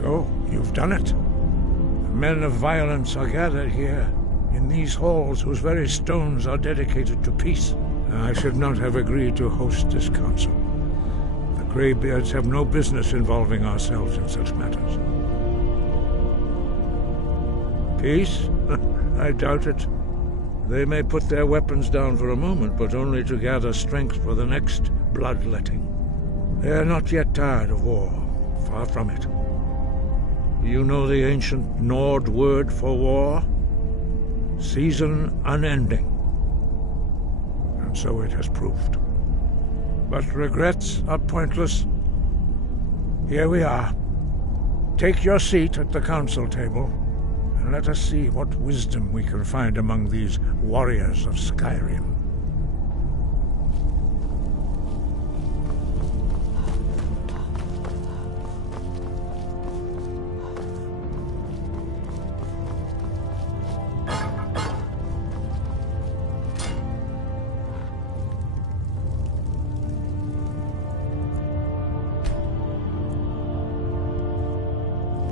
So, you've done it. The men of violence are gathered here, in these halls whose very stones are dedicated to peace. I should not have agreed to host this council. The Greybeards have no business involving ourselves in such matters. Peace? I doubt it. They may put their weapons down for a moment, but only to gather strength for the next bloodletting. They are not yet tired of war. Far from it. You know the ancient Nord word for war? Season unending. And so it has proved. But regrets are pointless. Here we are. Take your seat at the council table, and let us see what wisdom we can find among these warriors of Skyrim.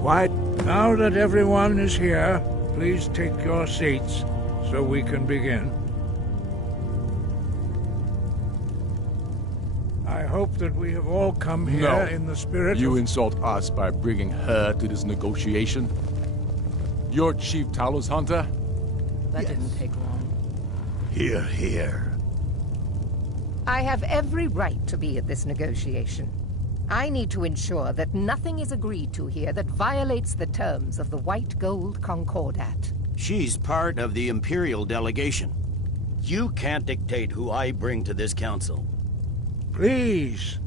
Why, now that everyone is here, please take your seats so we can begin. I hope that we have all come here in the spirit You of... insult us by bringing her to this negotiation? You're Chief Talos Hunter? That didn't take long. Hear, hear. I have every right to be at this negotiation. I need to ensure that nothing is agreed to here that violates the terms of the White Gold Concordat. She's part of the Imperial delegation. You can't dictate who I bring to this council. Please,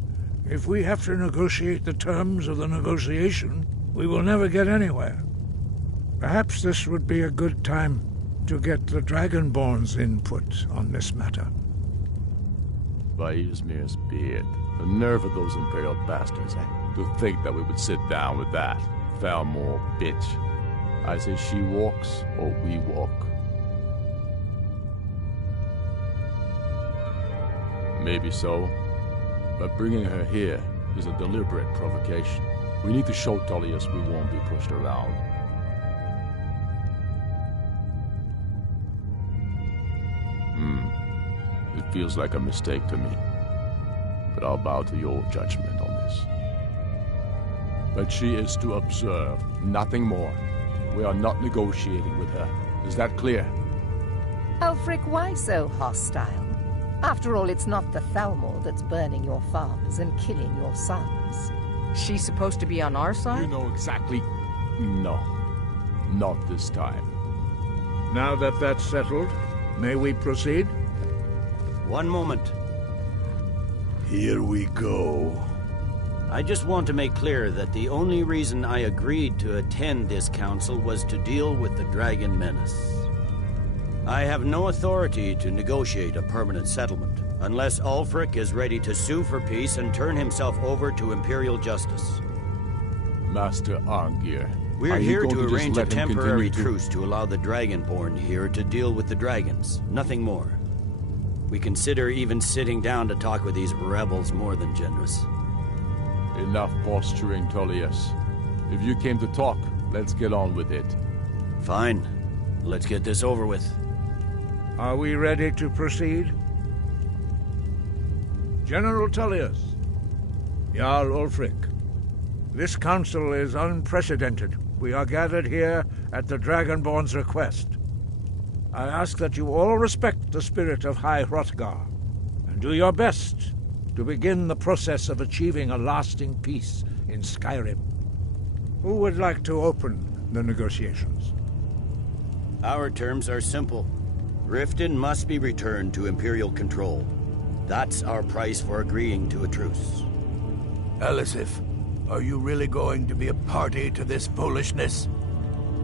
if we have to negotiate the terms of the negotiation, we will never get anywhere. Perhaps this would be a good time to get the Dragonborn's input on this matter. By Izmir's beard. The nerve of those Imperial bastards, eh? To think that we would sit down with that. Foul-more bitch. I say she walks, or we walk. Maybe so. But bringing her here is a deliberate provocation. We need to show Tullius we won't be pushed around. It feels like a mistake to me. But I'll bow to your judgment on this. But she is to observe, nothing more. We are not negotiating with her. Is that clear? Ulfric, why so hostile? After all, it's not the Thalmor that's burning your farms and killing your sons. She's supposed to be on our side? You know exactly... No. Not this time. Now that that's settled, may we proceed? One moment. Here we go. I just want to make clear that the only reason I agreed to attend this council was to deal with the Dragon Menace. I have no authority to negotiate a permanent settlement, unless Ulfric is ready to sue for peace and turn himself over to Imperial justice. Master Arngir, We're here to arrange a let him temporary continue truce to allow the Dragonborn here to deal with the dragons, nothing more. We consider even sitting down to talk with these rebels more than generous. Enough posturing, Tullius. If you came to talk, let's get on with it. Fine. Let's get this over with. Are we ready to proceed? General Tullius, Jarl Ulfric, this council is unprecedented. We are gathered here at the Dragonborn's request. I ask that you all respect the spirit of High Hrothgar, and do your best to begin the process of achieving a lasting peace in Skyrim. Who would like to open the negotiations? Our terms are simple. Riften must be returned to Imperial control. That's our price for agreeing to a truce. Elisif, are you really going to be a party to this foolishness?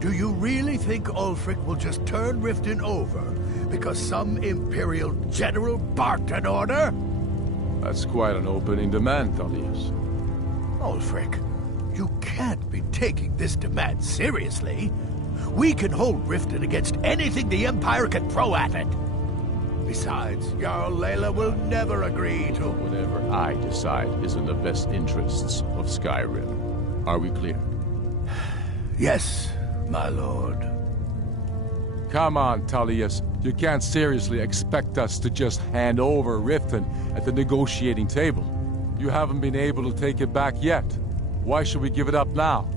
Do you really think Ulfric will just turn Riften over because some Imperial general barked an order? That's quite an opening demand, Tullius. Ulfric, you can't be taking this demand seriously. We can hold Riften against anything the Empire can throw at it. Besides, Jarl Layla will never agree to... Whatever I decide is in the best interests of Skyrim. Are we clear? Yes, my lord. Come on, Tullius. You can't seriously expect us to just hand over Riften at the negotiating table. You haven't been able to take it back yet. Why should we give it up now?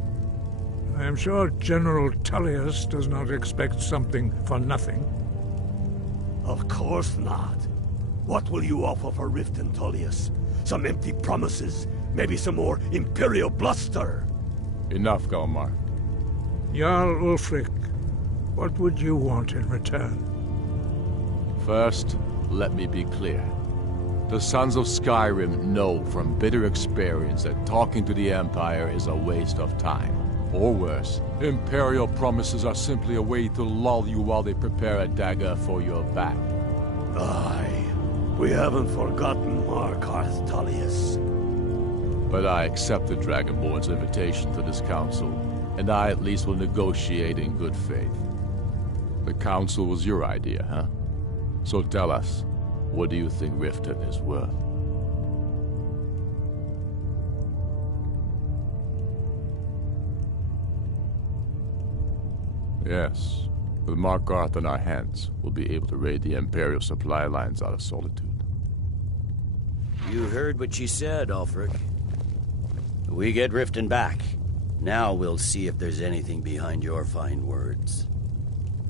I am sure General Tullius does not expect something for nothing. Of course not. What will you offer for Riften, Tullius? Some empty promises? Maybe some more Imperial bluster? Enough, Galmar. Jarl Ulfric, what would you want in return? First, let me be clear. The Sons of Skyrim know from bitter experience that talking to the Empire is a waste of time. Or worse, Imperial promises are simply a way to lull you while they prepare a dagger for your back. Aye, we haven't forgotten Markarth, Tullius. But I accept the Dragonborn's invitation to this council, and I at least will negotiate in good faith. The council was your idea, huh? So tell us, what do you think Riften is worth? Yes, with Markarth in our hands, we'll be able to raid the Imperial supply lines out of Solitude. You heard what she said, Ulfric. We get Riften back. Now we'll see if there's anything behind your fine words.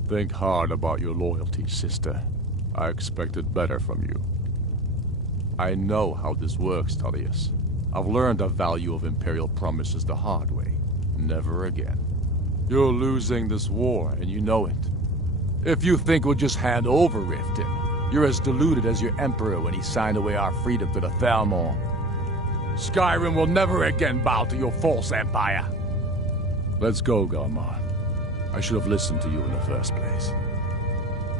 Think hard about your loyalty, sister. I expected better from you. I know how this works, Tullius. I've learned the value of Imperial promises the hard way. Never again. You're losing this war, and you know it. If you think we'll just hand over Riften, you're as deluded as your Emperor when he signed away our freedom to the Thalmor. Skyrim will never again bow to your false empire. Let's go, Galmar. I should have listened to you in the first place.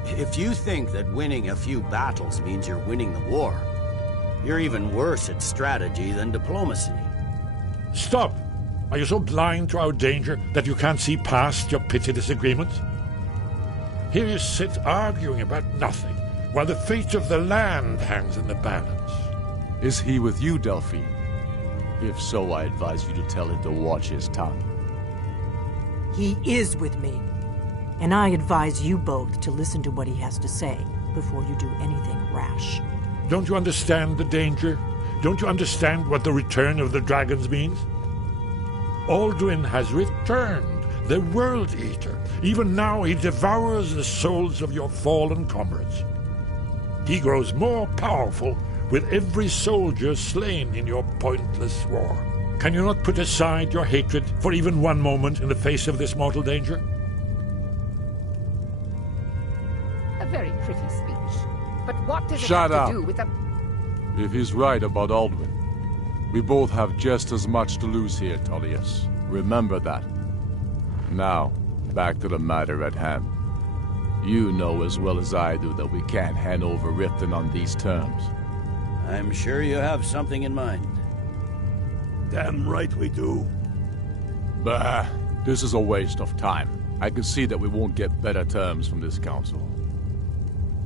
If you think that winning a few battles means you're winning the war, you're even worse at strategy than diplomacy. Stop! Are you so blind to our danger that you can't see past your petty disagreements? Here you sit arguing about nothing, while the fate of the land hangs in the balance. Is he with you, Delphine? If so, I advise you to tell him to watch his tongue. He is with me, and I advise you both to listen to what he has to say before you do anything rash. Don't you understand the danger? Don't you understand what the return of the dragons means? Alduin has returned, the World Eater. Even now he devours the souls of your fallen comrades. He grows more powerful with every soldier slain in your pointless war. Can you not put aside your hatred for even one moment in the face of this mortal danger? A very pretty speech. But what does Shut it have up. to do with the... If he's right about Alduin, we both have just as much to lose here, Tullius. Remember that. Now, back to the matter at hand. You know as well as I do that we can't hand over Riften on these terms. I'm sure you have something in mind. Damn right we do. Bah, this is a waste of time. I can see that we won't get better terms from this council.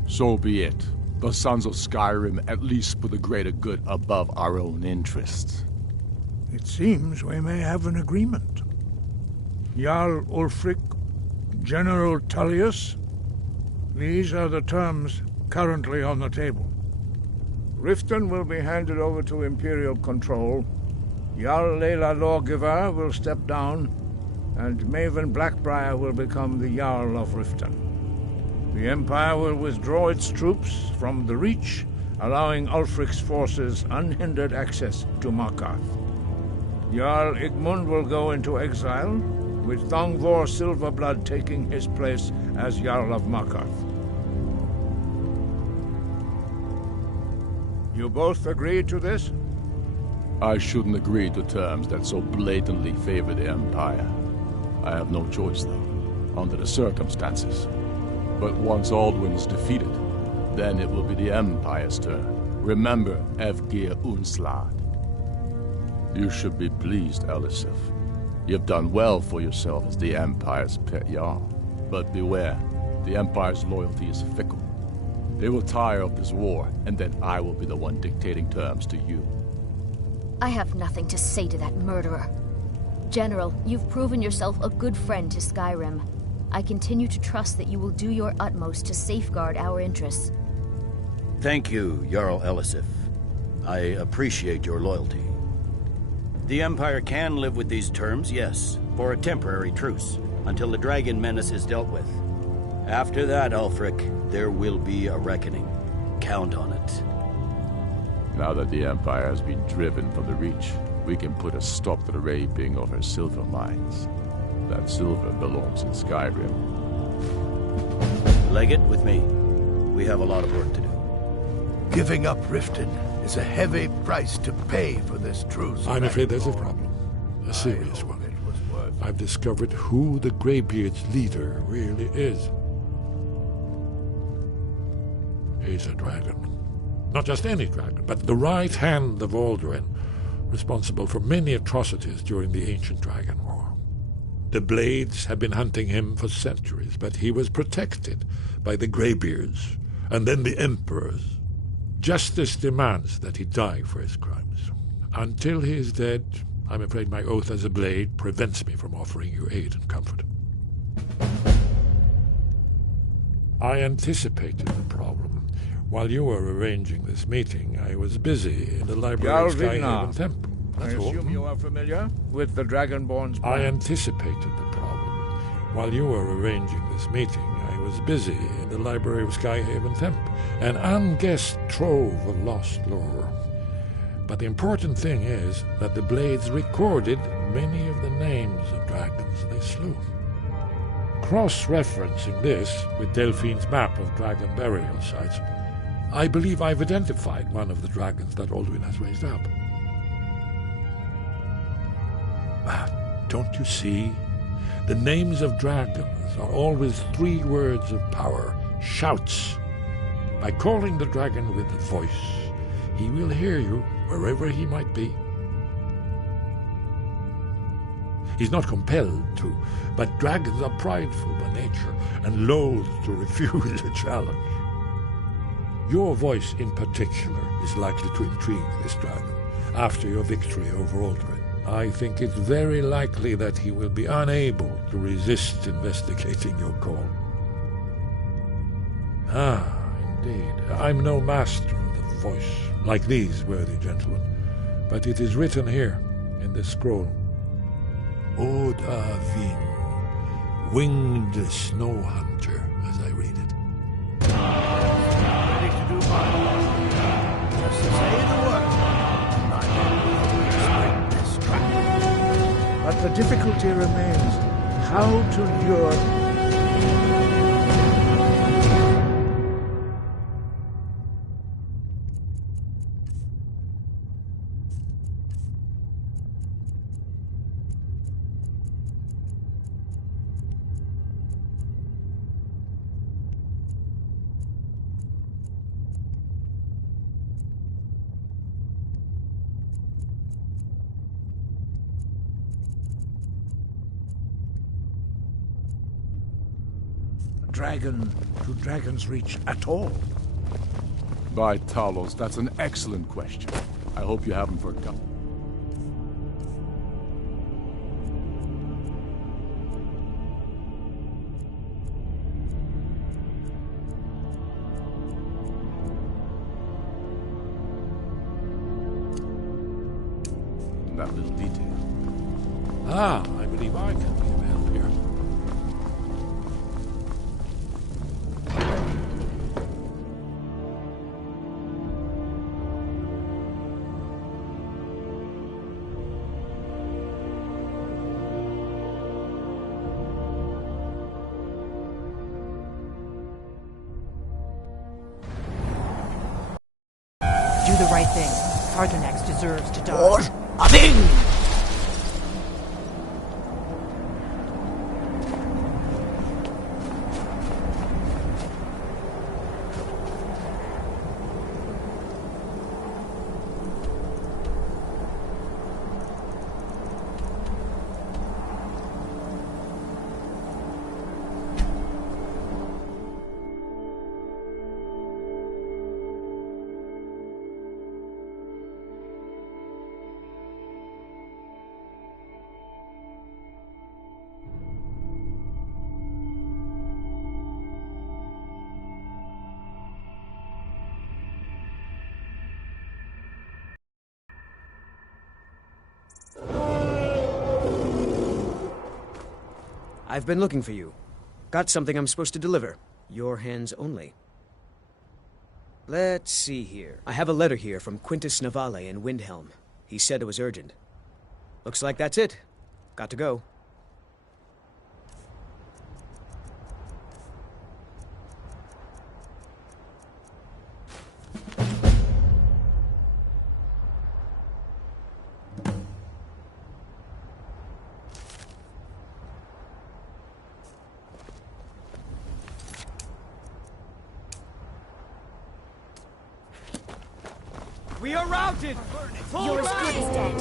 So be it. The Sons of Skyrim at least put the greater good above our own interests. It seems we may have an agreement. Jarl Ulfric, General Tullius, these are the terms currently on the table. Riften will be handed over to Imperial control. Jarl Layla Lawgiver will step down, and Maven Blackbriar will become the Jarl of Riften. The Empire will withdraw its troops from the Reach, allowing Ulfric's forces unhindered access to Markarth. Jarl Igmund will go into exile, with Thongvor Silverblood taking his place as Jarl of Markarth. You both agree to this? I shouldn't agree to terms that so blatantly favor the Empire. I have no choice, though, under the circumstances. But once Alduin is defeated, then it will be the Empire's turn. Remember Evgir Unslad. You should be pleased, Elisif. You've done well for yourself as the Empire's pet Jarl. But beware, the Empire's loyalty is fickle. They will tire of this war, and then I will be the one dictating terms to you. I have nothing to say to that murderer. General, you've proven yourself a good friend to Skyrim. I continue to trust that you will do your utmost to safeguard our interests. Thank you, Jarl Elisif. I appreciate your loyalty. The Empire can live with these terms, yes, for a temporary truce, until the Dragon Menace is dealt with. After that, Ulfric, there will be a reckoning. Count on it. Now that the Empire has been driven from the Reach, we can put a stop to the raping of her silver mines. That silver belongs in Skyrim. Legate, with me. We have a lot of work to do. Giving up Riften is a heavy price to pay for this truce. I'm afraid there's a problem. A serious one. I've discovered who the Greybeard's leader really is. He's a dragon. Not just any dragon, but the right hand of Alduin, responsible for many atrocities during the Ancient Dragon War. The Blades have been hunting him for centuries, but he was protected by the Greybeards, and then the Emperors. Justice demands that he die for his crimes. Until he is dead, I'm afraid my oath as a Blade prevents me from offering you aid and comfort. I anticipated the problem. While you were arranging this meeting, I was busy in the library of Skyrim Temple. I assume you are familiar with the Dragonborn's plan. I anticipated the problem. While you were arranging this meeting, I was busy in the library of Skyhaven Temple, an unguessed trove of lost lore. But the important thing is that the Blades recorded many of the names of dragons they slew. Cross-referencing this with Delphine's map of dragon burial sites, I believe I've identified one of the dragons that Alduin has raised up. Don't you see? The names of dragons are always 3 words of power, shouts. By calling the dragon with a voice, he will hear you wherever he might be. He's not compelled to, but dragons are prideful by nature and loath to refuse a challenge. Your voice in particular is likely to intrigue this dragon after your victory over Alduin. I think it's very likely that he will be unable to resist investigating your call. Ah, indeed. I'm no master of the voice, like these worthy gentlemen, but it is written here in this scroll. Oda Ving, winged snow hunter, as I read it. Ready to do my part. Just say the word. But the difficulty remains how to lure... dragon to Dragon's Reach at all? By Talos, that's an excellent question. I hope you haven't forgotten. That little detail. Ah, I believe I can be of help here. Do the right thing. Arthurnax deserves to die. What? A thing! I've been looking for you. Got something I'm supposed to deliver. Your hands only. Let's see here. I have a letter here from Quintus Navale in Windhelm. He said it was urgent. Looks like that's it. Got to go. We are routed! You're as good as dead.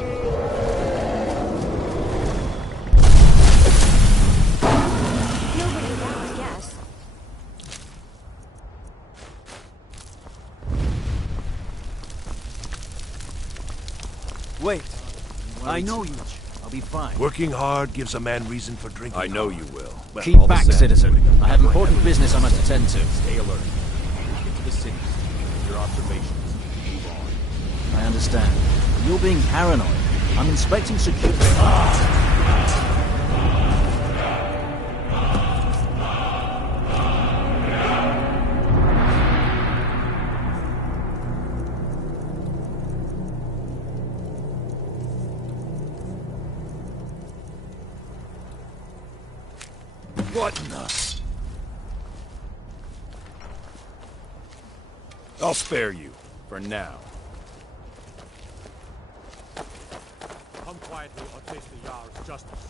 Nobody now, I guess. Wait. I know you. I'll be fine. Working hard gives a man reason for drinking. I know you will. Well, keep back, citizen. I have important business I must attend to. Stay alert. Get to the cities. Your observations. Move on. I understand. You're being paranoid. I'm inspecting security. What in the... I'll spare you. For now. Come quietly or taste the Jarl's justice.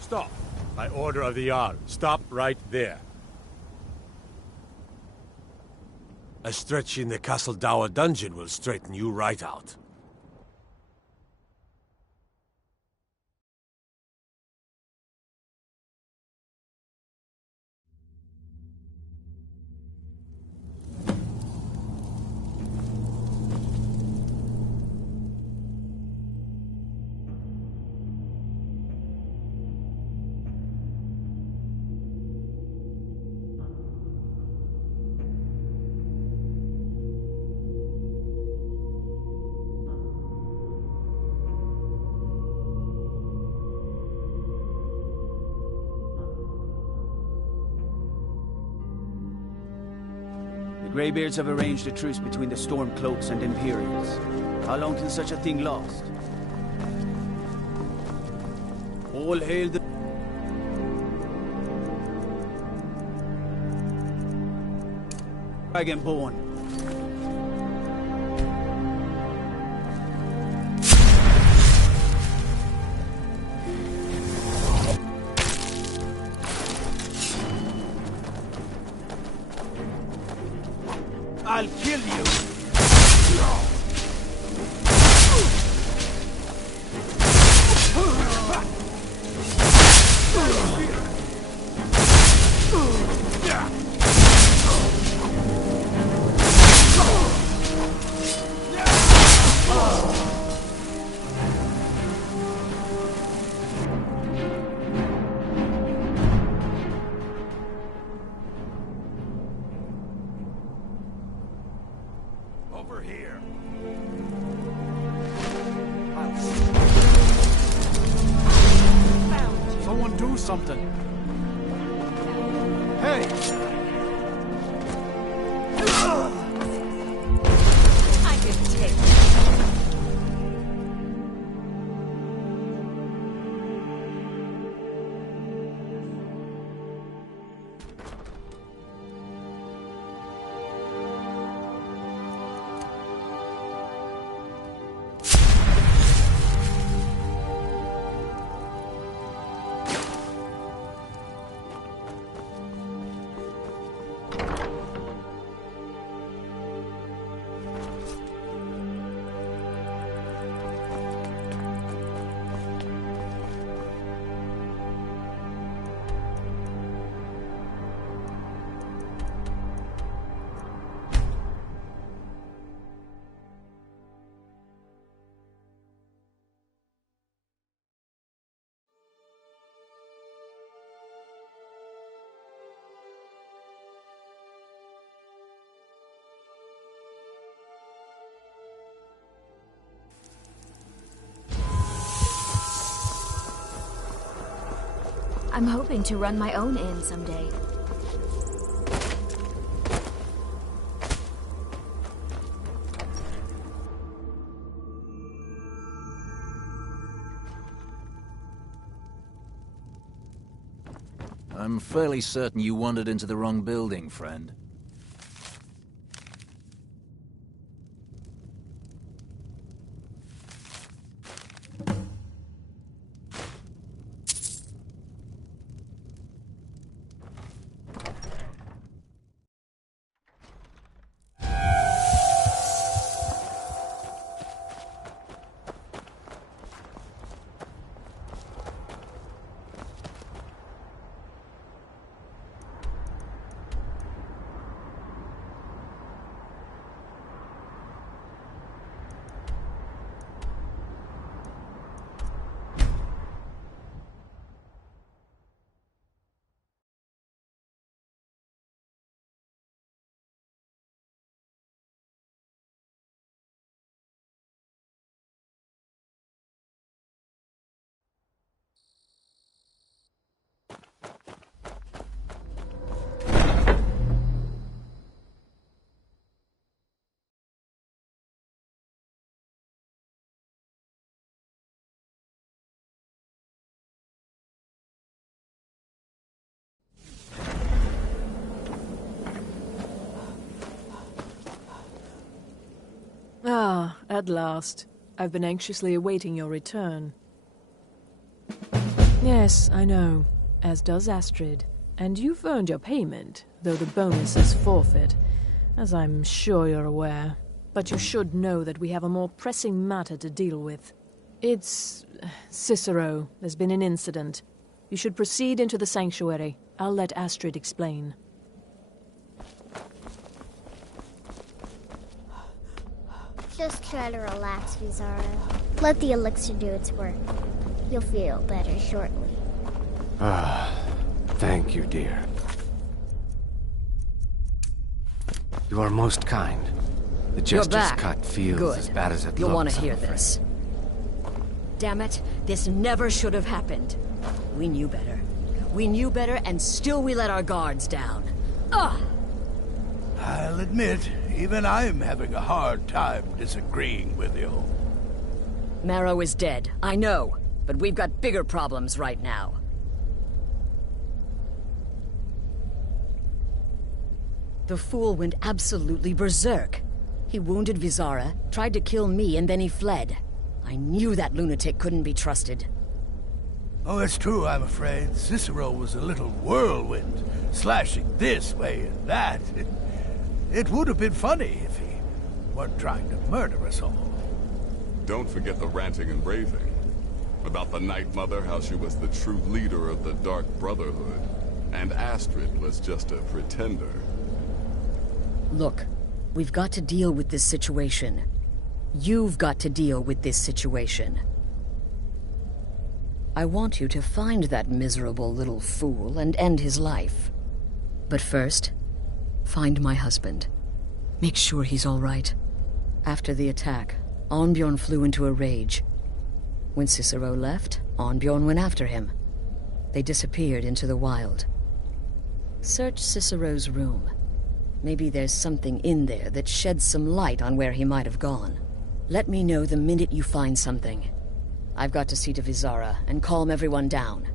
Stop. By order of the Jarl. Stop right there. A stretch in the Castle Dower dungeon will straighten you right out. Greybeards have arranged a truce between the Stormcloaks and Imperials. How long can such a thing last? All hail the... Dragonborn. I'll kill you! Over here. Someone do something! Hey! I didn't take it. I'm hoping to run my own inn someday. I'm fairly certain you wandered into the wrong building, friend. Ah, at last. I've been anxiously awaiting your return. Yes, I know. As does Astrid. And you've earned your payment, though the bonus is forfeit, as I'm sure you're aware. But you should know that we have a more pressing matter to deal with. It's... Cicero. There's been an incident. You should proceed into the sanctuary. I'll let Astrid explain. Just try to relax, Vizara. Let the elixir do its work. You'll feel better shortly. Ah, thank you, dear. You are most kind. The jester's cut feels Good. as bad as it You'll looks. want to hear this. Damn it, this never should have happened. We knew better. We knew better, and still we let our guards down. Ugh! I'll admit, even I'm having a hard time disagreeing with you. Marrow is dead, I know, but we've got bigger problems right now. The fool went absolutely berserk. He wounded Vizara, tried to kill me, and then he fled. I knew that lunatic couldn't be trusted. Oh, it's true, I'm afraid. Cicero was a little whirlwind, slashing this way and that. It would have been funny if he weren't trying to murder us all. Don't forget the ranting and raving. About the Night Mother, how she was the true leader of the Dark Brotherhood, and Astrid was just a pretender. Look, we've got to deal with this situation. You've got to deal with this situation. I want you to find that miserable little fool and end his life. But first, find my husband. Make sure he's all right. After the attack, Arnbjorn flew into a rage. When Cicero left, Arnbjorn went after him. They disappeared into the wild. Search Cicero's room. Maybe there's something in there that sheds some light on where he might have gone. Let me know the minute you find something. I've got to see to Vizara and calm everyone down.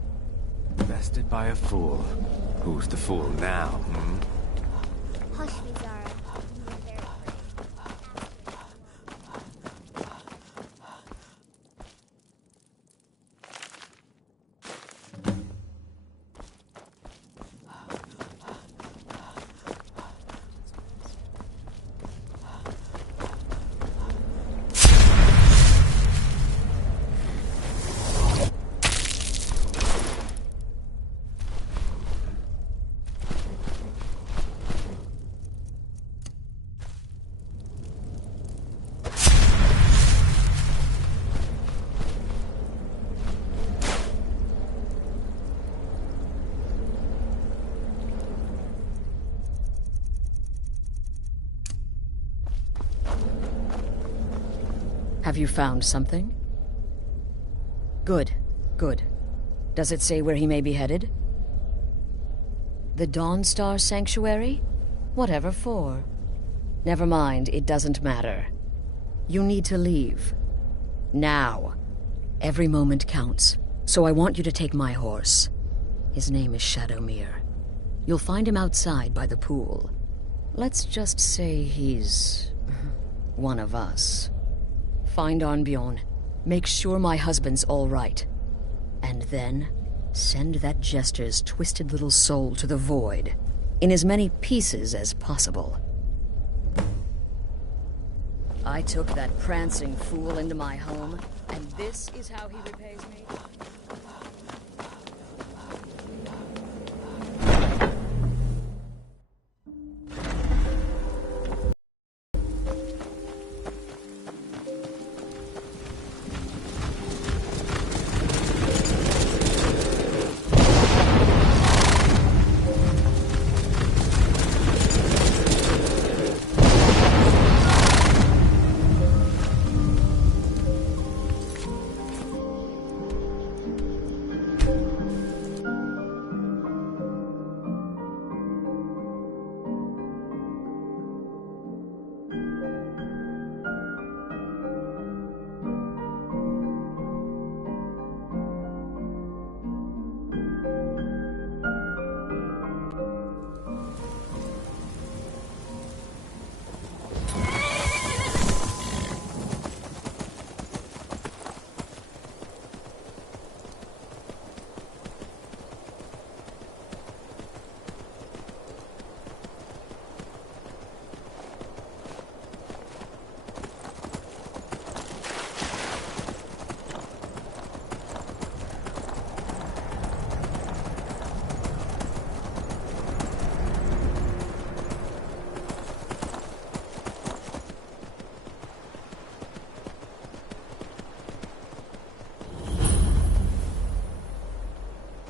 Bested by a fool. Who's the fool now, hmm? Hush, Vizara. Have you found something? Good, good. Does it say where he may be headed? The Dawnstar Sanctuary? Whatever for. Never mind, it doesn't matter. You need to leave. Now. Every moment counts, so I want you to take my horse. His name is Shadowmere. You'll find him outside by the pool. Let's just say he's one of us. Find Arnbjorn. Make sure my husband's all right. And then send that jester's twisted little soul to the void, in as many pieces as possible. I took that prancing fool into my home, and this is how he repays me?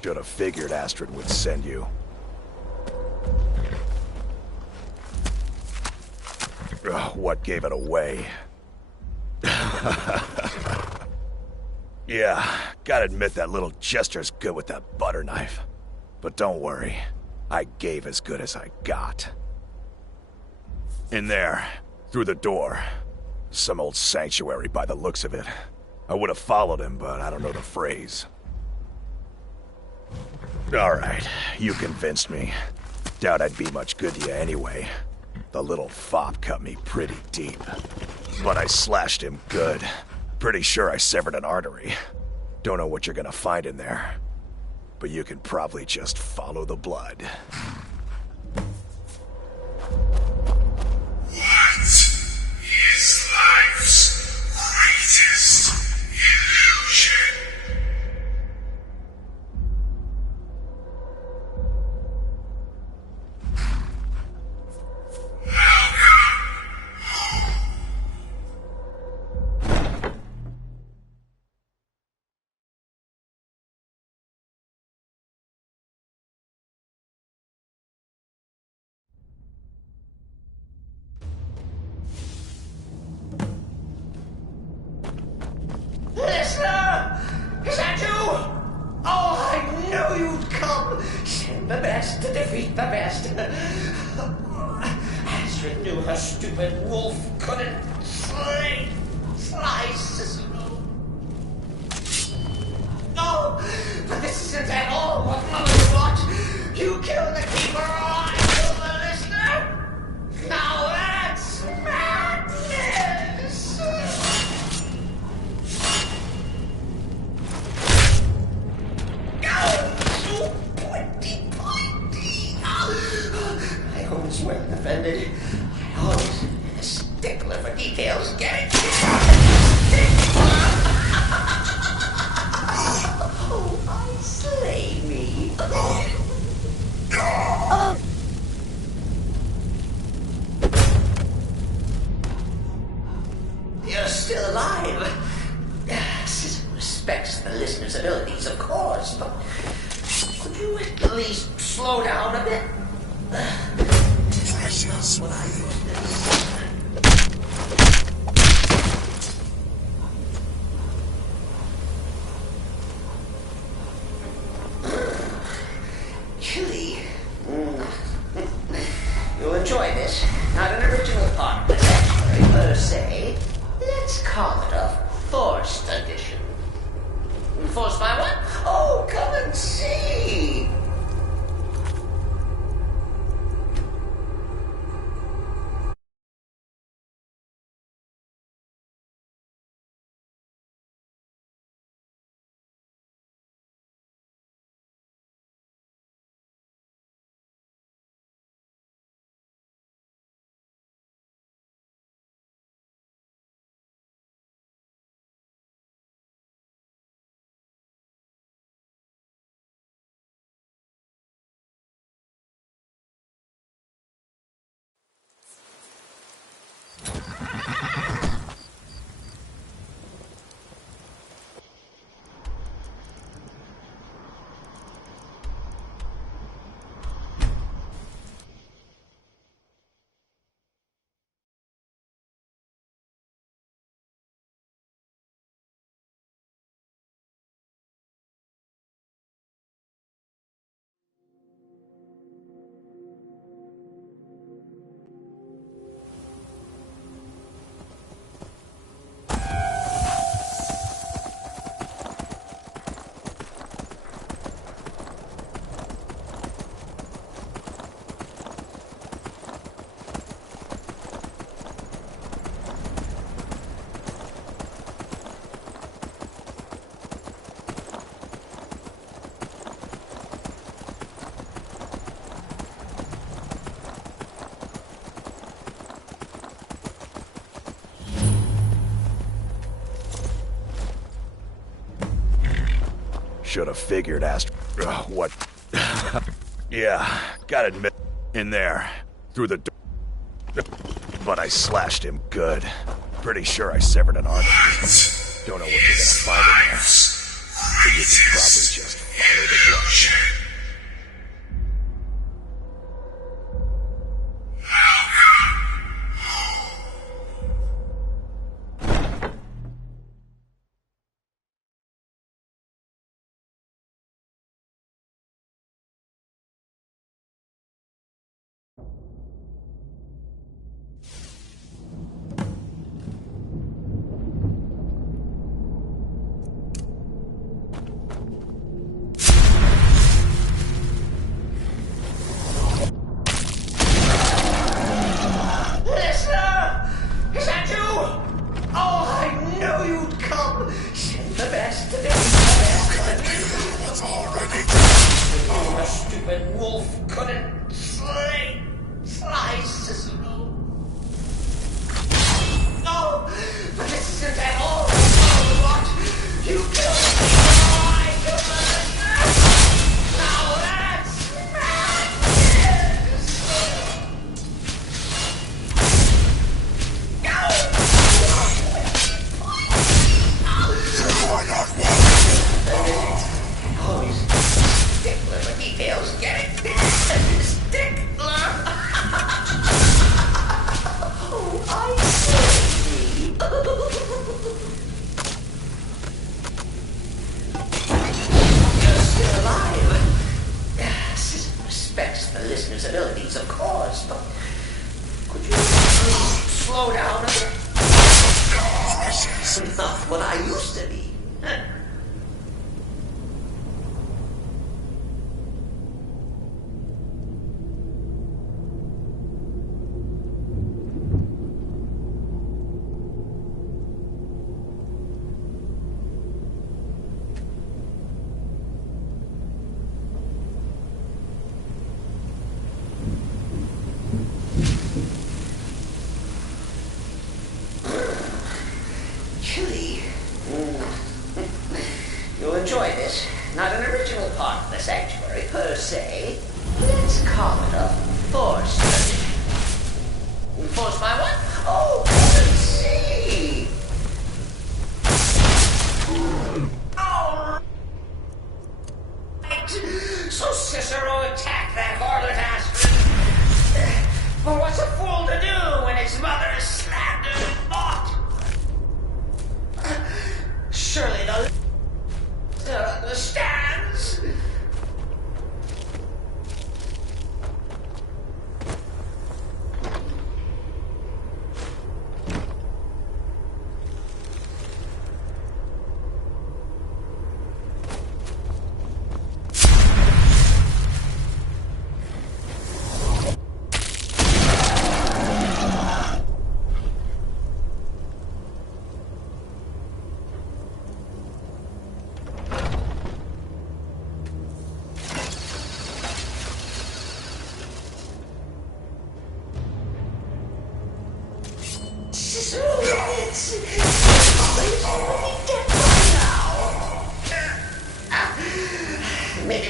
Should have figured Astrid would send you. Ugh, what gave it away? Yeah, gotta admit that little jester's good with that butter knife. But don't worry, I gave as good as I got. In there, through the door. Some old sanctuary by the looks of it. I would have followed him, but I don't know the phrase. Alright, you convinced me. Doubt I'd be much good to you anyway. The little fop cut me pretty deep. But I slashed him good. Pretty sure I severed an artery. Don't know what you're gonna find in there. But you can probably just follow the blood. What is life's greatest illusion? Listener! Is that you? Oh, I knew you'd come! Send the best to defeat the best. Astrid knew her stupid wolf couldn't slice Cicero. No, but this isn't at all what Mother wants. You killed the keeper, or I killed the listener. Now that's madness! I always well defended. I always a stickler for details. Get it? Oh, I slay me. You're still alive. Citizen respects the listener's abilities, of course, but could you at least slow down a bit? Precious. What I use this. Forced by what? Oh, come and see! Should have figured what? Yeah, gotta admit, in there, through the door. But I slashed him good. Pretty sure I severed an artery. Don't know what you're gonna find in there. But you should probably just follow the blood.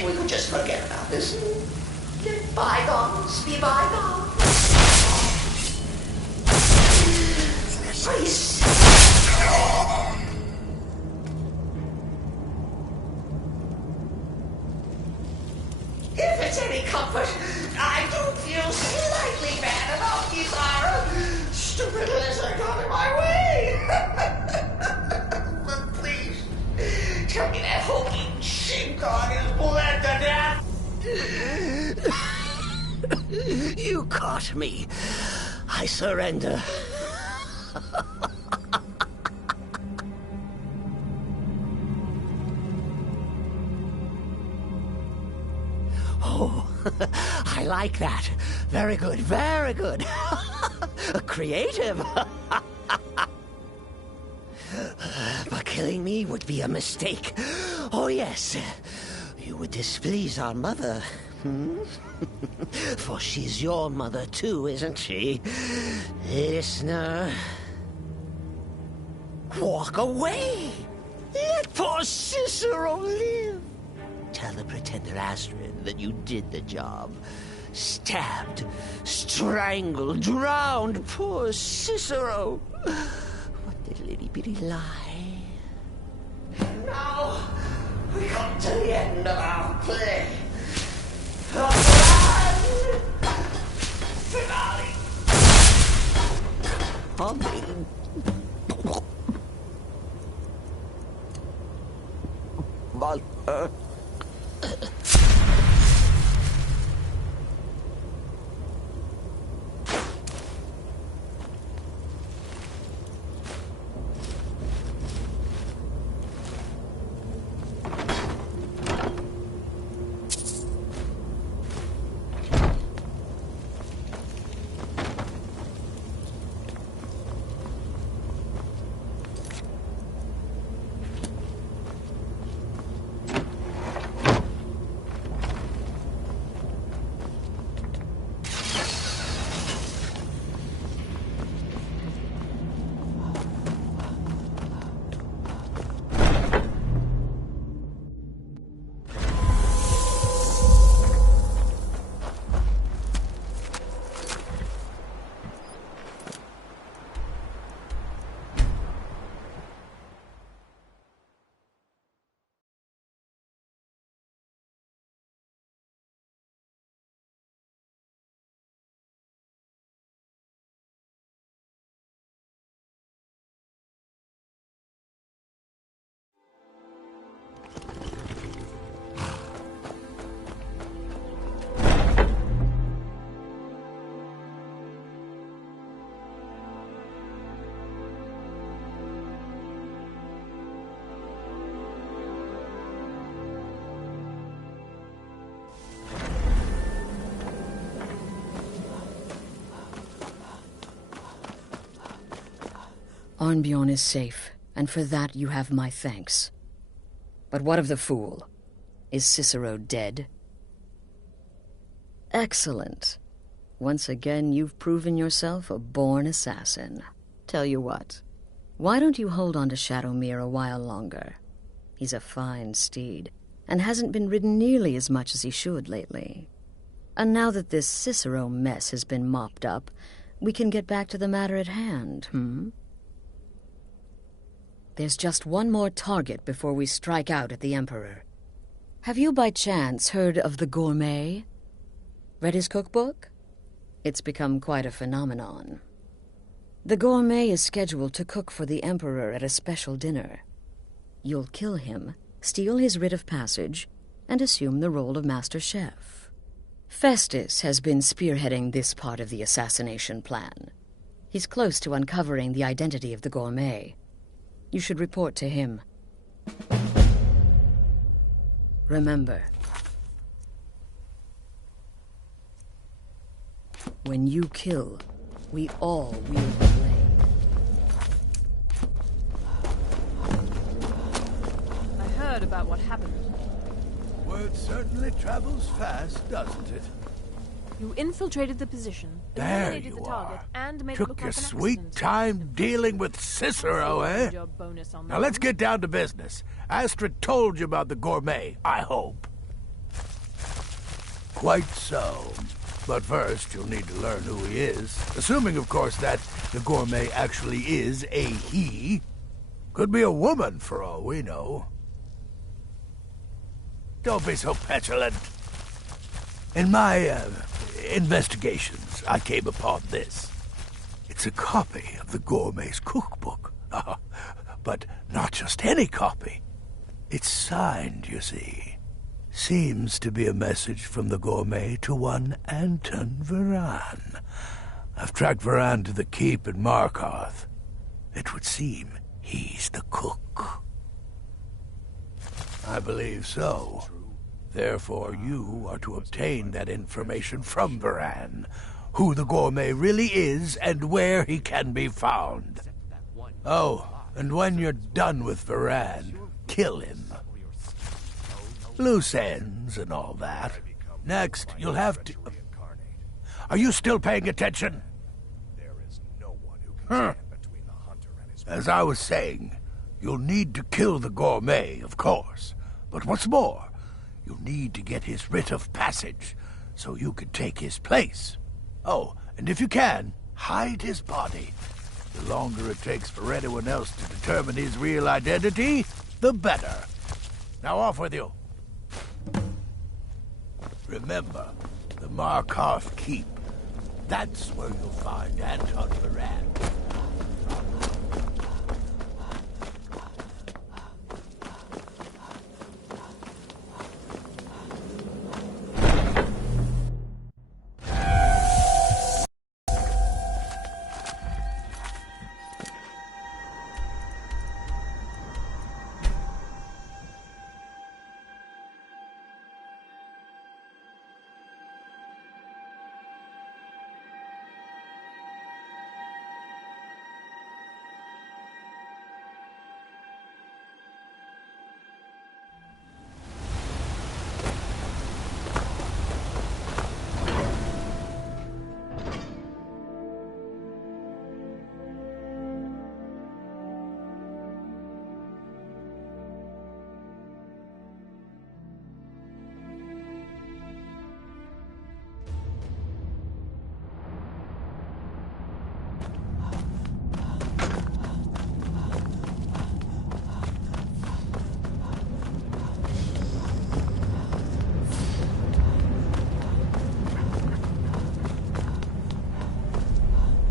maybe we could just forget about this. Let bygones be bygones. Please. If it's any comfort, I do feel slightly bad about Isara. Stupid lizard got in my way. But please, tell me that hulking sheepdog is bled to death. You caught me. I surrender. Oh, I like that. Very good, very good. Creative. But killing me would be a mistake. Oh, yes. You would displease our mother. For she's your mother, too, isn't she? Listener. Walk away. Let poor Cicero live. Tell the pretender Astrid that you did the job. Stabbed, strangled, drowned poor Cicero. What little itty-bitty lie. Now, we come to the end of our play. Finale. Amen. Mother. Arnbjorn is safe, and for that you have my thanks. But what of the fool? Is Cicero dead? Excellent. Once again, you've proven yourself a born assassin. Tell you what, why don't you hold on to Shadowmere a while longer? He's a fine steed, and hasn't been ridden nearly as much as he should lately. And now that this Cicero mess has been mopped up, we can get back to the matter at hand, There's just one more target before we strike out at the Emperor. Have you by chance heard of the Gourmet? Read his cookbook? It's become quite a phenomenon. The Gourmet is scheduled to cook for the Emperor at a special dinner. You'll kill him, steal his writ of passage, and assume the role of Master Chef. Festus has been spearheading this part of the assassination plan. He's close to uncovering the identity of the Gourmet. You should report to him. Remember, when you kill, we all wield the blame. I heard about what happened. Word certainly travels fast, doesn't it? You infiltrated the position, There eliminated the you target, are. and made it Took look your like an sweet accident. time dealing with Cicero, eh? Your bonus on Now that let's one. get down to business. Astrid told you about the Gourmet, I hope. Quite so. But first, you'll need to learn who he is. Assuming, of course, that the gourmet actually is a he. Could be a woman, for all we know. Don't be so petulant. In my, investigations, I came upon this. It's a copy of the gourmet's cookbook. But not just any copy. It's signed, you see. Seems to be a message from the gourmet to one Anton Varan. I've tracked Varan to the keep in Markarth. It would seem he's the cook. I believe so. Therefore, you are to obtain that information from Varan. Who the gourmet really is and where he can be found. Oh, and when you're done with Varan, kill him. Loose ends and all that. Next, you'll have to... Are you still paying attention? Huh. As I was saying, you'll need to kill the gourmet, of course. But what's more, you'll need to get his writ of passage, so you can take his place. Oh, and if you can, hide his body. The longer it takes for anyone else to determine his real identity, the better. Now off with you. Remember, the Markarth Keep. That's where you'll find Anton Varan.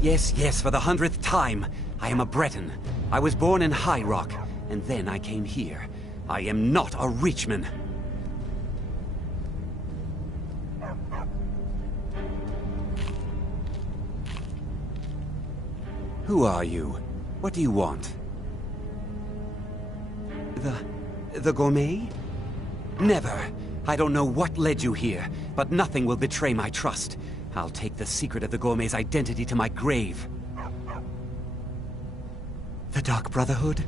Yes, for the 100th time. I am a Breton. I was born in High Rock, and then I came here. I am not a Reachman. Who are you? What do you want? The gourmet? Never. I don't know what led you here, but nothing will betray my trust. I'll take the secret of the gourmet's identity to my grave. The Dark Brotherhood?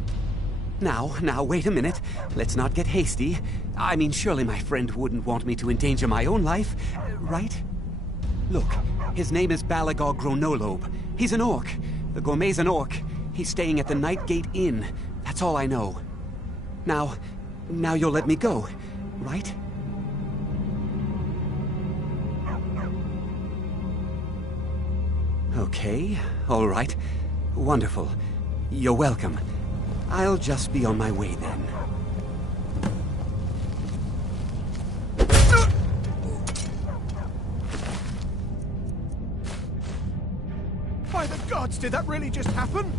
Now, wait a minute. Let's not get hasty. I mean, surely my friend wouldn't want me to endanger my own life, right? Look, his name is Balagog Gronolobe. He's an orc. The gourmet's an orc. He's staying at the Nightgate Inn. That's all I know. Now you'll let me go, right? Okay, all right. Wonderful. You're welcome. I'll just be on my way then. By the gods, did that really just happen?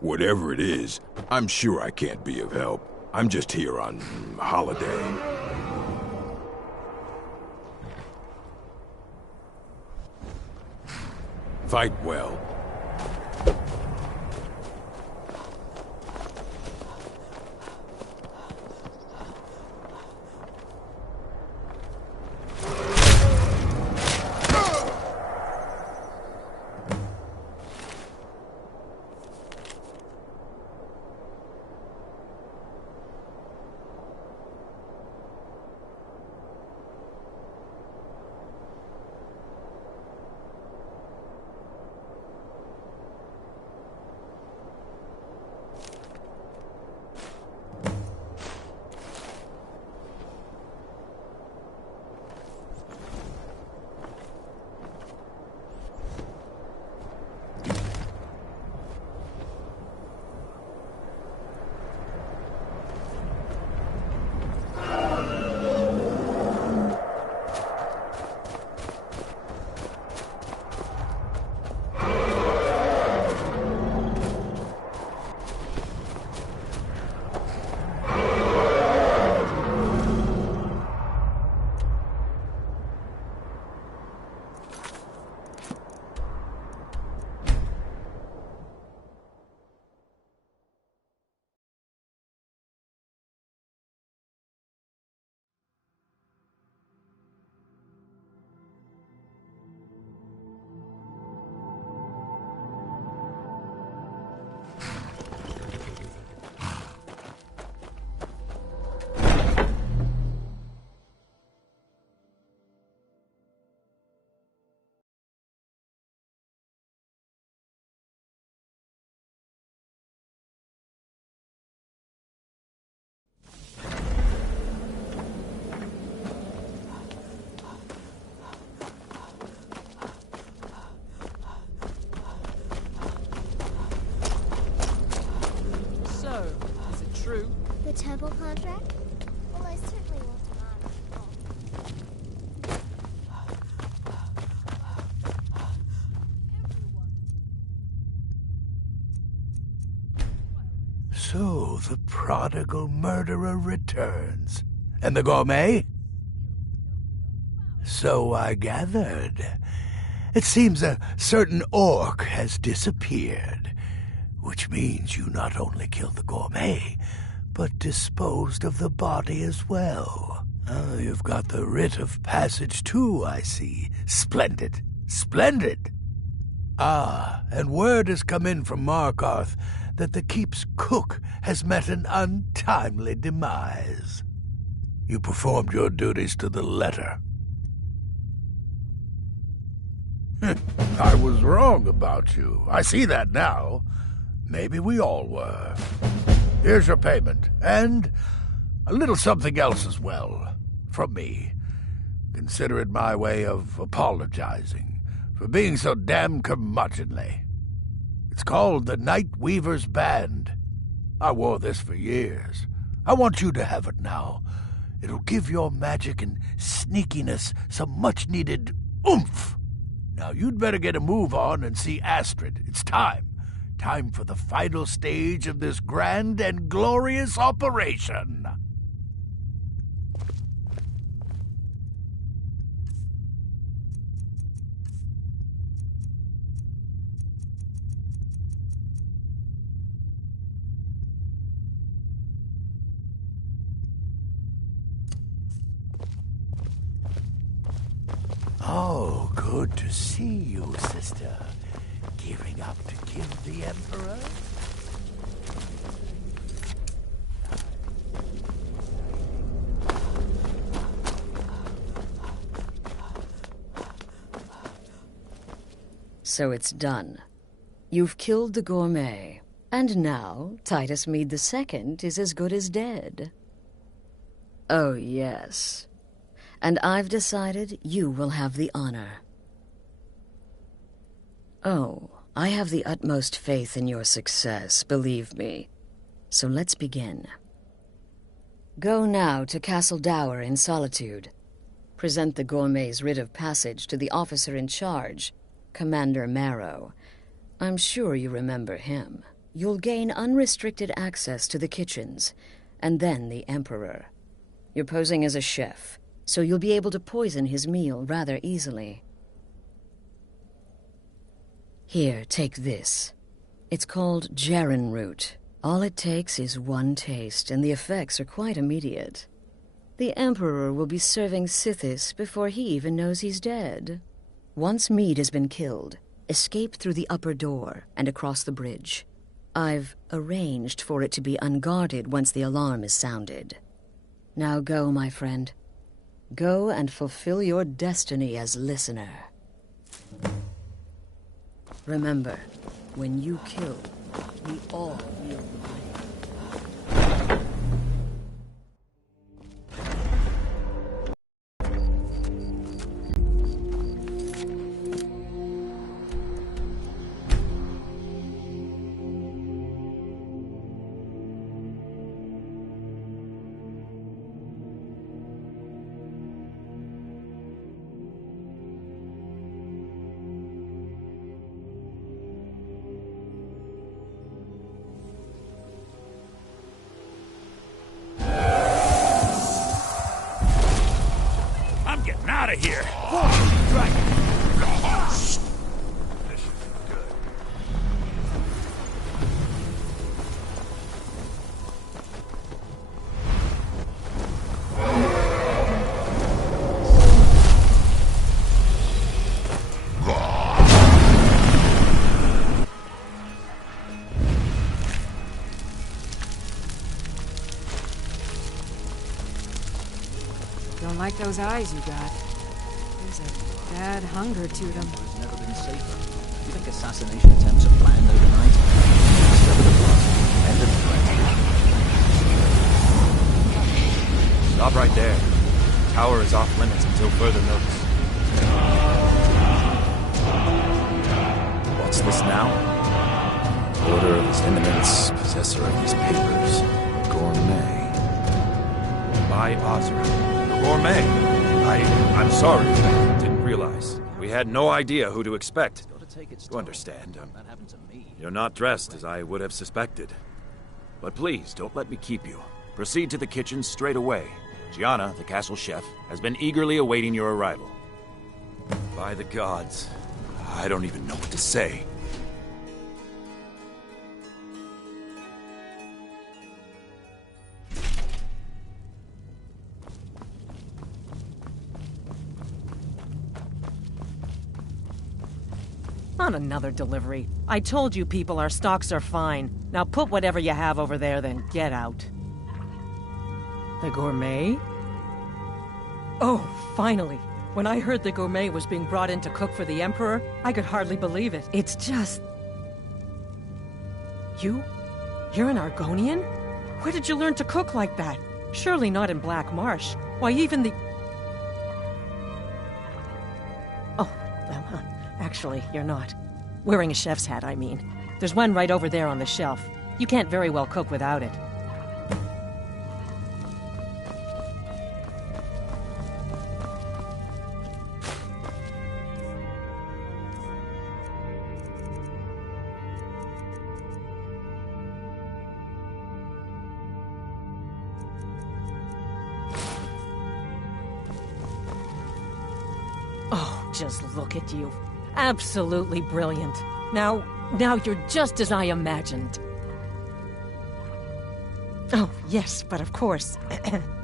Whatever it is, I'm sure I can't be of help. I'm just here on holiday. Fight well. The temple contract? Well, I certainly won't deny. So the prodigal murderer returns. And the gourmet? So I gathered. It seems a certain orc has disappeared, which means you not only killed the gourmet, but disposed of the body as well. Oh, you've got the writ of passage too, I see. Splendid. Splendid! Ah, and word has come in from Markarth that the keep's cook has met an untimely demise. You performed your duties to the letter. I was wrong about you. I see that now. Maybe we all were. Here's your payment, and a little something else as well, from me. Consider it my way of apologizing for being so damn curmudgeonly. It's called the Night Weaver's Band. I wore this for years. I want you to have it now. It'll give your magic and sneakiness some much-needed oomph. Now you'd better get a move on and see Astrid. It's time. Time for the final stage of this grand and glorious operation. Oh, good to see you, sister. Gearing up to kill the Emperor? So it's done. You've killed the gourmet, and now Titus Mead II is as good as dead. Oh, yes. And I've decided you will have the honor. Oh, I have the utmost faith in your success, believe me. So let's begin. Go now to Castle Dower in Solitude. Present the gourmet's writ of passage to the officer in charge, Commander Marrow. I'm sure you remember him. You'll gain unrestricted access to the kitchens, and then the Emperor. You're posing as a chef, so you'll be able to poison his meal rather easily. Here, take this. It's called Jaren root. All it takes is one taste, and the effects are quite immediate. The Emperor will be serving Sithis before he even knows he's dead. Once Mead has been killed, escape through the upper door and across the bridge. I've arranged for it to be unguarded once the alarm is sounded. Now go, my friend. Go and fulfill your destiny as listener. Remember, when you kill, we all feel the blame. Out of here! Don't like those eyes you got. There's a bad hunger to them. It's never been safer. Do you think assassination attempts are planned overnight? Discover the plot. End of threat. Stop right there. The tower is off limits until further notice. What's this now? Order of His Eminence, possessor of these papers. Gourmet. By Ozra. Gourmet! I'm sorry. I didn't realize. We had no idea who to expect. You understand. You're not dressed as I would have suspected. But please, don't let me keep you. Proceed to the kitchen straight away. Gianna, the castle chef, has been eagerly awaiting your arrival. By the gods, I don't even know what to say. On another delivery. I told you people our stocks are fine. Now put whatever you have over there, then get out. The gourmet? Oh, finally. When I heard the gourmet was being brought in to cook for the Emperor, I could hardly believe it. It's just... You're an Argonian? Where did you learn to cook like that? Surely not in Black Marsh. Why, even the... Oh, well, actually, you're not. Wearing a chef's hat, I mean. There's one right over there on the shelf. You can't very well cook without it. Oh, just look at you. Absolutely brilliant. Now you're just as I imagined. Oh, yes, but of course.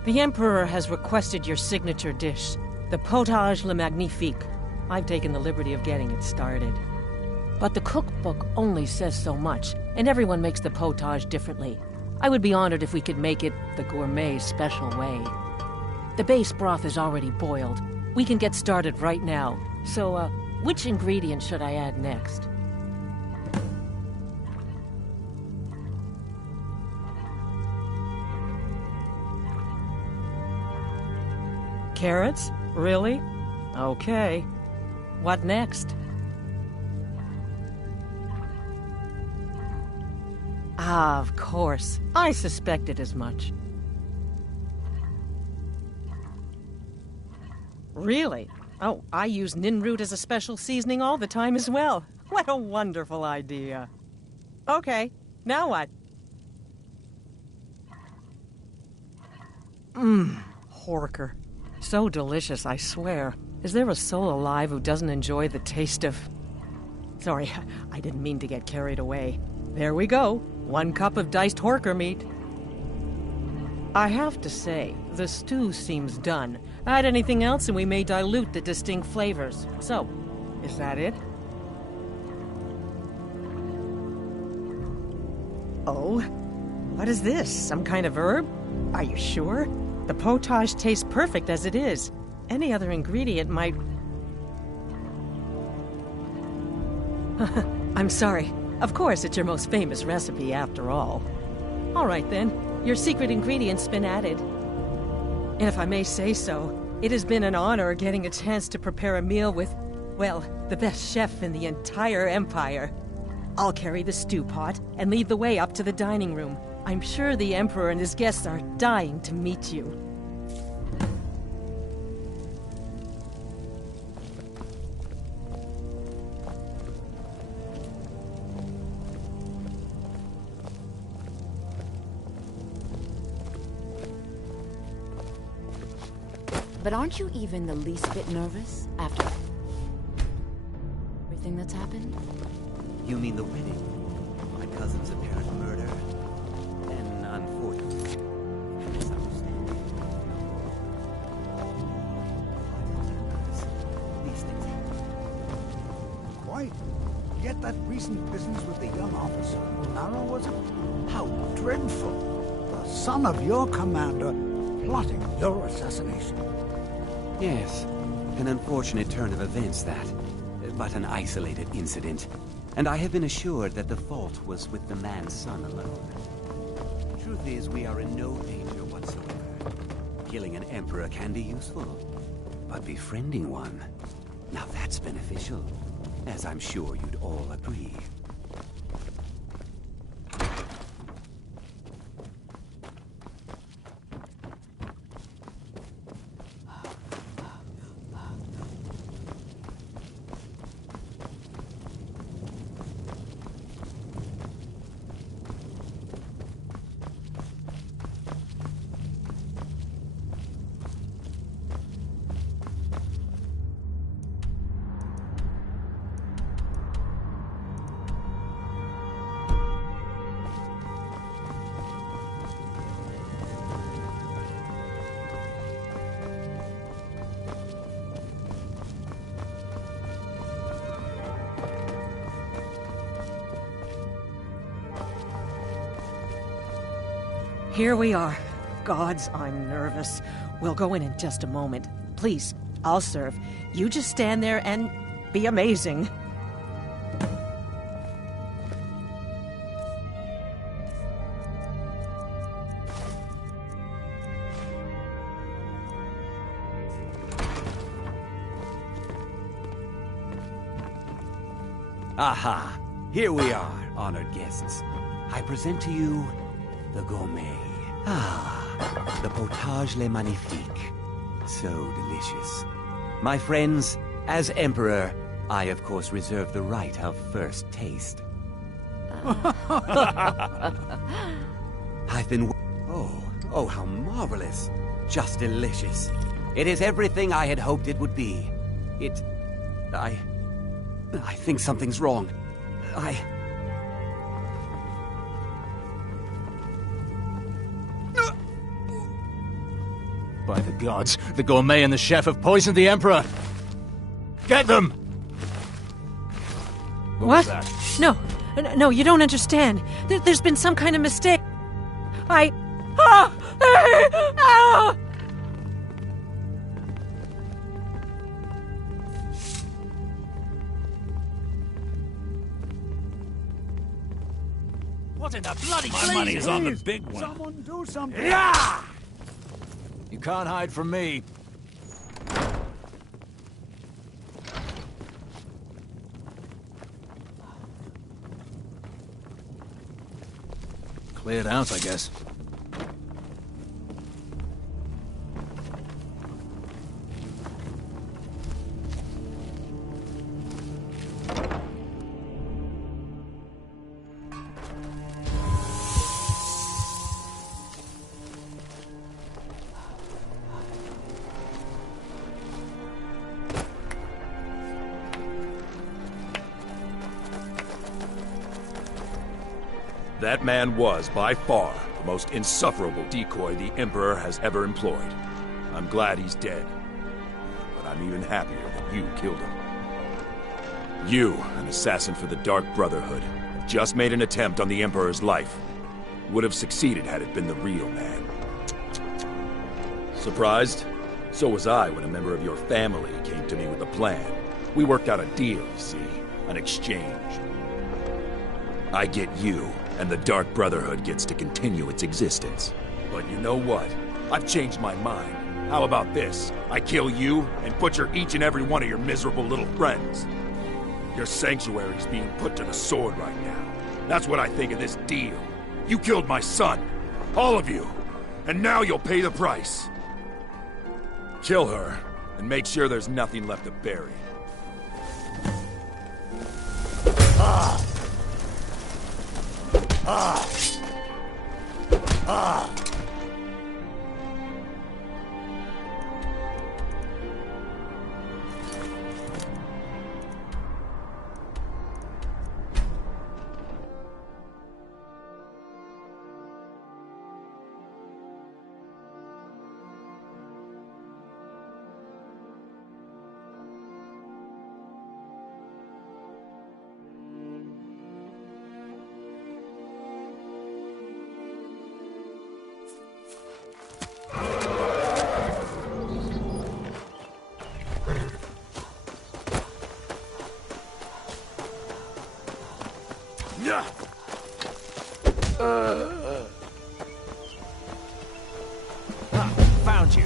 The Emperor has requested your signature dish, the potage le magnifique. I've taken the liberty of getting it started. But the cookbook only says so much, and everyone makes the potage differently. I would be honored if we could make it the gourmet special way. The base broth is already boiled. We can get started right now. So, which ingredient should I add next? Carrots? Really? Okay. What next? Ah, of course. I suspected as much. Really? Oh, I use ninroot as a special seasoning all the time as well. What a wonderful idea. Okay, Now what? Horker. So delicious, I swear. Is there a soul alive who doesn't enjoy the taste of... Sorry, I didn't mean to get carried away. There we go. 1 cup of diced horker meat. I have to say, the stew seems done. Add anything else and we may dilute the distinct flavors. So, is that it? Oh? What is this? Some kind of herb? Are you sure? The potage tastes perfect as it is. Any other ingredient might... I'm sorry. Of course, it's your most famous recipe after all. All right then. Your secret ingredient's been added. And if I may say so, it has been an honor getting a chance to prepare a meal with, well, the best chef in the entire Empire. I'll carry the stew pot and lead the way up to the dining room. I'm sure the Emperor and his guests are dying to meet you. But aren't you even the least bit nervous after everything that's happened? You mean the wedding? My cousin's apparent murder? And unfortunately, misunderstanding. These things happen. Quite. Yet that recent business with the young officer, Nara, was it? How dreadful. The son of your commander plotting your assassination. Yes, an unfortunate turn of events that, but an isolated incident. And I have been assured that the fault was with the man's son alone. Truth is, we are in no danger whatsoever. Killing an emperor can be useful, but befriending one, now that's beneficial, as I'm sure you'd all agree. Here we are. Gods, I'm nervous. We'll go in just a moment. Please, I'll serve. You just stand there and be amazing. Aha! Here we are, honored guests. I present to you the gourmet. Ah, the potage le magnifique. So delicious. My friends, as Emperor, I of course reserve the right of first taste. I've been... Oh, how marvelous. Just delicious. It is everything I had hoped it would be. I think something's wrong. By the gods, the gourmet and the chef have poisoned the Emperor! Get them! What? Was that? No, you don't understand. There's been some kind of mistake. What in the bloody My money is on the big one. Someone do something. Yeah! You can't hide from me. Cleared out, I guess. That man was, by far, the most insufferable decoy the Emperor has ever employed. I'm glad he's dead. But I'm even happier that you killed him. You, an assassin for the Dark Brotherhood, have just made an attempt on the Emperor's life. Would have succeeded had it been the real man. Surprised? So was I when a member of your family came to me with a plan. We worked out a deal, you see. An exchange. I get you, and the Dark Brotherhood gets to continue its existence. But you know what? I've changed my mind. How about this? I kill you, and butcher each and every one of your miserable little friends. Your sanctuary's being put to the sword right now. That's what I think of this deal. You killed my son. All of you. And now you'll pay the price. Kill her, and make sure there's nothing left to bury. Found you.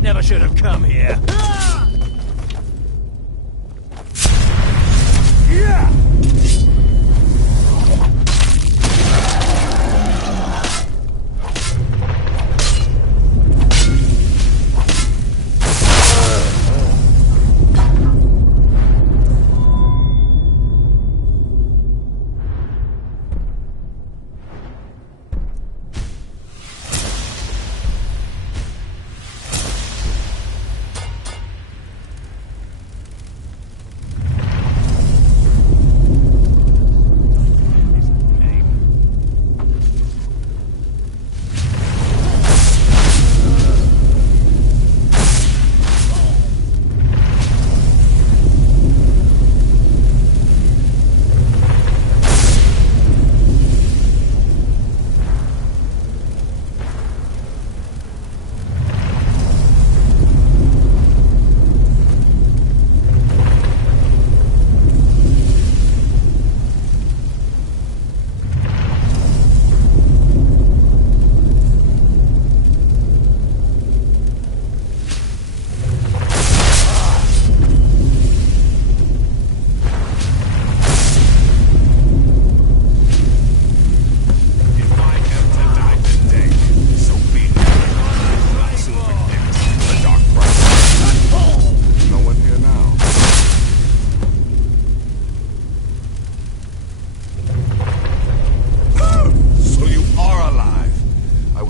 Never should have come here. Yeah!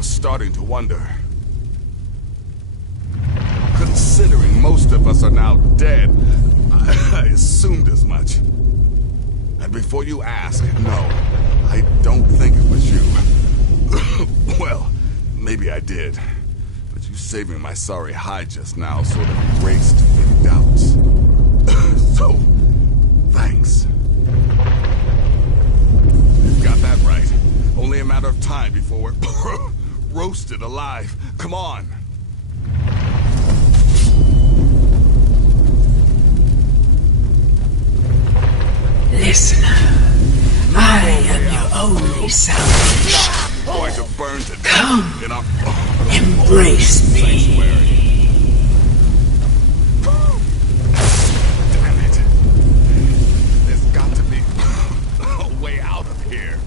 Starting to wonder. Considering most of us are now dead, I assumed as much. And before you ask, no, I don't think it was you. Well, maybe I did. But you saving my sorry hide just now sort of erased any doubts. So, thanks. You've got that right. Only a matter of time before we're roasted alive. Come on. Listener, I am your salvation. Going to burn to death. Come. In a Embrace me. sanctuary. Damn it. There's got to be a way out of here.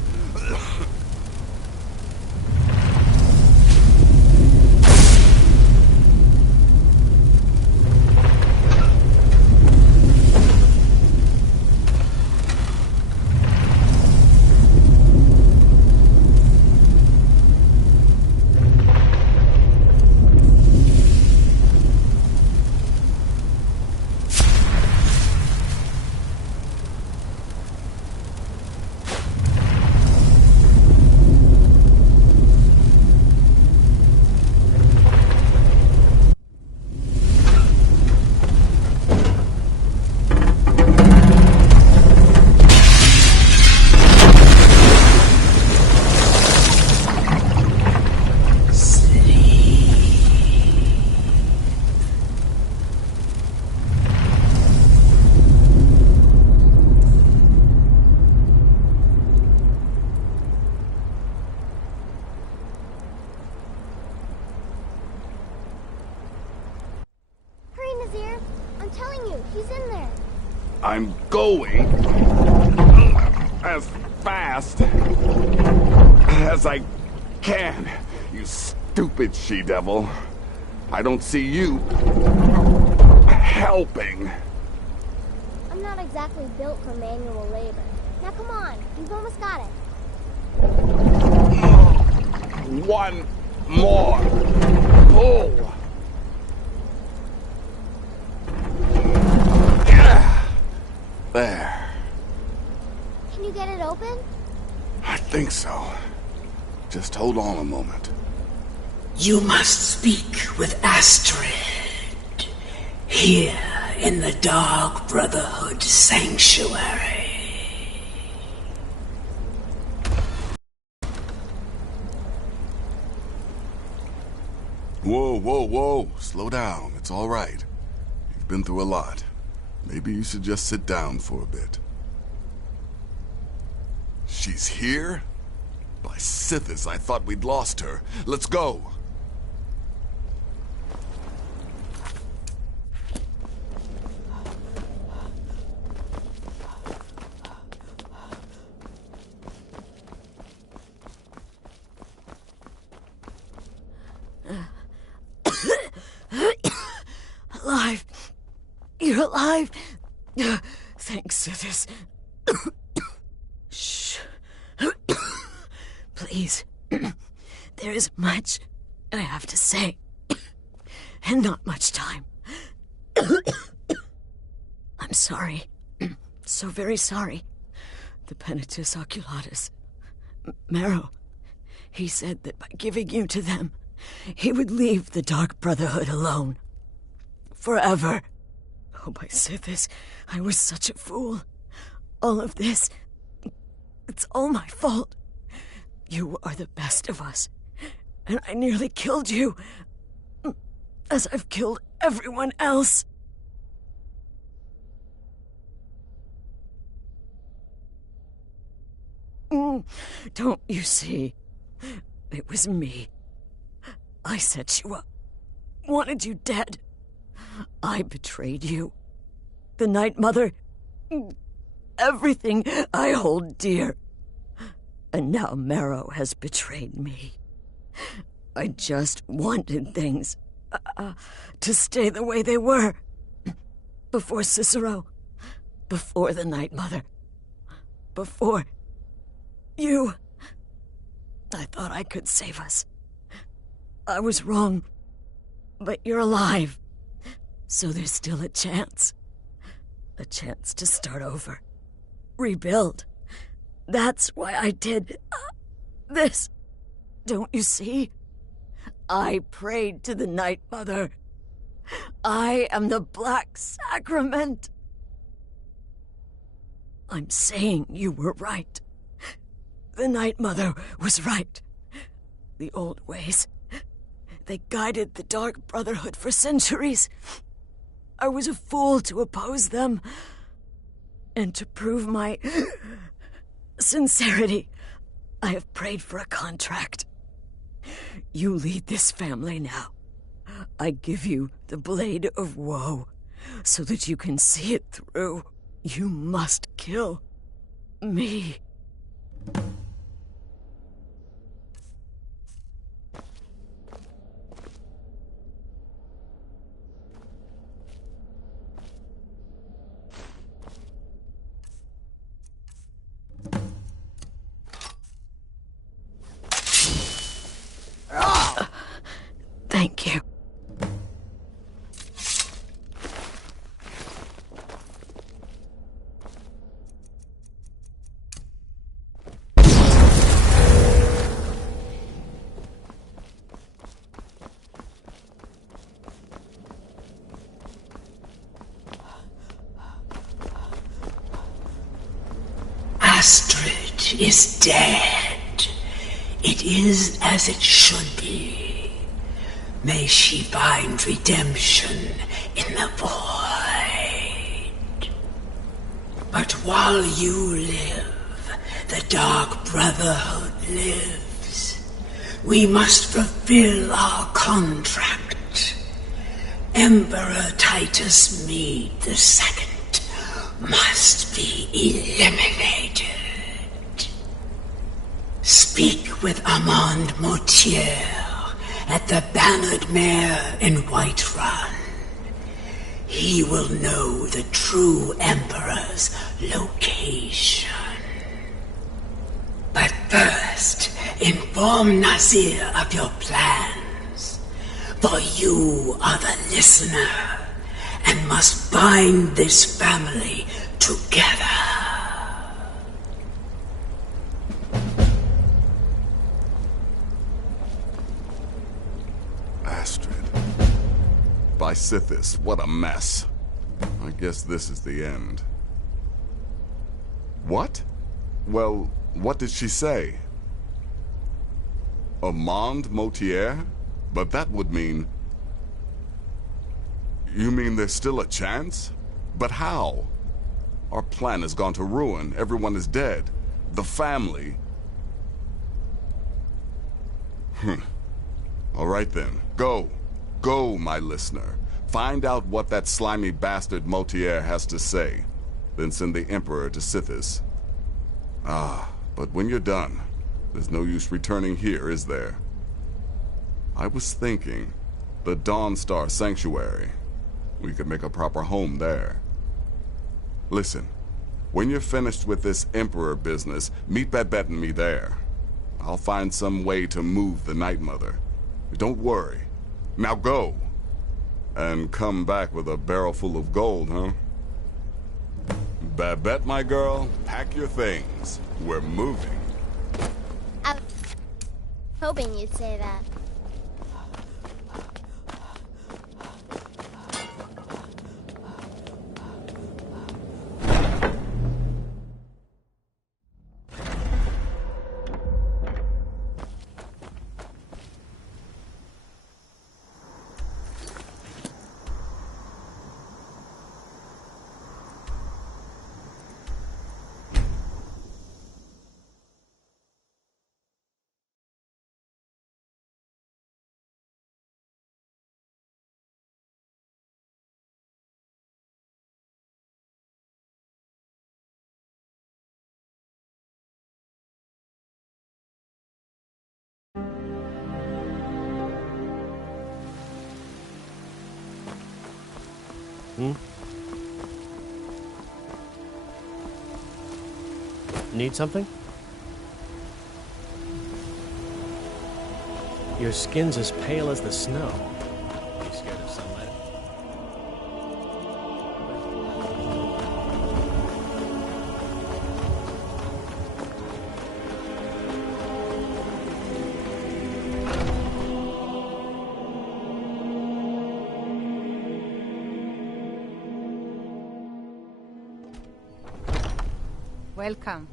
I'm going as fast as I can, you stupid she-devil. I don't see you helping. I'm not exactly built for manual labor. Now come on, you've almost got it. One more pull. There. Can you get it open? I think so. Just hold on a moment. You must speak with Astrid. Here in the Dark Brotherhood Sanctuary. Whoa, whoa, whoa. Slow down. It's all right. You've been through a lot. Maybe you should just sit down for a bit. She's here? By Sithis, I thought we'd lost her. Let's go. Alive. You're alive. Thanks, Sithis. Shh. Please. There is much I have to say, and not much time. I'm sorry. So very sorry. The Penitus Oculatus. Marrow. He said that by giving you to them, he would leave the Dark Brotherhood alone. Forever. Oh, my Sithis, I was such a fool. All of this, it's all my fault. You are the best of us, and I nearly killed you, as I've killed everyone else. Don't you see? It was me. I set you up, wanted you dead. I betrayed you. The Night Mother. Everything I hold dear. And now Marrow has betrayed me. I just wanted things to stay the way they were. Before Cicero. Before the Night Mother. Before you. I thought I could save us. I was wrong. But you're alive. So there's still a chance. A chance to start over. Rebuild. That's why I did this. Don't you see? I prayed to the Night Mother. I am the Black Sacrament. I'm saying you were right. The Night Mother was right. The old ways. They guided the Dark Brotherhood for centuries. I was a fool to oppose them. And to prove my sincerity, I have prayed for a contract. You lead this family now. I give you the Blade of Woe, so that you can see it through. You must kill me. Thank you. Astrid is dead. It is as it should be. May she find redemption in the void. But while you live, the Dark Brotherhood lives. We must fulfill our contract. Emperor Titus Mede II must be eliminated. Speak with Armand Mortier at the Bannered Mare in Whiterun. He will know the true Emperor's location. But first, inform Nazir of your plans, for you are the listener and must bind this family together. Astrid. By Sithis, what a mess. I guess this is the end. What? Well, what did she say? Armand Mortier? But that would mean... You mean there's still a chance? But how? Our plan has gone to ruin. Everyone is dead. The family. All right then. Go. Go, my listener. Find out what that slimy bastard Mortier has to say. Then send the Emperor to Sithis. But when you're done, there's no use returning here, is there? I was thinking, the Dawnstar Sanctuary. We could make a proper home there. Listen, when you're finished with this Emperor business, meet Babette and me there. I'll find some way to move the Night Mother. Don't worry. Now go. And come back with a barrel full of gold, huh? Babette, my girl, pack your things. We're moving. I was hoping you'd say that. Need something? Your skin's as pale as the snow. You scared of sunlight? Welcome.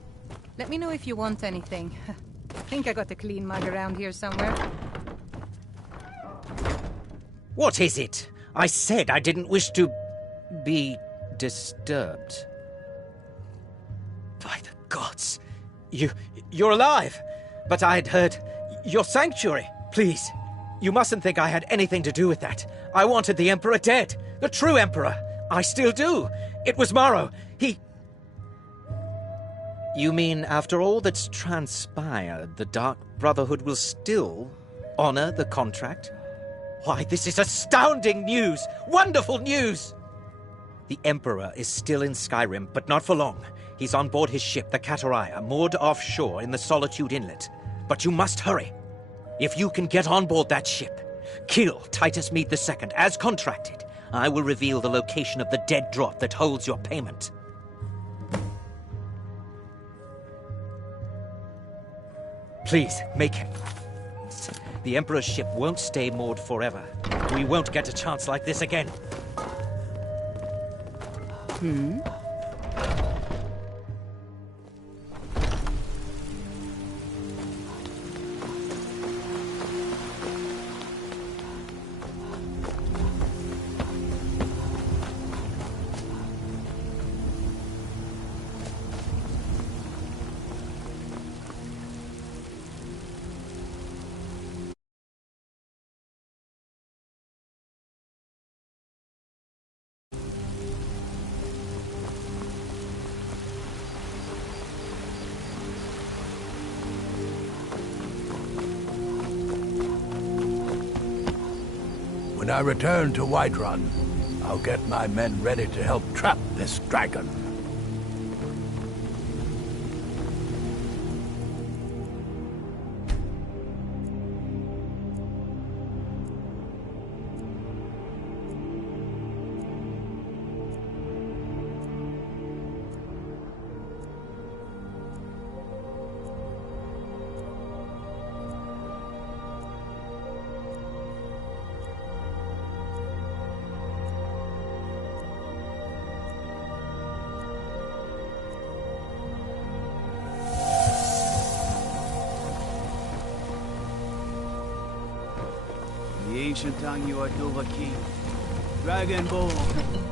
Let me know if you want anything. I think I got a clean mug around here somewhere. What is it? I said I didn't wish to be disturbed. By the gods! You're alive! But I had heard... your sanctuary! Please, you mustn't think I had anything to do with that. I wanted the Emperor dead. The true Emperor. I still do. It was Morrow. He... You mean, after all that's transpired, the Dark Brotherhood will still honor the contract? Why, this is astounding news! Wonderful news! The Emperor is still in Skyrim, but not for long. He's on board his ship, the Kataraya, moored offshore in the Solitude Inlet. But you must hurry. If you can get on board that ship, kill Titus Mead II, as contracted, I will reveal the location of the dead drop that holds your payment. Please, make it. The Emperor's ship won't stay moored forever. We won't get a chance like this again. When I return to Whiterun, I'll get my men ready to help trap this dragon. The ancient Tangu Ardova king, Dragonborn.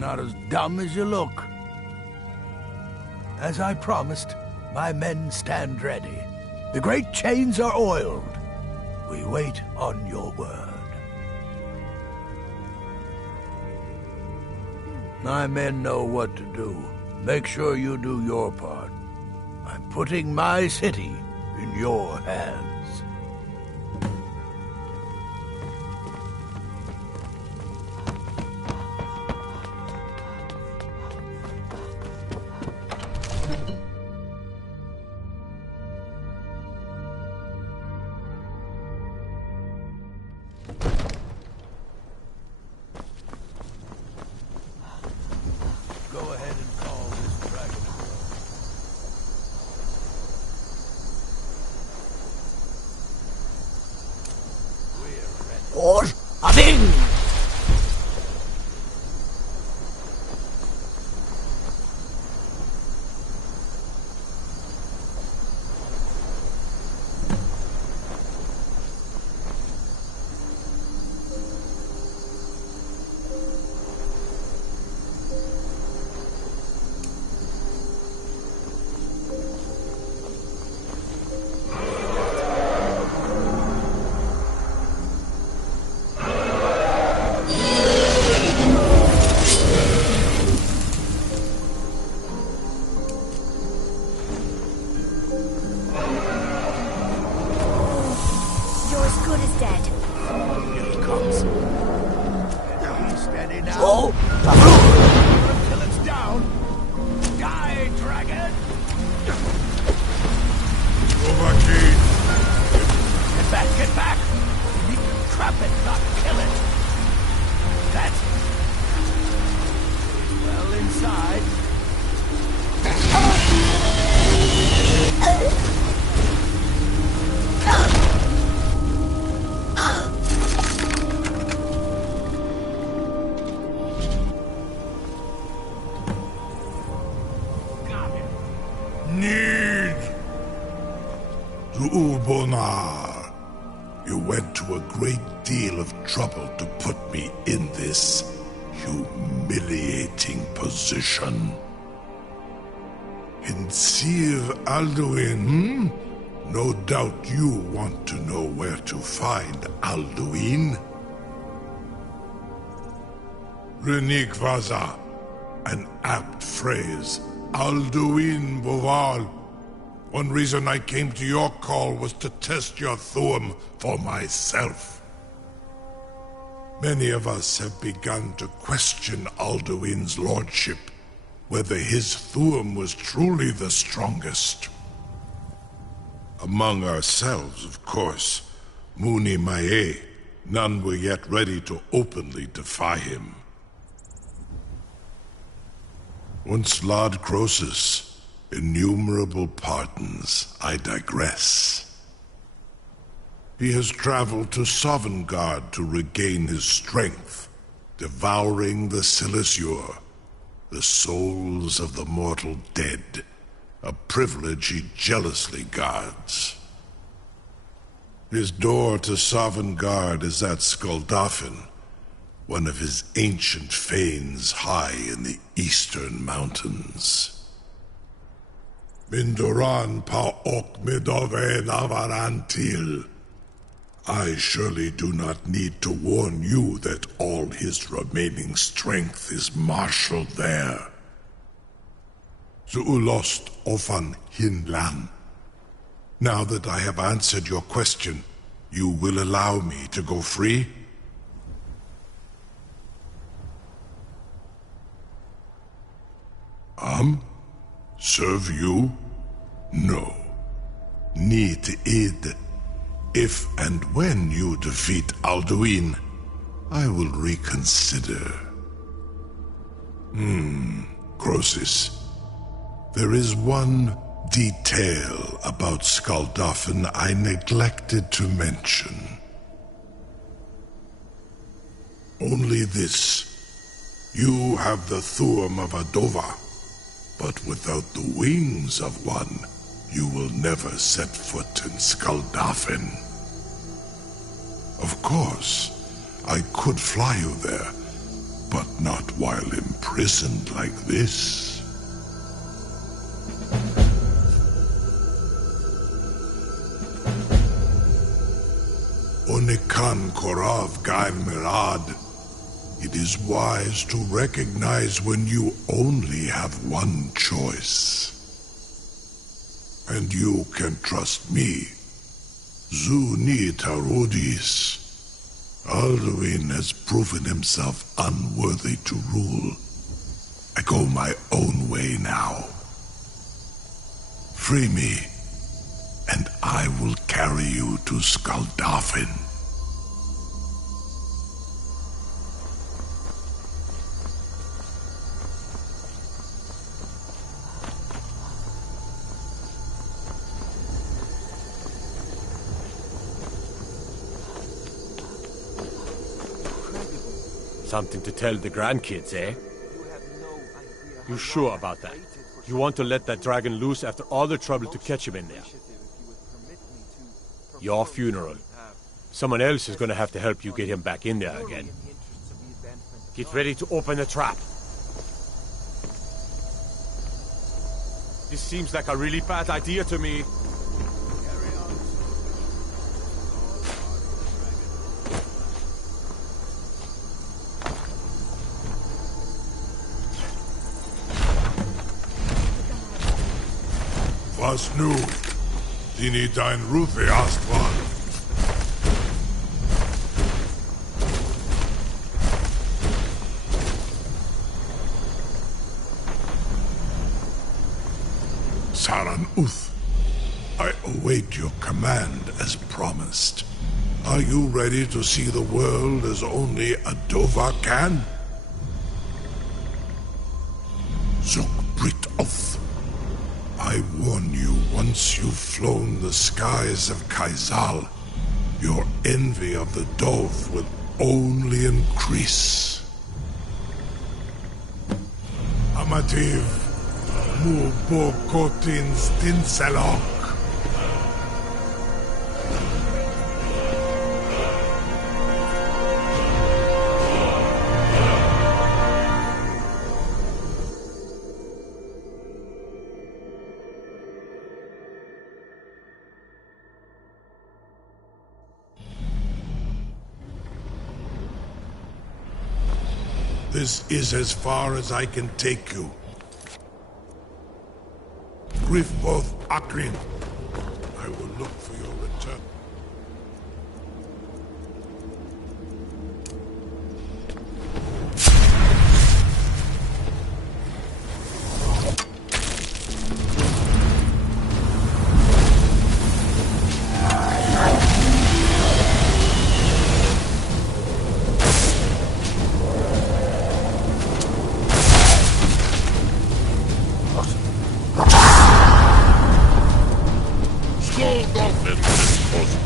Not as dumb as you look. As I promised, my men stand ready. The great chains are oiled. We wait on your word. My men know what to do. Make sure you do your part. I'm putting my city in your hands. need. Zuulbonar, you went to a great deal of trouble to put me in this humiliating position. In Sir Alduin, No doubt you want to know where to find Alduin. Renikvaza, an apt phrase. Alduin Boval. One reason I came to your call was to test your Thuum for myself. Many of us have begun to question Alduin's lordship, whether his Thuum was truly the strongest. Among ourselves, of course, Muni Mae, none were yet ready to openly defy him. Once Lord Croesus, innumerable pardons, I digress. He has traveled to Sovngarde to regain his strength, devouring the Silesur, the souls of the mortal dead, a privilege he jealously guards. His door to Sovngarde is at Skuldafn, one of his ancient fanes high in the eastern mountains. Mindoran pa ok midove navarantil. I surely do not need to warn you that all his remaining strength is marshaled there. Zuulost ofan hinlan. Now that I have answered your question, you will allow me to go free? Serve you? No. Need id. If and when you defeat Alduin, I will reconsider. Croesus. There is one detail about Skuldafn I neglected to mention. Only this. You have the Thuum of Adova, but without the wings of one, you will never set foot in Skuldafn. Of course, I could fly you there, but not while imprisoned like this. Onikan Korav Gaim Mirad. It is wise to recognize when you only have one choice. And you can trust me. Zuni Tarudis. Alduin has proven himself unworthy to rule. I go my own way now. Free me, and I will carry you to Skuldafn. Something to tell the grandkids, eh? You sure about that? You want to let that dragon loose after all the trouble to catch him in there? Your funeral. Someone else is gonna have to help you get him back in there again. Get ready to open the trap. This seems like a really bad idea to me. Was nu? Dini dein Rufe Astval. Saran Uth, I await your command as promised. Are you ready to see the world as only Adova can? Zuk Brit Oth. I warn you, once you've flown the skies of Kaizal, your envy of the Dove will only increase. Amativ, Mubokotin Stinselok. This is as far as I can take you. Griffboth Akrin. I will look for your return. Skål, Dolphin!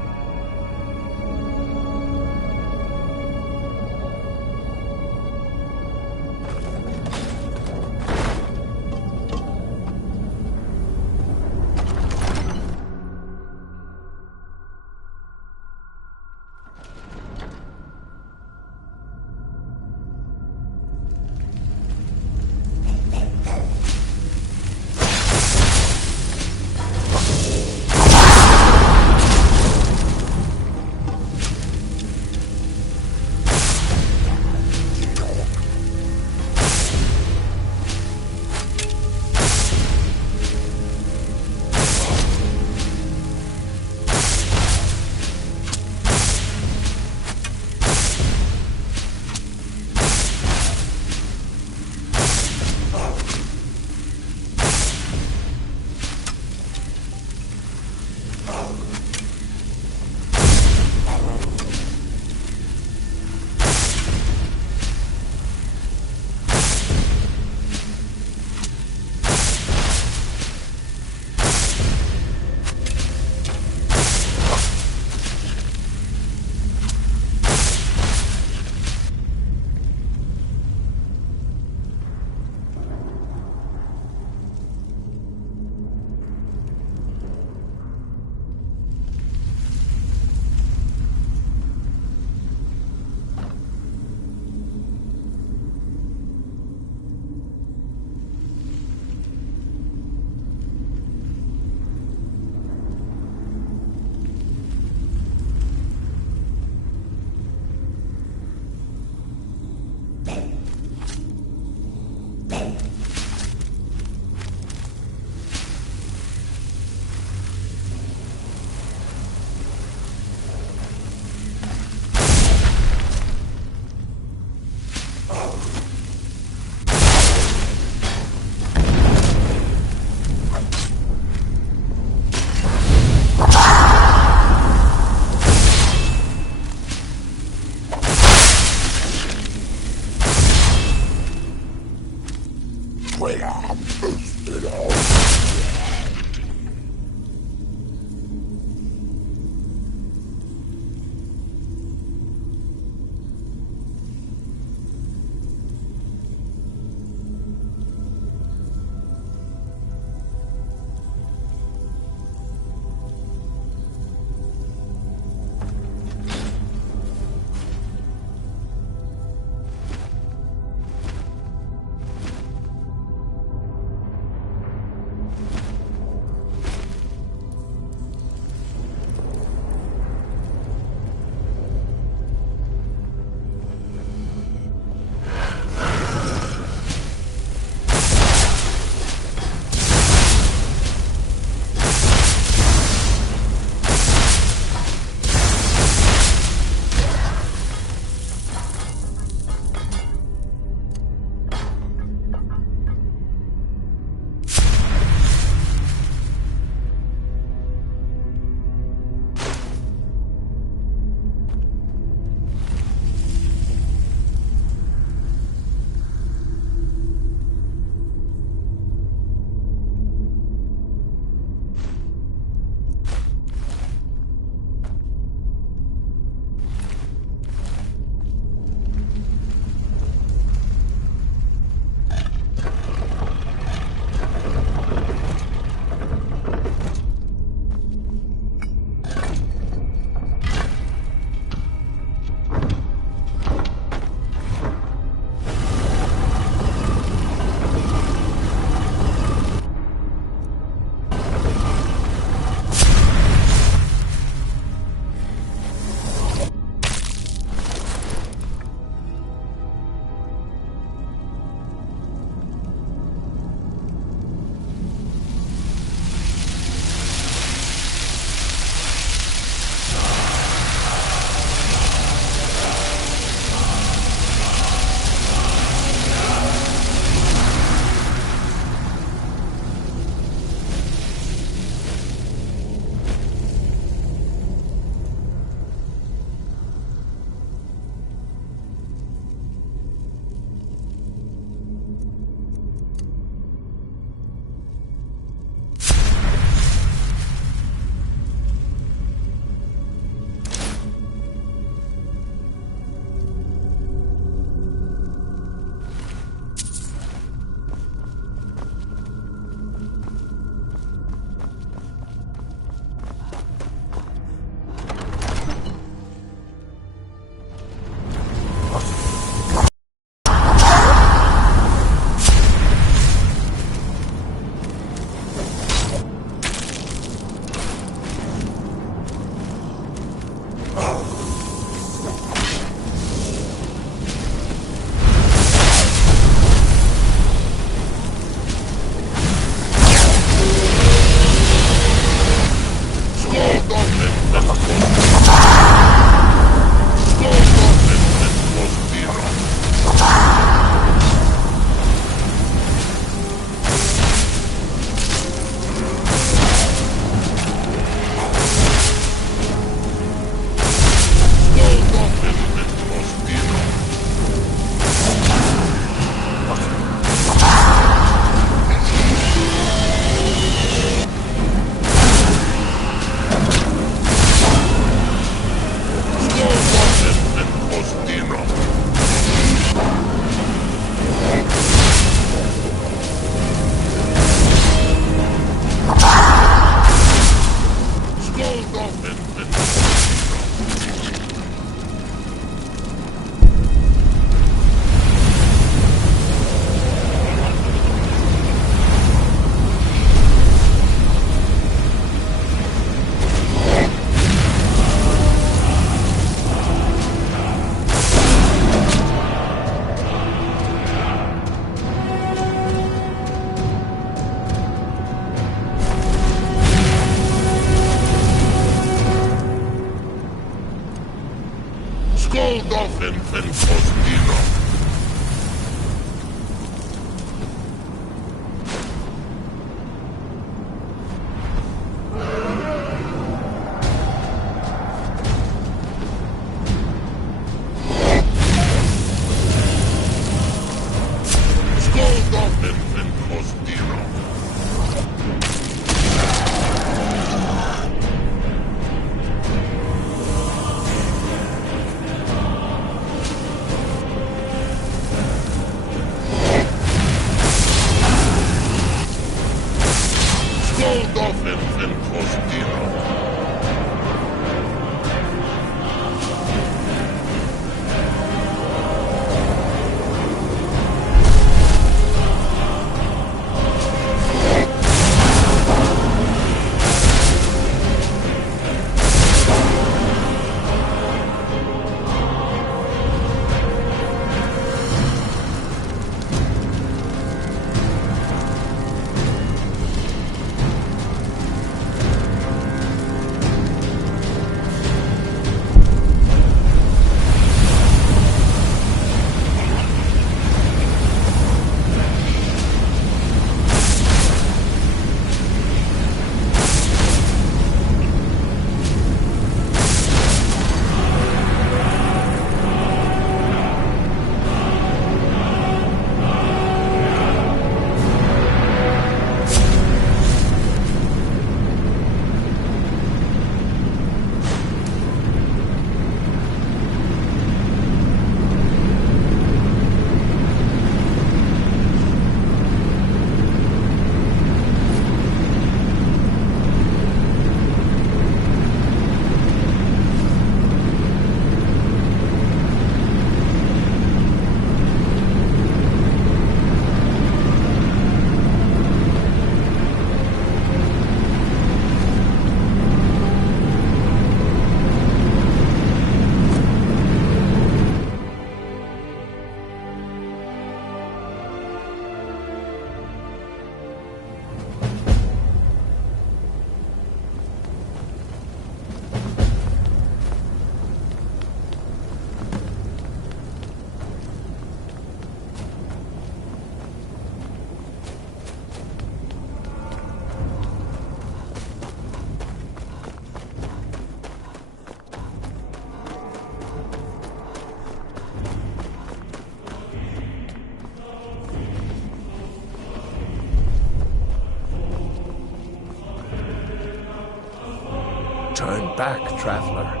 back, traveler.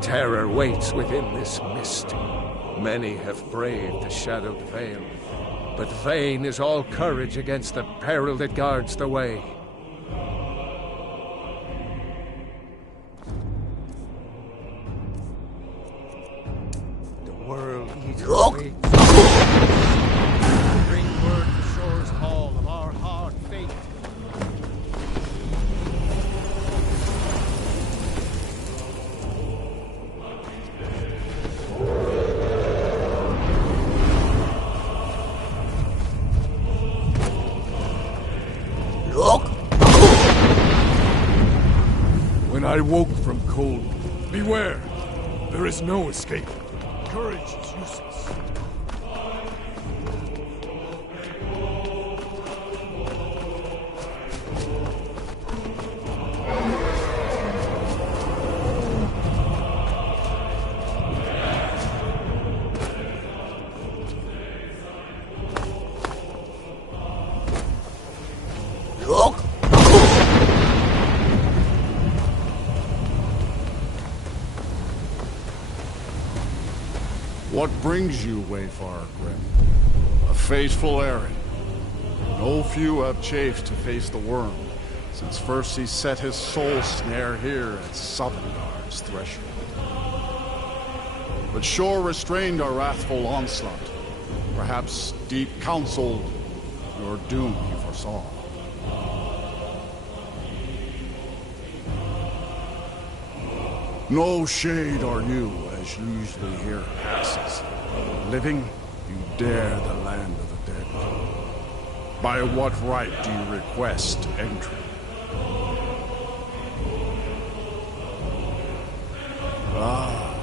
Terror waits within this mist. Many have braved the shadowed veil, but vain is all courage against the peril that guards the way. The world eats away. Bring word to Shore's Hall of our hard fate. When I woke from cold, beware! There is no escape. Courage is useless. What brings you, Wayfarer Grim? A faithful errand. No few have chafed to face the worm, since first he set his soul snare here at Sovngarde's threshold. But Shore restrained our wrathful onslaught. Perhaps deep counseled your doom he foresaw. No shade are you, as usually here passes. Living, you dare the land of the dead. By what right do you request entry? Ah,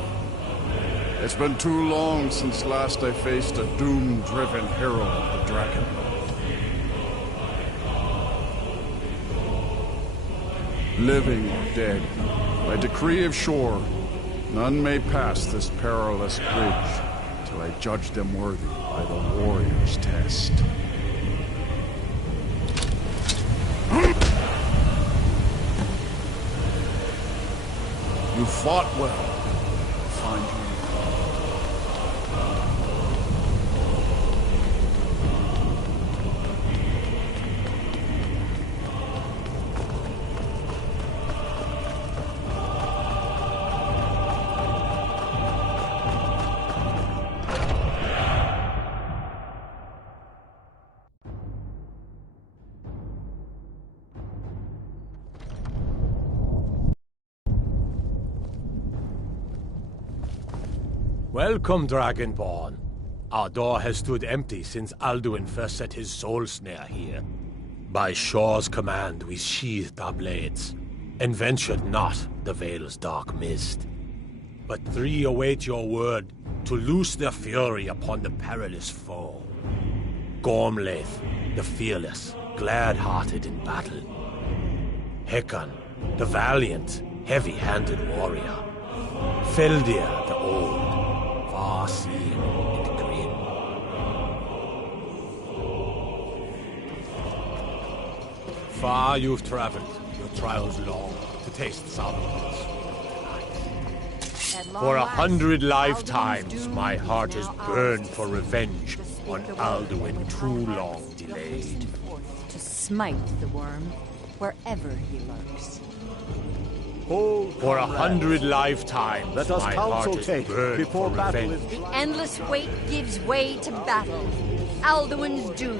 it's been too long since last I faced a doom-driven hero of the dragon. Living or dead, by decree of Shore, none may pass this perilous bridge till I judge them worthy by the warrior's test. You fought well. I'll find you. Welcome, Dragonborn. Our door has stood empty since Alduin first set his soul snare here. By Shore's command, we sheathed our blades, and ventured not the Vale's dark mist. But three await your word to loose their fury upon the perilous foe. Gormlaith, the fearless, glad-hearted in battle. Hekon, the valiant, heavy-handed warrior. Feldir, the old, far-seeing and grim. Far you've traveled, your trials long, to taste Sauron's delight. For 100 lifetimes, my heart has burned for revenge on Alduin too long delayed. To smite the worm wherever he lurks. For 100 lifetimes, let us my counsel heart has take burned before for battle revenge. The endless wait gives way to battle. Alduin's doom,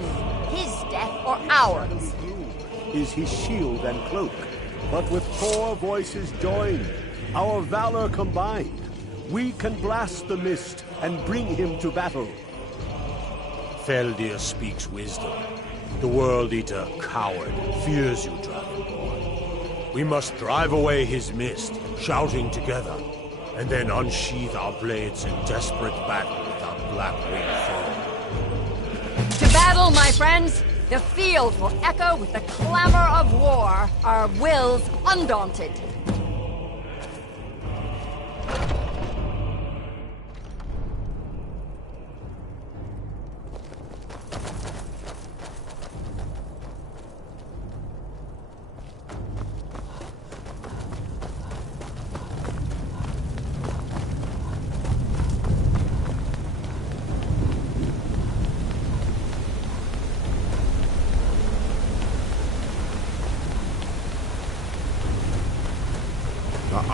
his death or ours. Is his shield and cloak, but with 4 voices joined, our valor combined, we can blast the mist and bring him to battle. Feldir speaks wisdom. The World Eater, coward, fears you, Dragonborn. We must drive away his mist, shouting together, and then unsheath our blades in desperate battle with our black-winged foe. To battle, my friends! The field will echo with the clamor of war, our wills undaunted.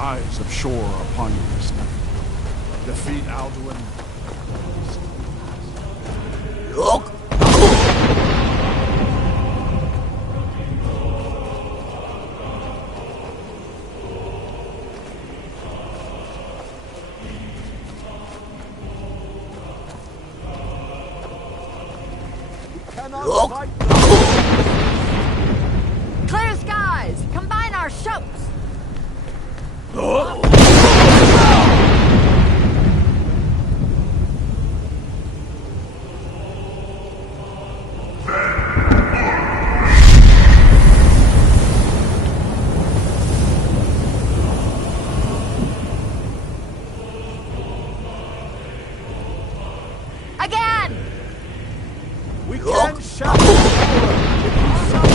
eyes of Shore are upon you this night. Defeat Alduin. Look! Look! Clear skies! Combine our shows! Again! We can shout power if we shout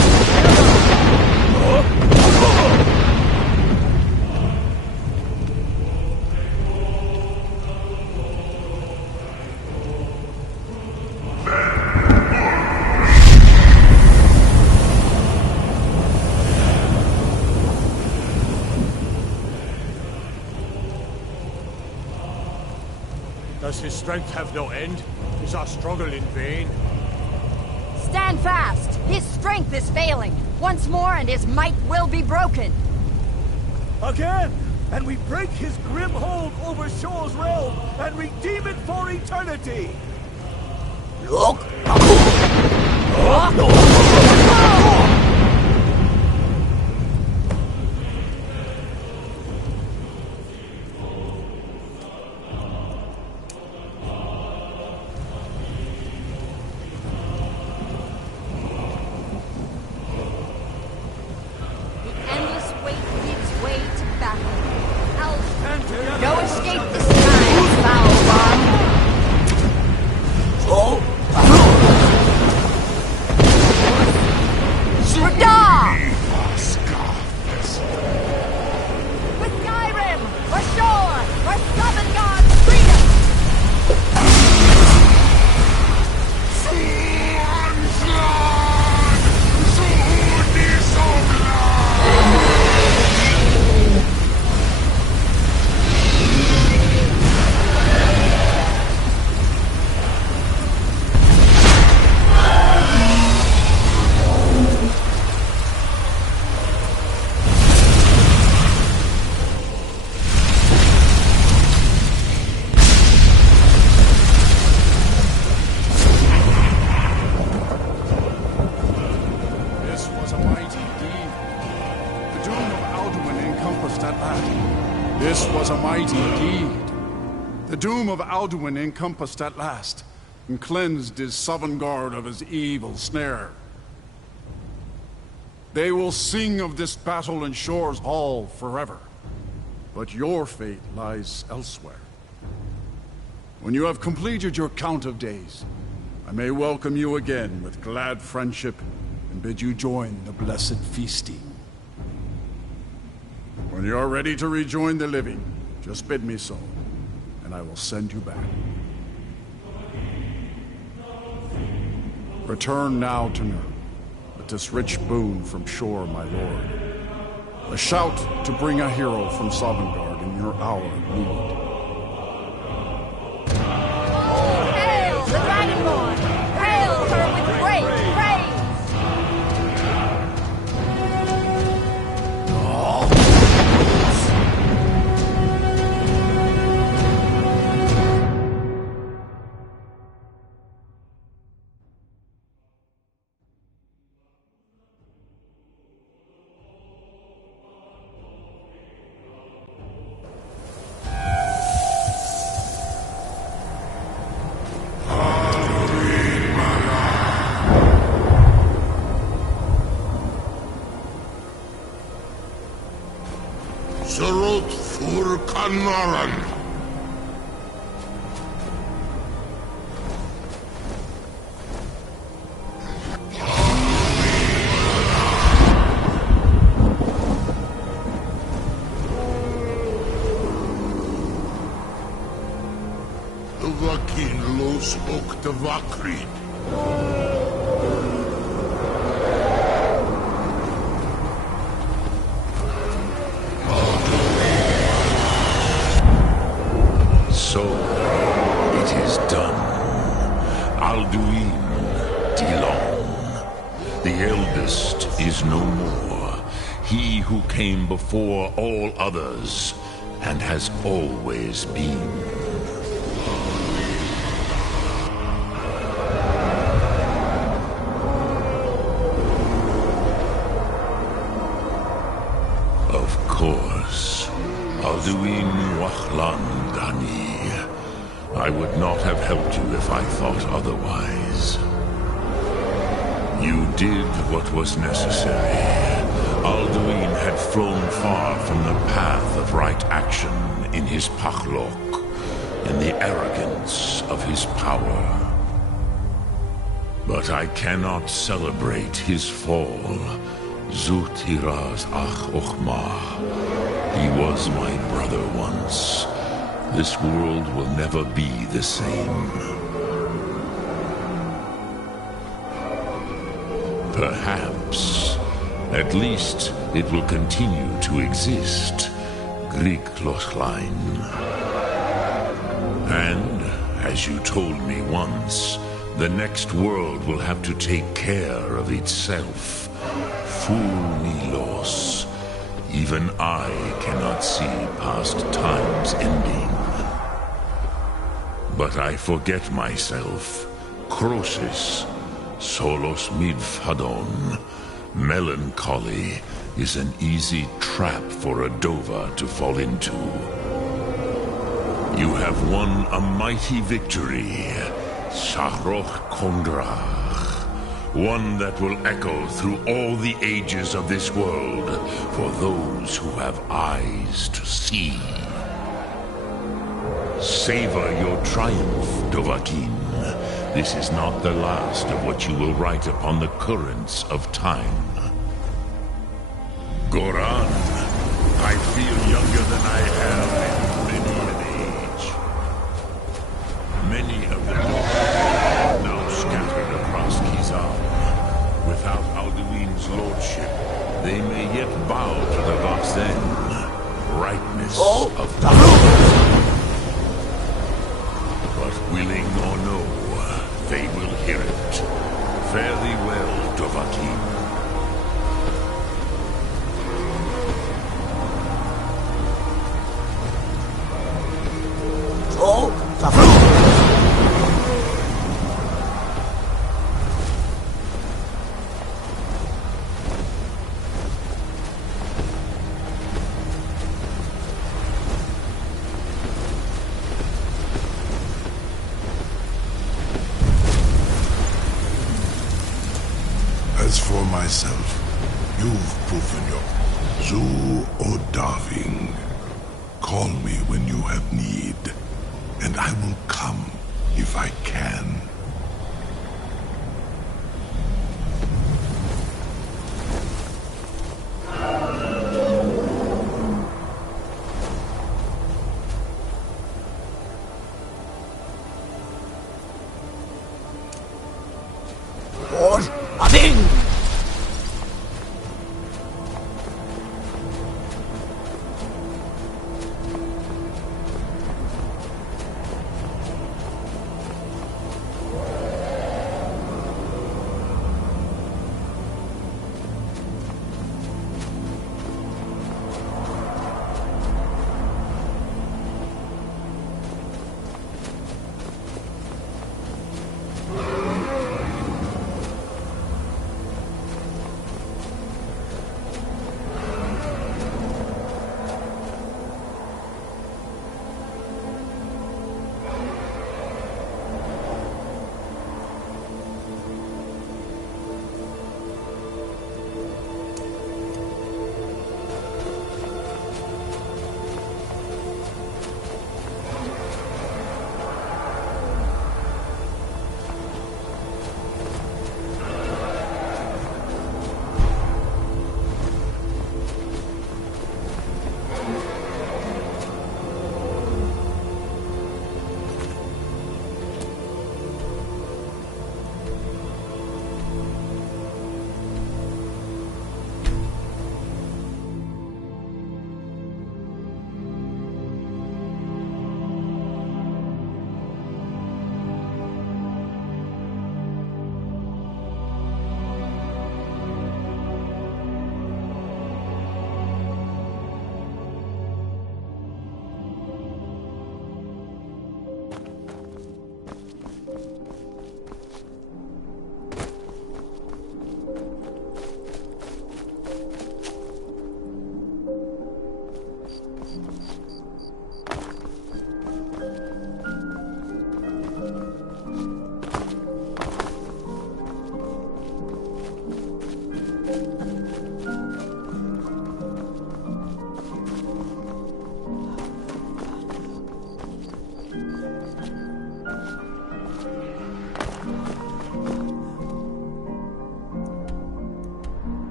Does his strength have no end? Is our struggle in vain? Stand fast! His strength is failing! Once more and his might will be broken! again, and we break his grim hold over Shore's realm and redeem it for eternity. Look! Endless weight gives way to battle. No escape this time, foul one! Radar! With Skyrim, for Shore, for Sovngarde's freedom! This was a mighty deed. The doom of Alduin encompassed at last. This was a mighty deed. The doom of Alduin encompassed at last, and cleansed his Sovngarde of his evil snare. They will sing of this battle in Shore's hall forever. But your fate lies elsewhere. When you have completed your count of days, I may welcome you again with glad friendship and bid you join the blessed feasting. When you are ready to rejoin the living, just bid me so, and I will send you back. Return now to Nurn, with this rich boon from Shore, my lord. A shout to bring a hero from Sovngarde in your hour of need. Hail the Dragonborn! Hail her with great praise! Serot fur Kanaran. The Vakin lo spoke the Vakrid. Alduin Tilon. The eldest is no more. He who came before all others, and has always been. Of course, Alduin Wachlan Dani. I would not have helped you if I thought otherwise. You did what was necessary. Alduin had flown far from the path of right action in his Pachlok, in the arrogance of his power. But I cannot celebrate his fall. Zutiraz Ach Ochmah. He was my brother once. This world will never be the same. Perhaps. At least, it will continue to exist. Griklochlein. And, as you told me once, the next world will have to take care of itself. Fool me, Los. Even I cannot see past time's ending. But I forget myself. Crosis, solos midfadon. Melancholy is an easy trap for a Dova to fall into. You have won a mighty victory, Shahroch Kondrach. One that will echo through all the ages of this world for those who have eyes to see. Savor your triumph, Dovahkiin. This is not the last of what you will write upon the currents of time. Goran, I feel younger than I have in many an age. Many of the Dovahkiin now scattered across Kizar. Without Alduin's lordship, they may yet bow to the Vaxen, rightness of power. But willing or no, they will hear it. Fare thee well, Dovahkiin. As for myself, you've proven your Zu Odaving. Call me when you have need, and I will come if I can.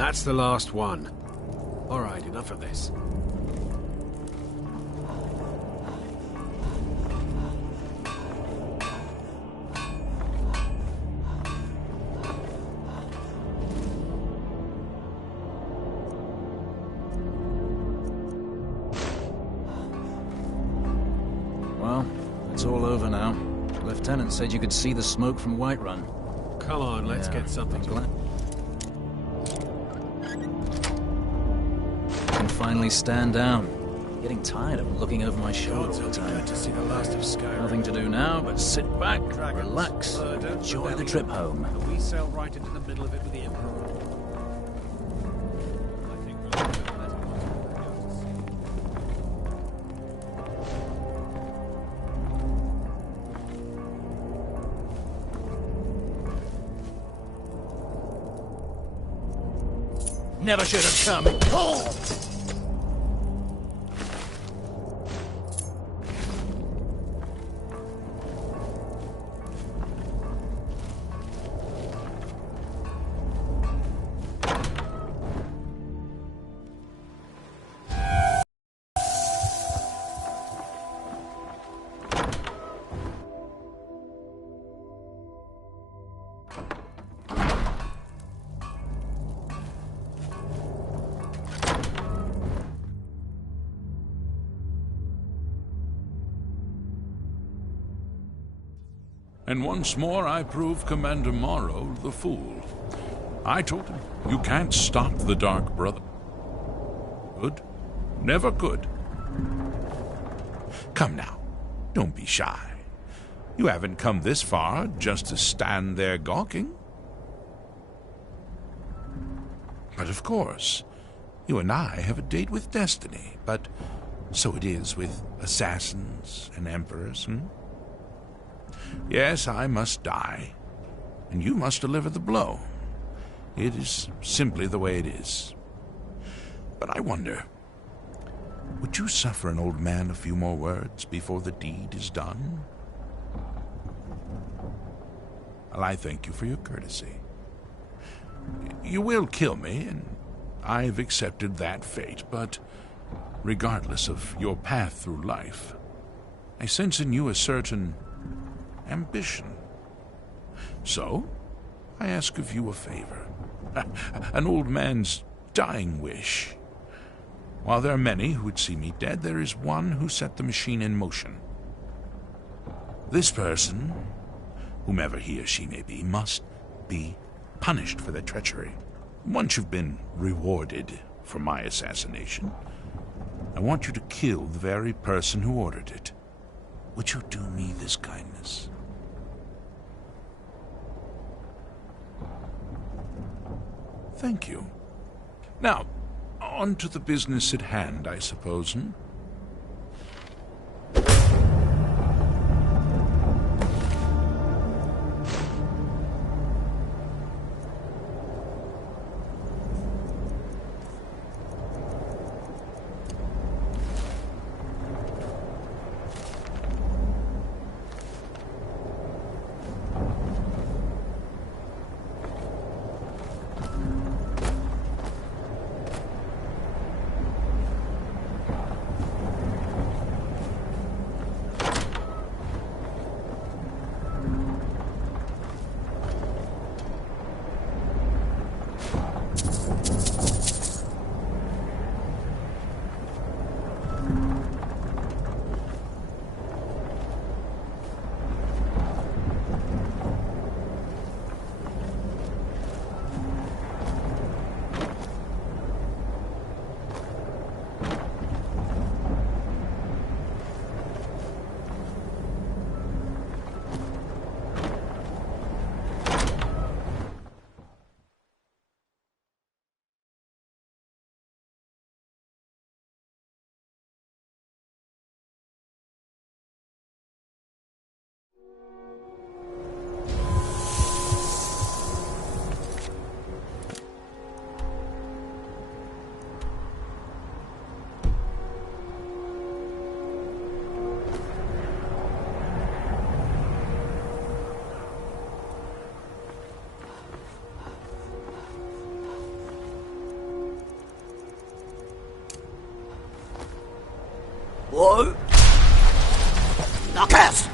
That's the last one. Alright, enough of this. Well, it's all over now. The lieutenant said you could see the smoke from Whiterun. Come on, let's get something to... Can finally stand down. Getting tired of looking over my shoulder all the time. To see the last of Skyrim. Nothing to do now but sit back, relax, enjoy the trip home. We sail right into the middle of it with the Emperor. Never should have come. Oh! And once more I prove Commander Morrow the fool. I told him, you can't stop the Dark Brother. Good? Never could. Come now, don't be shy. You haven't come this far just to stand there gawking. But of course, you and I have a date with destiny, but so it is with assassins and emperors, Yes, I must die, and you must deliver the blow. It is simply the way it is. But I wonder, would you suffer an old man a few more words before the deed is done? Well, I thank you for your courtesy. You will kill me, and I've accepted that fate, but regardless of your path through life, I sense in you a certain ambition. So, I ask of you a favor. An old man's dying wish. While there are many who would see me dead, there is one who set the machine in motion. This person, whomever he or she may be, must be punished for their treachery. Once you've been rewarded for my assassination, I want you to kill the very person who ordered it. Would you do me this kindness? Thank you. Now, on to the business at hand, I suppose, Or... Knockers!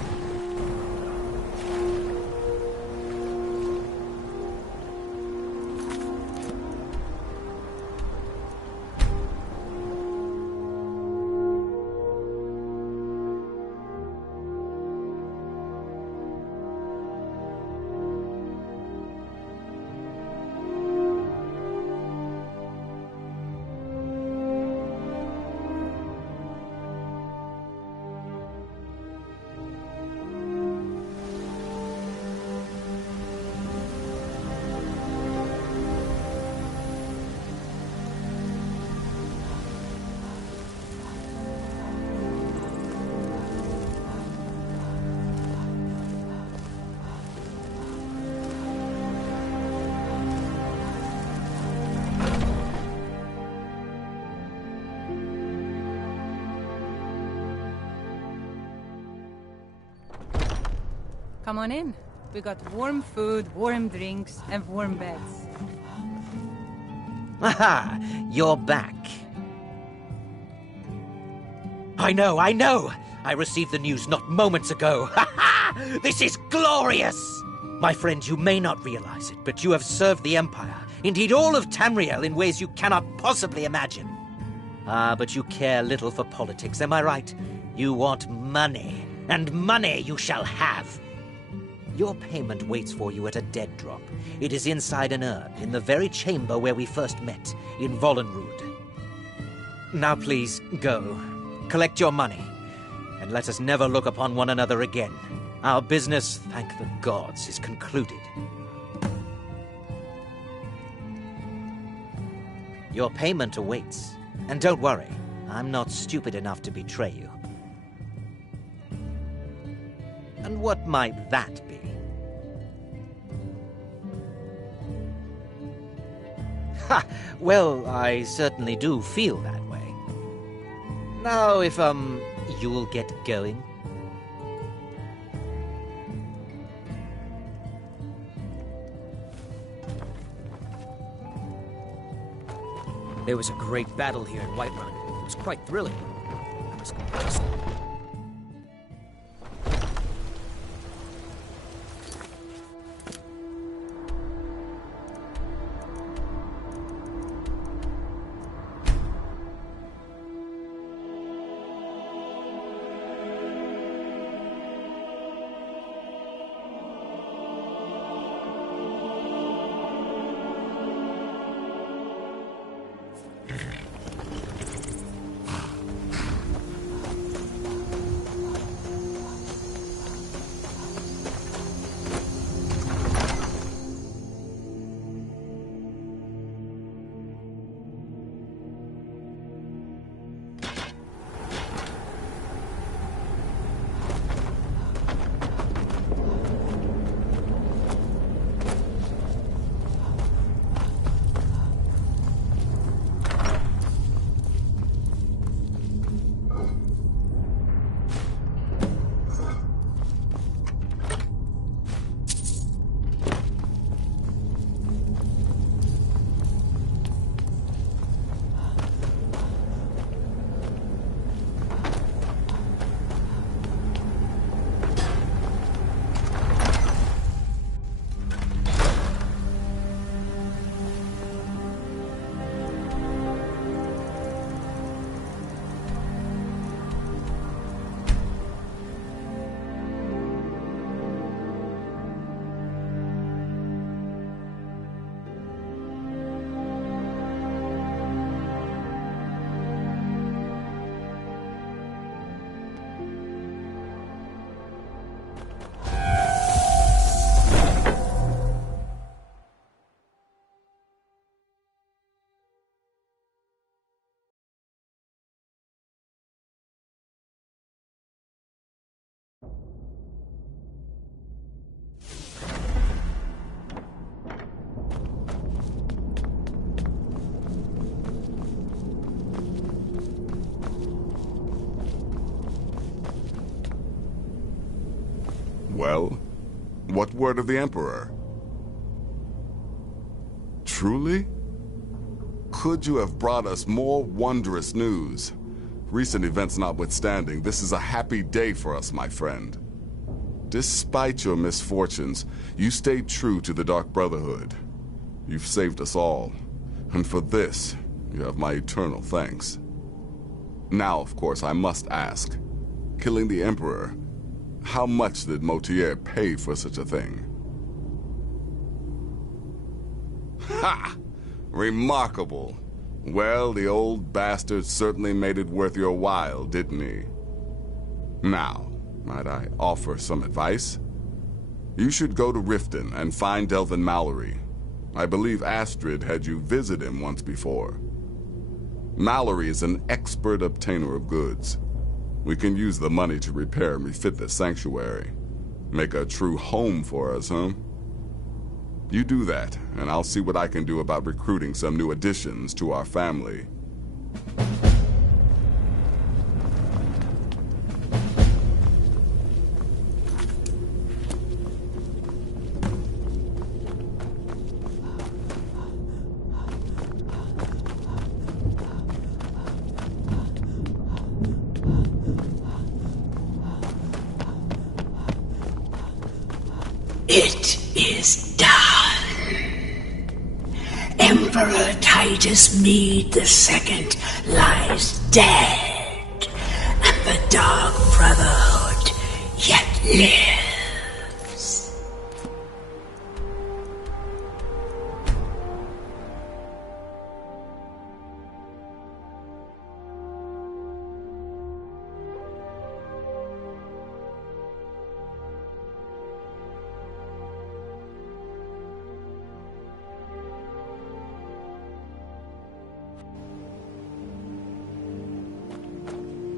Come on in. We got warm food, warm drinks, and warm beds. Aha! You're back. I know! I received the news not moments ago. Ha ha! This is glorious! My friend, you may not realize it, but you have served the Empire, indeed all of Tamriel, in ways you cannot possibly imagine. Ah, but you care little for politics, am I right? You want money, and money you shall have. Your payment waits for you at a dead drop. It is inside an urn, in the very chamber where we first met, in Vollenrud. Now please, go. Collect your money, and let us never look upon one another again. Our business, thank the gods, is concluded. Your payment awaits, and don't worry, I'm not stupid enough to betray you. And what might that be? Ha! Well, I certainly do feel that way. Now, if, you'll get going. There was a great battle here in Whiterun. It was quite thrilling. I must confess. Well, what word of the Emperor? Truly? Could you have brought us more wondrous news? Recent events notwithstanding, this is a happy day for us, my friend. Despite your misfortunes, you stayed true to the Dark Brotherhood. You've saved us all, and for this, you have my eternal thanks. Now, of course, I must ask, killing the Emperor, how much did Motier pay for such a thing? Ha! Remarkable. Well, the old bastard certainly made it worth your while, didn't he? Now, might I offer some advice? You should go to Riften and find Delvin Mallory. I believe Astrid had you visit him once before. Mallory is an expert obtainer of goods. We can use the money to repair and refit the sanctuary. Make a true home for us, huh? You do that, and I'll see what I can do about recruiting some new additions to our family. It is done. Emperor Titus Mede II lies dead, and the Dark Brotherhood yet lives.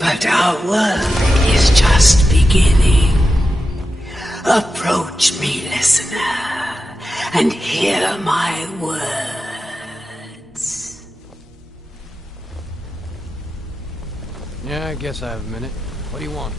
But our work is just beginning. Approach me, listener, and hear my words. Yeah, I guess I have a minute. What do you want?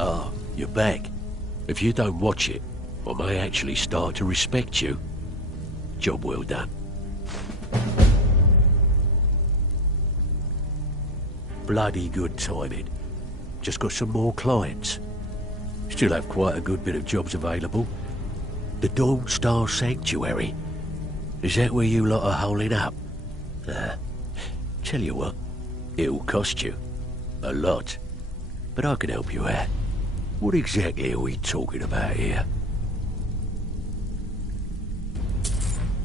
Ah, you're back. If you don't watch it, I may actually start to respect you. Job well done. Bloody good timing. Just got some more clients. Still have quite a good bit of jobs available. The Dawn Star Sanctuary. Is that where you lot are holding up? Tell you what, it'll cost you. A lot. But I can help you out. What exactly are we talking about here?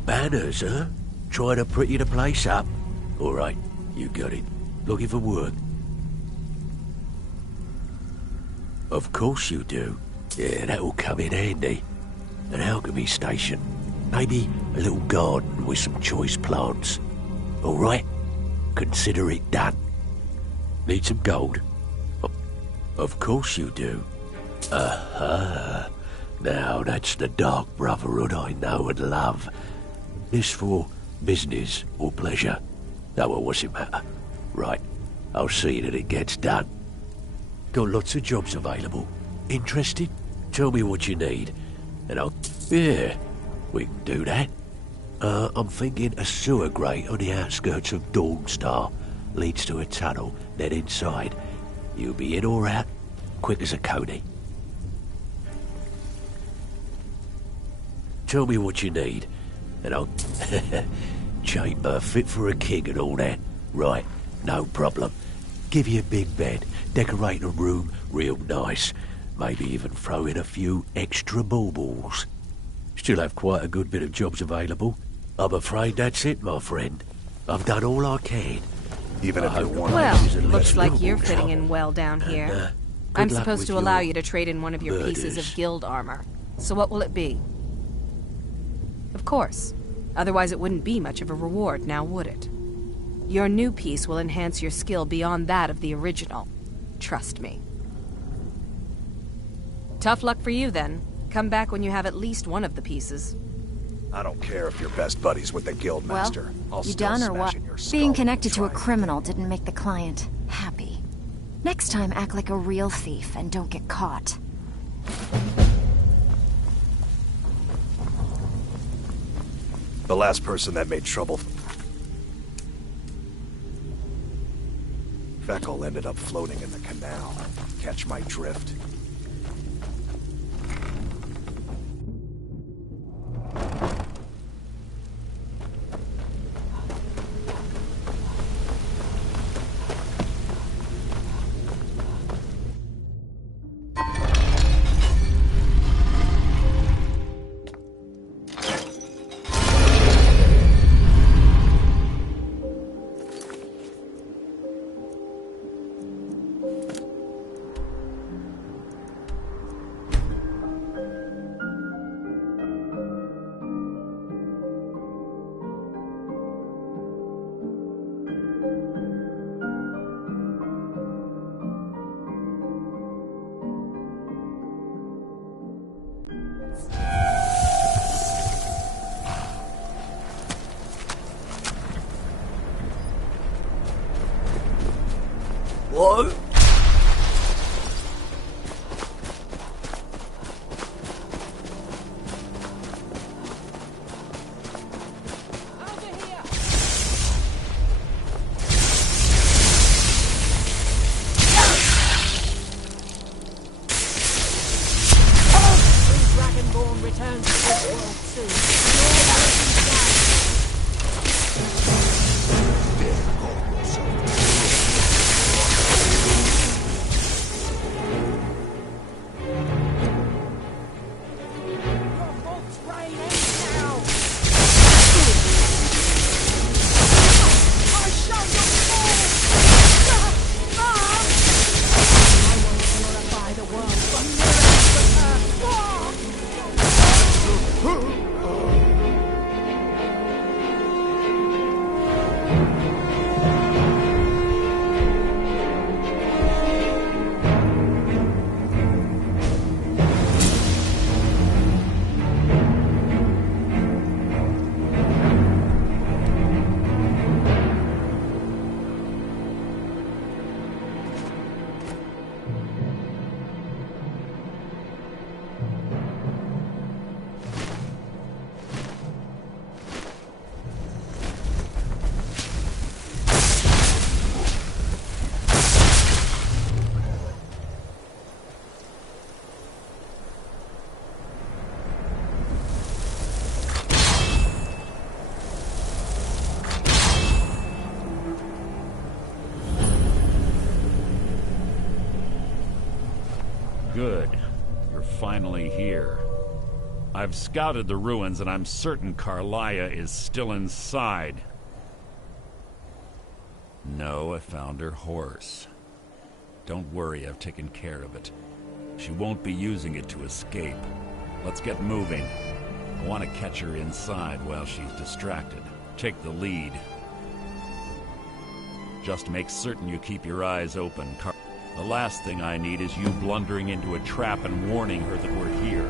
Banners, huh? Trying to pretty the place up? Alright, you got it. Looking for work? Of course you do. Yeah, that'll come in handy. An alchemy station. Maybe a little garden with some choice plants. Alright? Consider it done. Need some gold? Of course you do. Aha. Now that's the Dark Brotherhood I know and love. This for business or pleasure? No, well, what's it matter? Right, I'll see that it gets done. Got lots of jobs available. Interested? Tell me what you need, and I'll... Yeah, we can do that. I'm thinking a sewer grate on the outskirts of Dawnstar leads to a tunnel, then inside. You'll be in or out, quick as a coney. Tell me what you need, and I'll... Chamber fit for a king and all that. Right, no problem. Give you a big bed, decorate a room real nice. Maybe even throw in a few extra baubles. Still have quite a good bit of jobs available. I'm afraid that's it, my friend. I've done all I can. Even if you're one Well, looks like you're fitting in well down here. I'm supposed to allow you to trade in one of your pieces of guild armor. So what will it be? Of course. Otherwise it wouldn't be much of a reward, now would it? Your new piece will enhance your skill beyond that of the original. Trust me. Tough luck for you, then. Come back when you have at least one of the pieces. I don't care if you're best buddies with the guildmaster. Well, I'll you still done or smash what? in your Being connected to a criminal didn't make the client happy. Next time, act like a real thief and don't get caught. The last person that made trouble. Feckle ended up floating in the canal. Catch my drift? What? Dragonborn returns to this world soon. Good. You're finally here. I've scouted the ruins and I'm certain Carlia is still inside. No, I found her horse. Don't worry, I've taken care of it. She won't be using it to escape. Let's get moving. I want to catch her inside while she's distracted. Take the lead. Just make certain you keep your eyes open. The last thing I need is you blundering into a trap and warning her that we're here.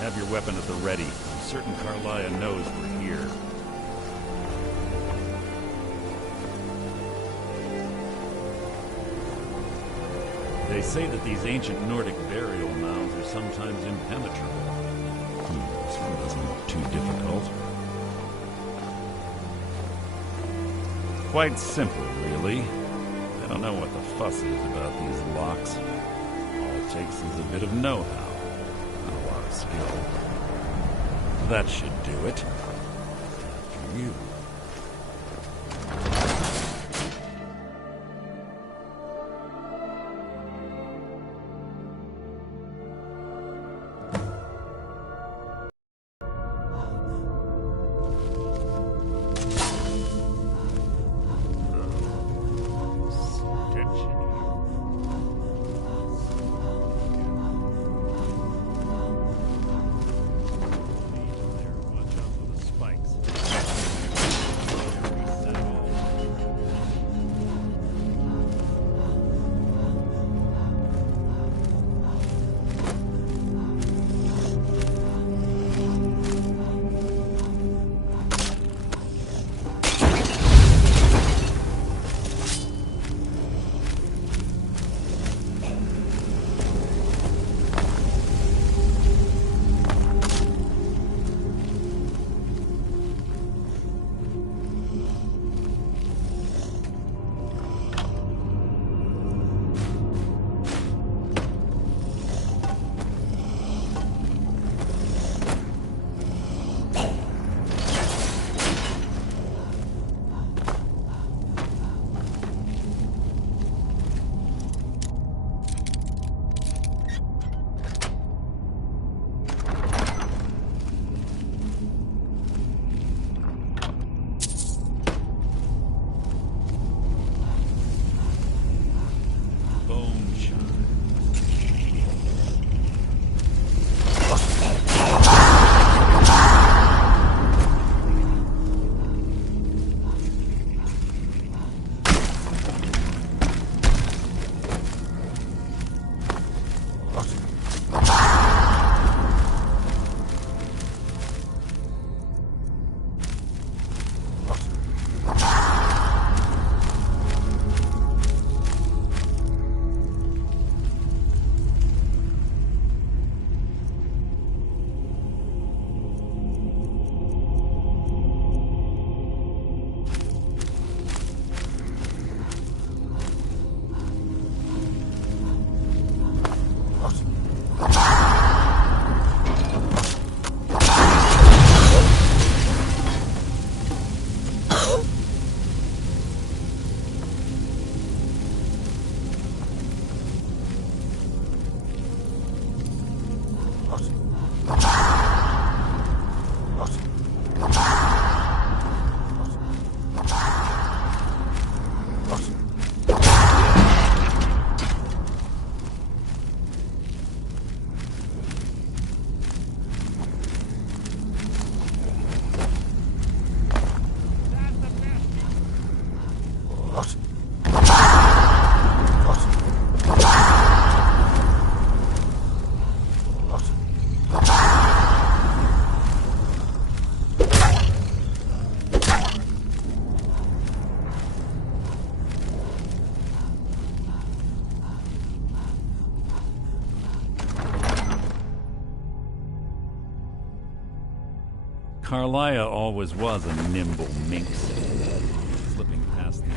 Have your weapon at the ready. I'm certain Carlia knows we're here. They say that these ancient Nordic burial mounds are sometimes impenetrable. This one doesn't look too difficult. Quite simple, really. I don't know what the fuss is about these locks. All it takes is a bit of know-how. Not a lot of skill. That should do it. After you. Carlia always was a nimble minx, slipping past the...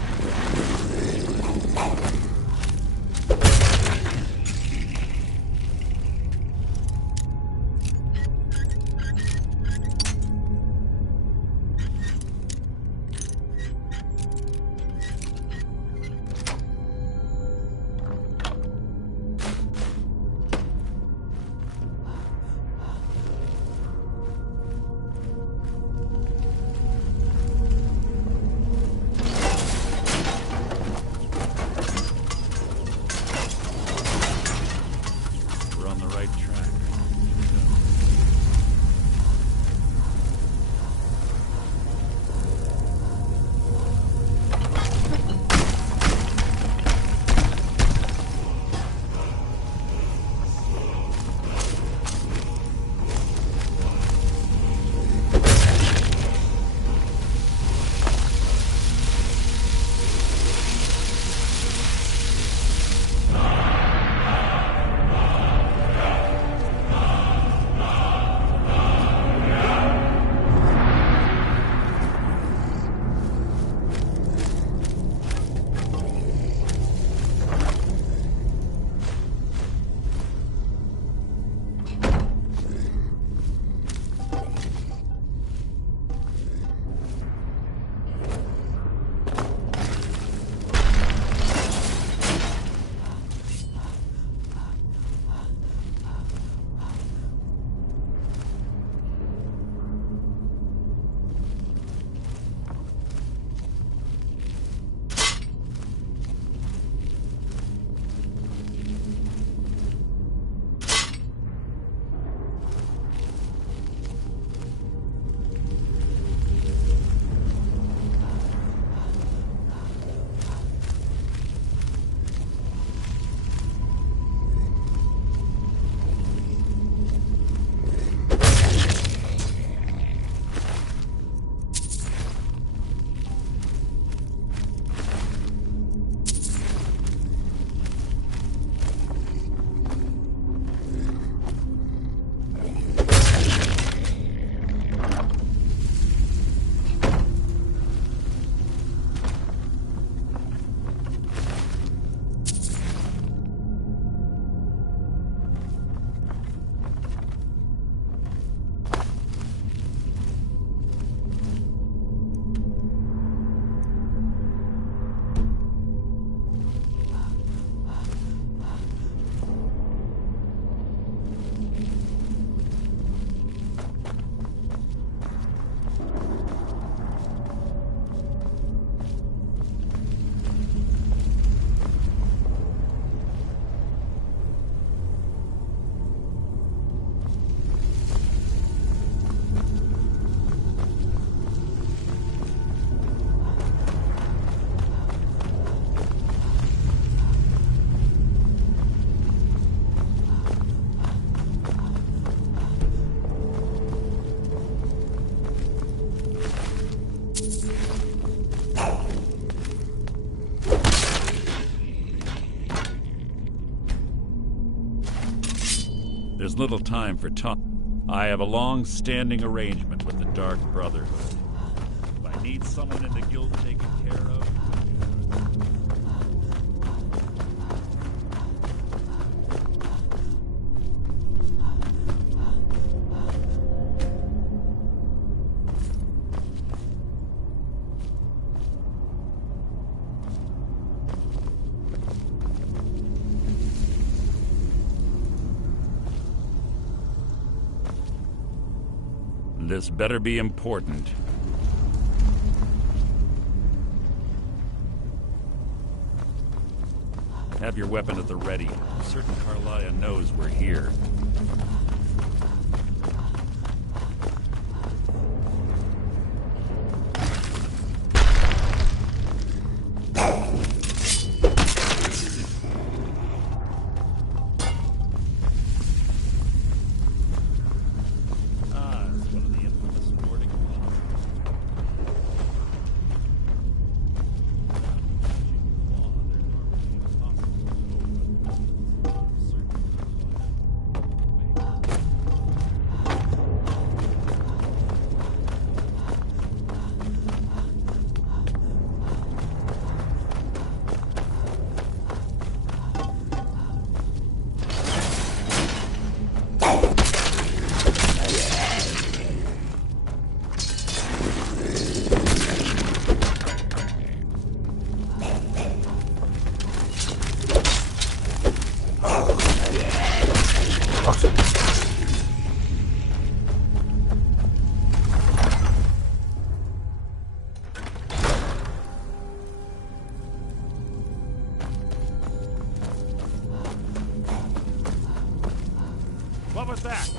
There's little time for talk. I have a long-standing arrangement with the Dark Brotherhood. If I need someone in the guild taken care of... This better be important. Have your weapon at the ready. I'm certain Carlia knows we're here. was that?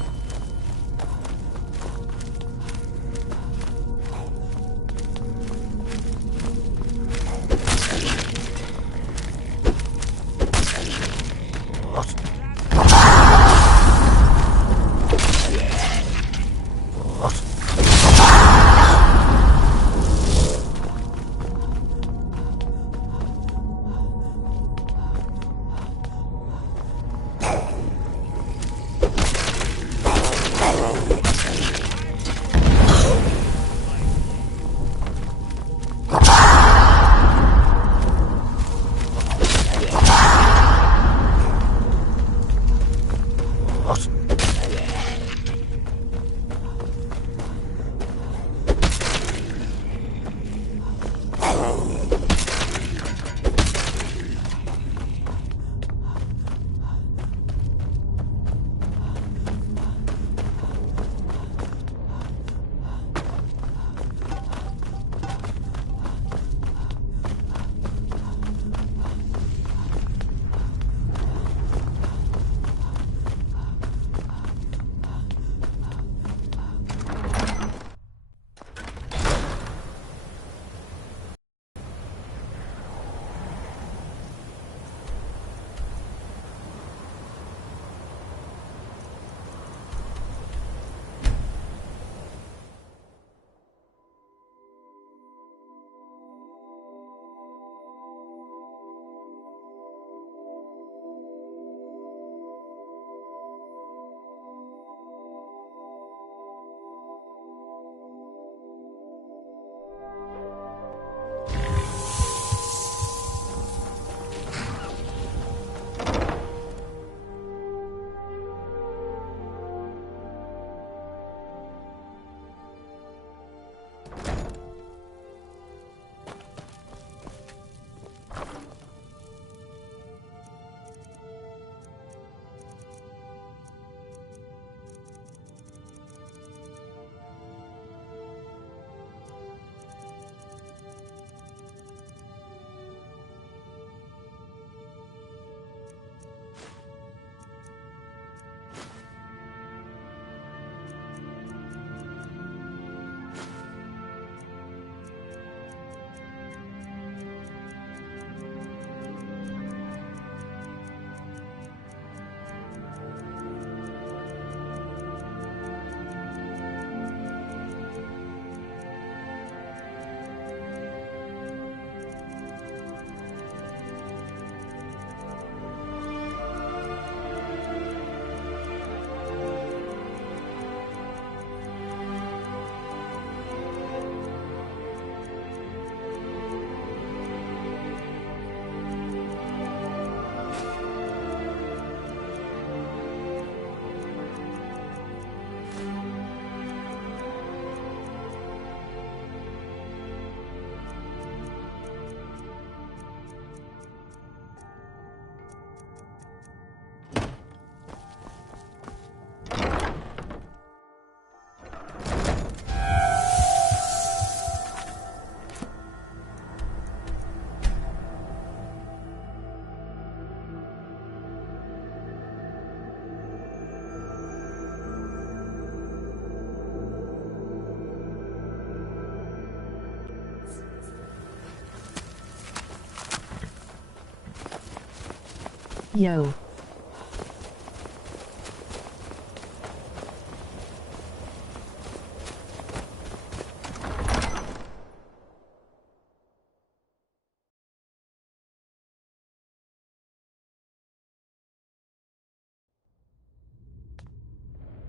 Yo.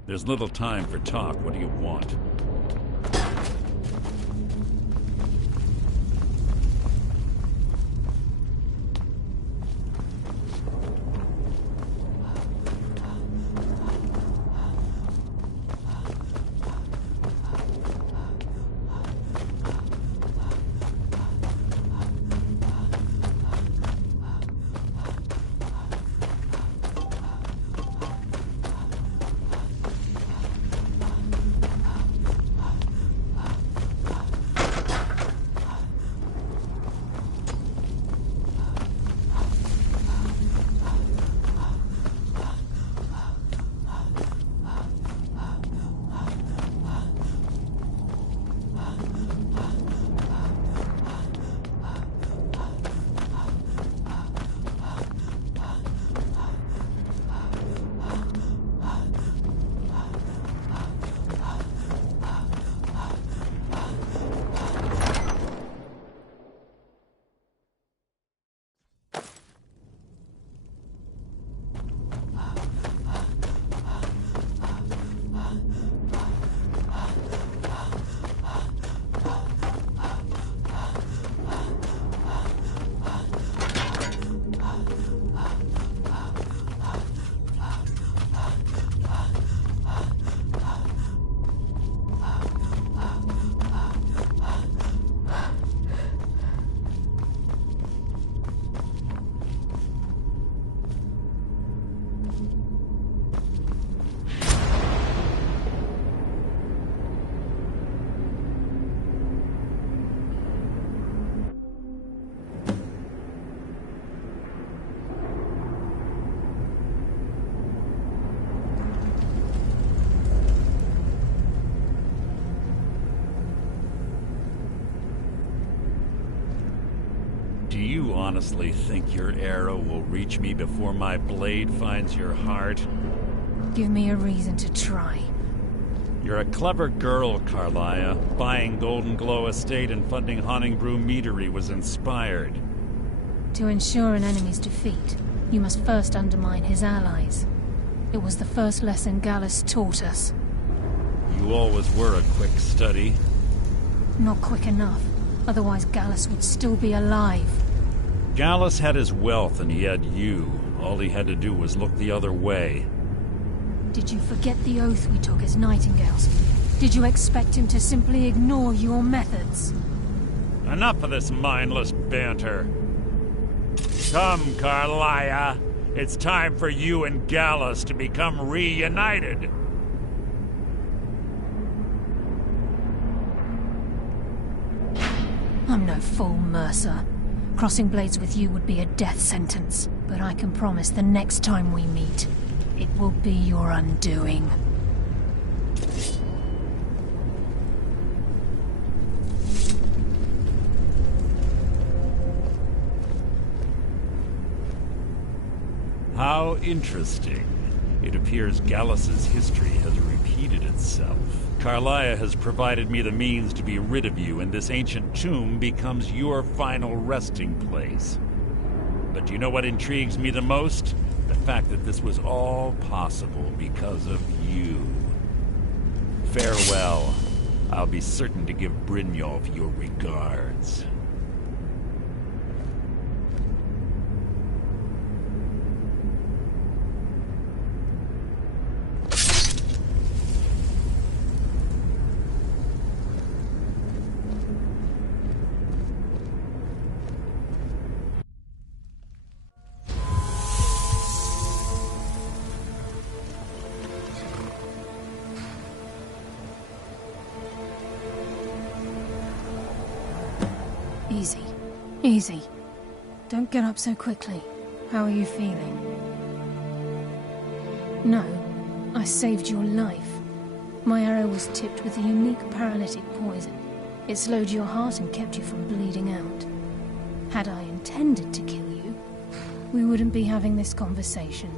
There's little time for talk. What do you want? you honestly think your arrow will reach me before my blade finds your heart? Give me a reason to try. You're a clever girl, Carlia. Buying Golden Glow Estate and funding Haunting Brew Meadery was inspired. To ensure an enemy's defeat, you must first undermine his allies. It was the first lesson Gallus taught us. You always were a quick study. Not quick enough. Otherwise Gallus would still be alive. Gallus had his wealth and he had you. All he had to do was look the other way. Did you forget the oath we took as Nightingales? Did you expect him to simply ignore your methods? Enough of this mindless banter. Come, Carlia. It's time for you and Gallus to become reunited. I'm no fool, Mercer. Crossing blades with you would be a death sentence. But I can promise the next time we meet, it will be your undoing. How interesting. It appears Gallus's history has repeated itself. Carlia has provided me the means to be rid of you, and this ancient tomb becomes your final resting place. But do you know what intrigues me the most? The fact that this was all possible because of you. Farewell. I'll be certain to give Brynjolf your regards. Easy. Easy. Don't get up so quickly. How are you feeling? No, I saved your life. My arrow was tipped with a unique paralytic poison. It slowed your heart and kept you from bleeding out. Had I intended to kill you, we wouldn't be having this conversation.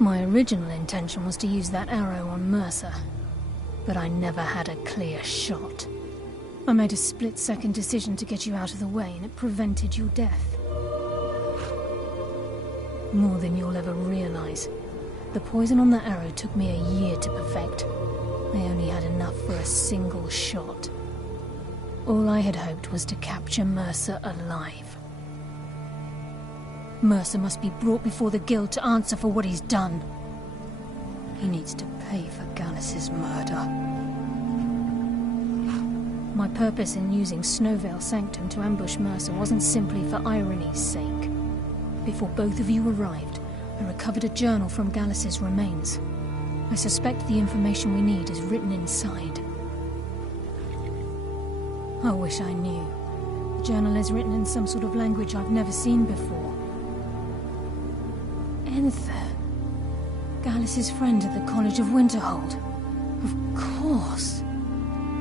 My original intention was to use that arrow on Mercer, but I never had a clear shot. I made a split-second decision to get you out of the way, and it prevented your death. More than you'll ever realize. The poison on that arrow took me a year to perfect. I only had enough for a single shot. All I had hoped was to capture Mercer alive. Mercer must be brought before the Guild to answer for what he's done. He needs to pay for Gallus's murder. My purpose in using Snowvale Sanctum to ambush Mercer wasn't simply for irony's sake. Before both of you arrived, I recovered a journal from Gallus's remains. I suspect the information we need is written inside. I wish I knew. The journal is written in some sort of language I've never seen before. Enther. Gallus's friend at the College of Winterhold. Of course.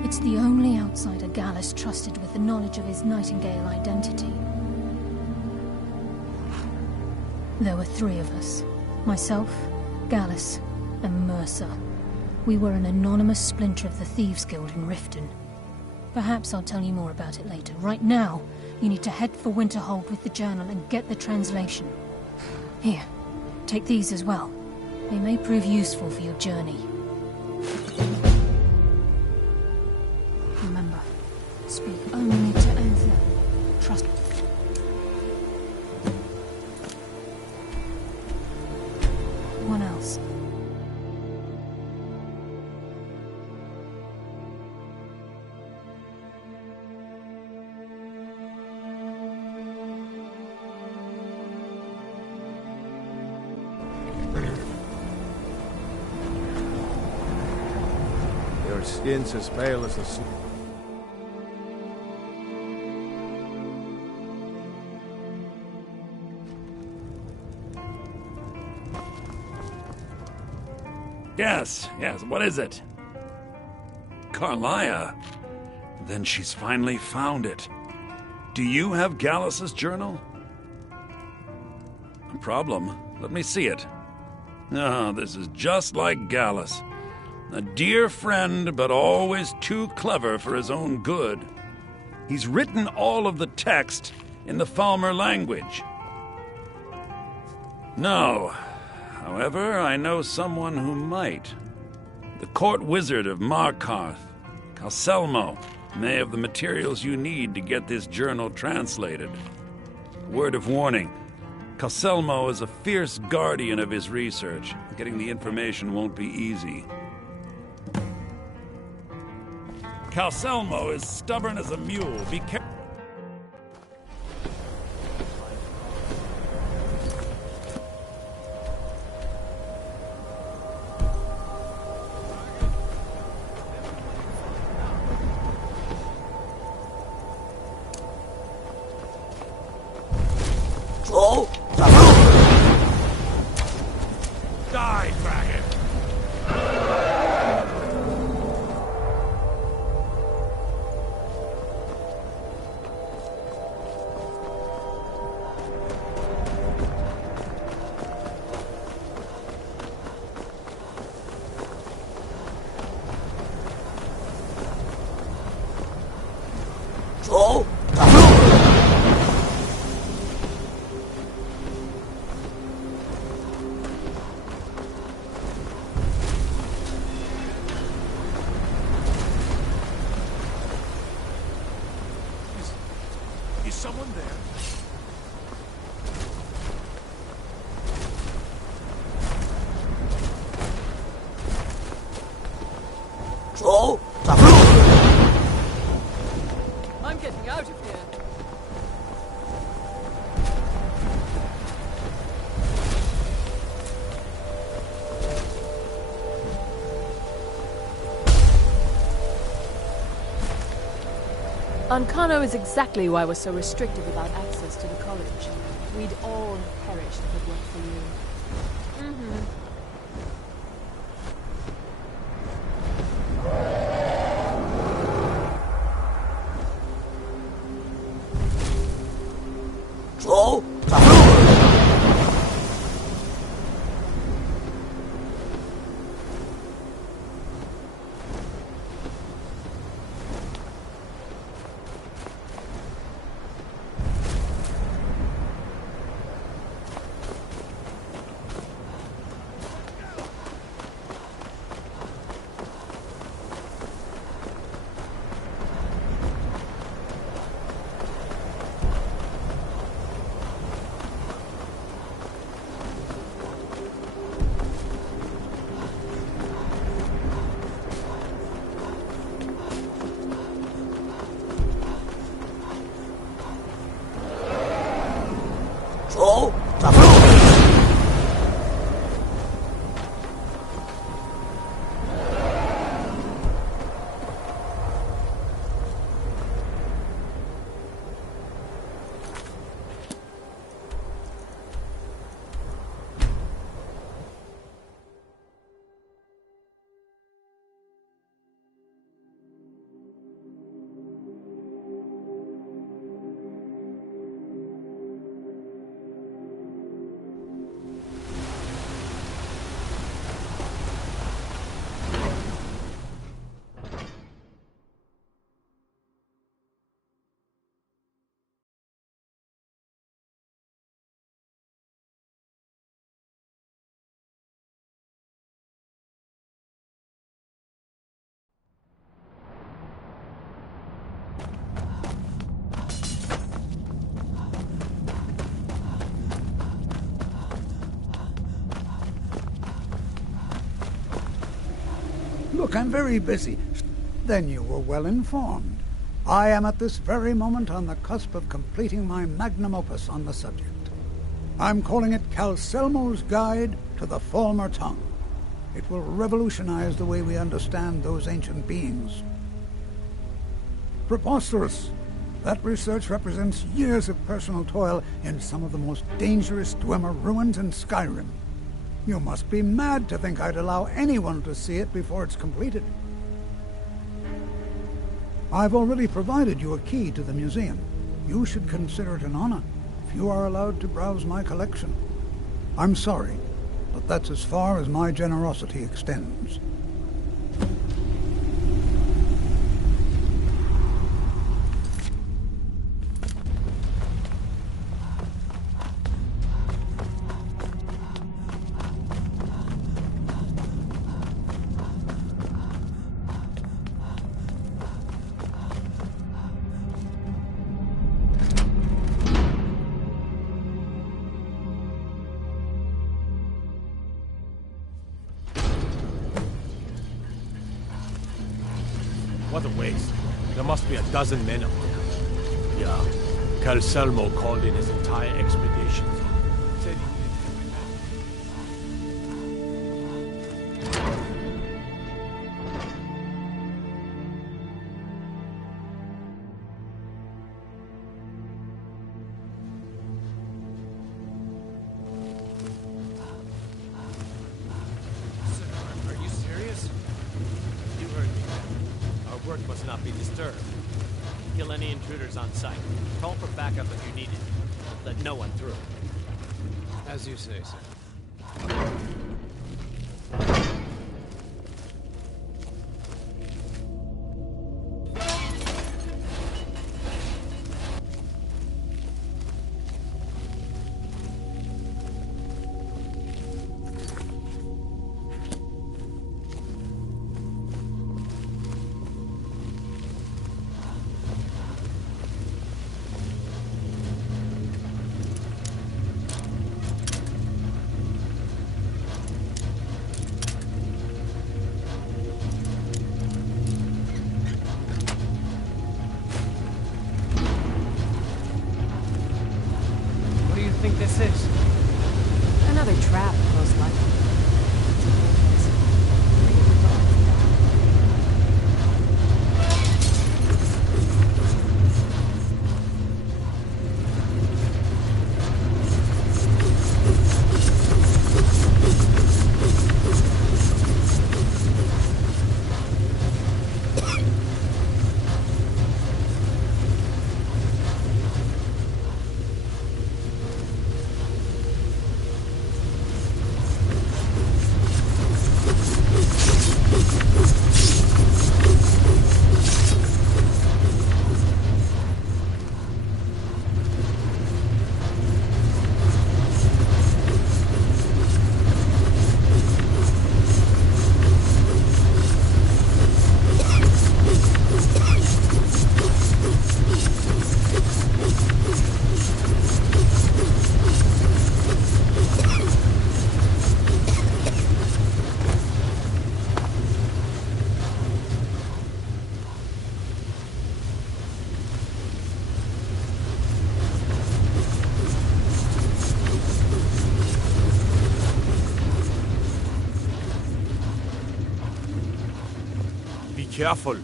It's the only outsider Gallus trusted with the knowledge of his Nightingale identity. There were three of us. Myself, Gallus, and Mercer. We were an anonymous splinter of the Thieves Guild in Riften. Perhaps I'll tell you more about it later. Right now, you need to head for Winterhold with the journal and get the translation. Here, take these as well. They may prove useful for your journey. Remember, speak only to Enther. Trust me. One else. Your skin's as pale as the snow. Yes, what is it? Carlia. Then she's finally found it. Do you have Gallus's journal? No problem. Let me see it. Ah, this is just like Gallus. A dear friend, but always too clever for his own good. He's written all of the text in the Falmer language. No. However, I know someone who might. The court wizard of Markarth, Calselmo, may have the materials you need to get this journal translated. Word of warning. Calselmo is a fierce guardian of his research. Getting the information won't be easy. Calselmo is stubborn as a mule. Be careful. Die, dragon! Is someone there? I'm getting out of here. Ancano is exactly why we're so restrictive about access to the college. We'd all have perished if it weren't for you. Mm-hmm. Look, I'm very busy. Then you were well informed. I am at this very moment on the cusp of completing my magnum opus on the subject. I'm calling it Calselmo's Guide to the Falmer Tongue. It will revolutionize the way we understand those ancient beings. Preposterous! That research represents years of personal toil in some of the most dangerous Dwemer ruins in Skyrim. You must be mad to think I'd allow anyone to see it before it's completed. I've already provided you a key to the museum. You should consider it an honor if you are allowed to browse my collection. I'm sorry, but that's as far as my generosity extends. What a waste. There must be a dozen men up there. Yeah. Calselmo called in his entire expedition. Said he needed every man. Sir, are you serious? You heard me. Our work must not be disturbed. Kill any intruders on sight. Call for backup if you need it. Let no one through. As you say, sir. What do you think this is? Another trap, most likely. Be careful.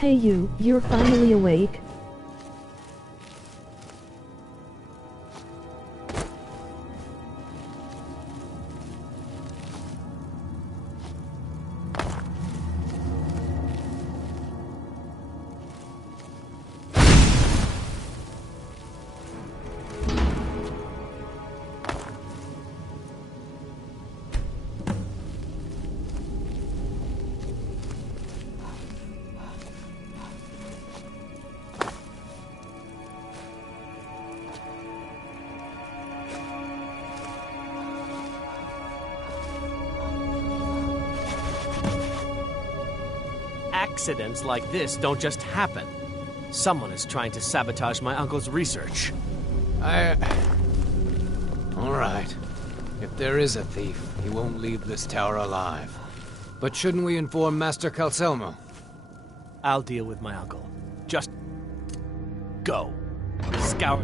Hey you, you're finally awake? Accidents like this don't just happen. Someone is trying to sabotage my uncle's research. All right. If there is a thief, he won't leave this tower alive. But shouldn't we inform Master Calcelmo? I'll deal with my uncle. Just go. Scour.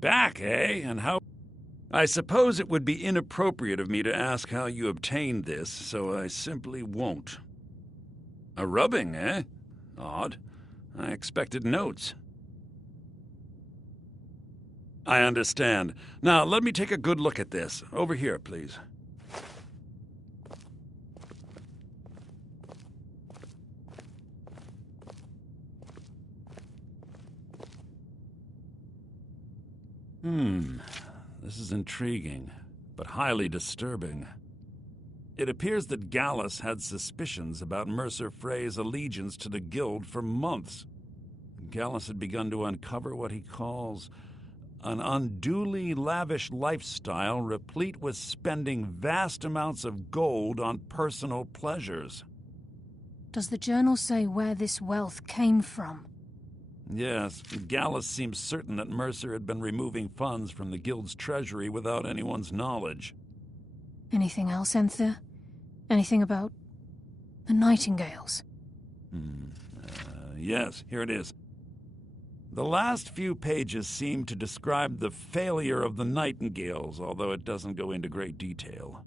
Back, eh? And how... I suppose it would be inappropriate of me to ask how you obtained this, so I simply won't. A rubbing, eh? Odd. I expected notes. I understand. Now, let me take a good look at this. Over here, please. This is intriguing, but highly disturbing. It appears that Gallus had suspicions about Mercer Frey's allegiance to the Guild for months. Gallus had begun to uncover what he calls an unduly lavish lifestyle replete with spending vast amounts of gold on personal pleasures. Does the journal say where this wealth came from? Yes, Gallus seems certain that Mercer had been removing funds from the Guild's treasury without anyone's knowledge. Anything else, Enthir? Anything about the Nightingales? Yes, here it is. The last few pages seem to describe the failure of the Nightingales, although it doesn't go into great detail.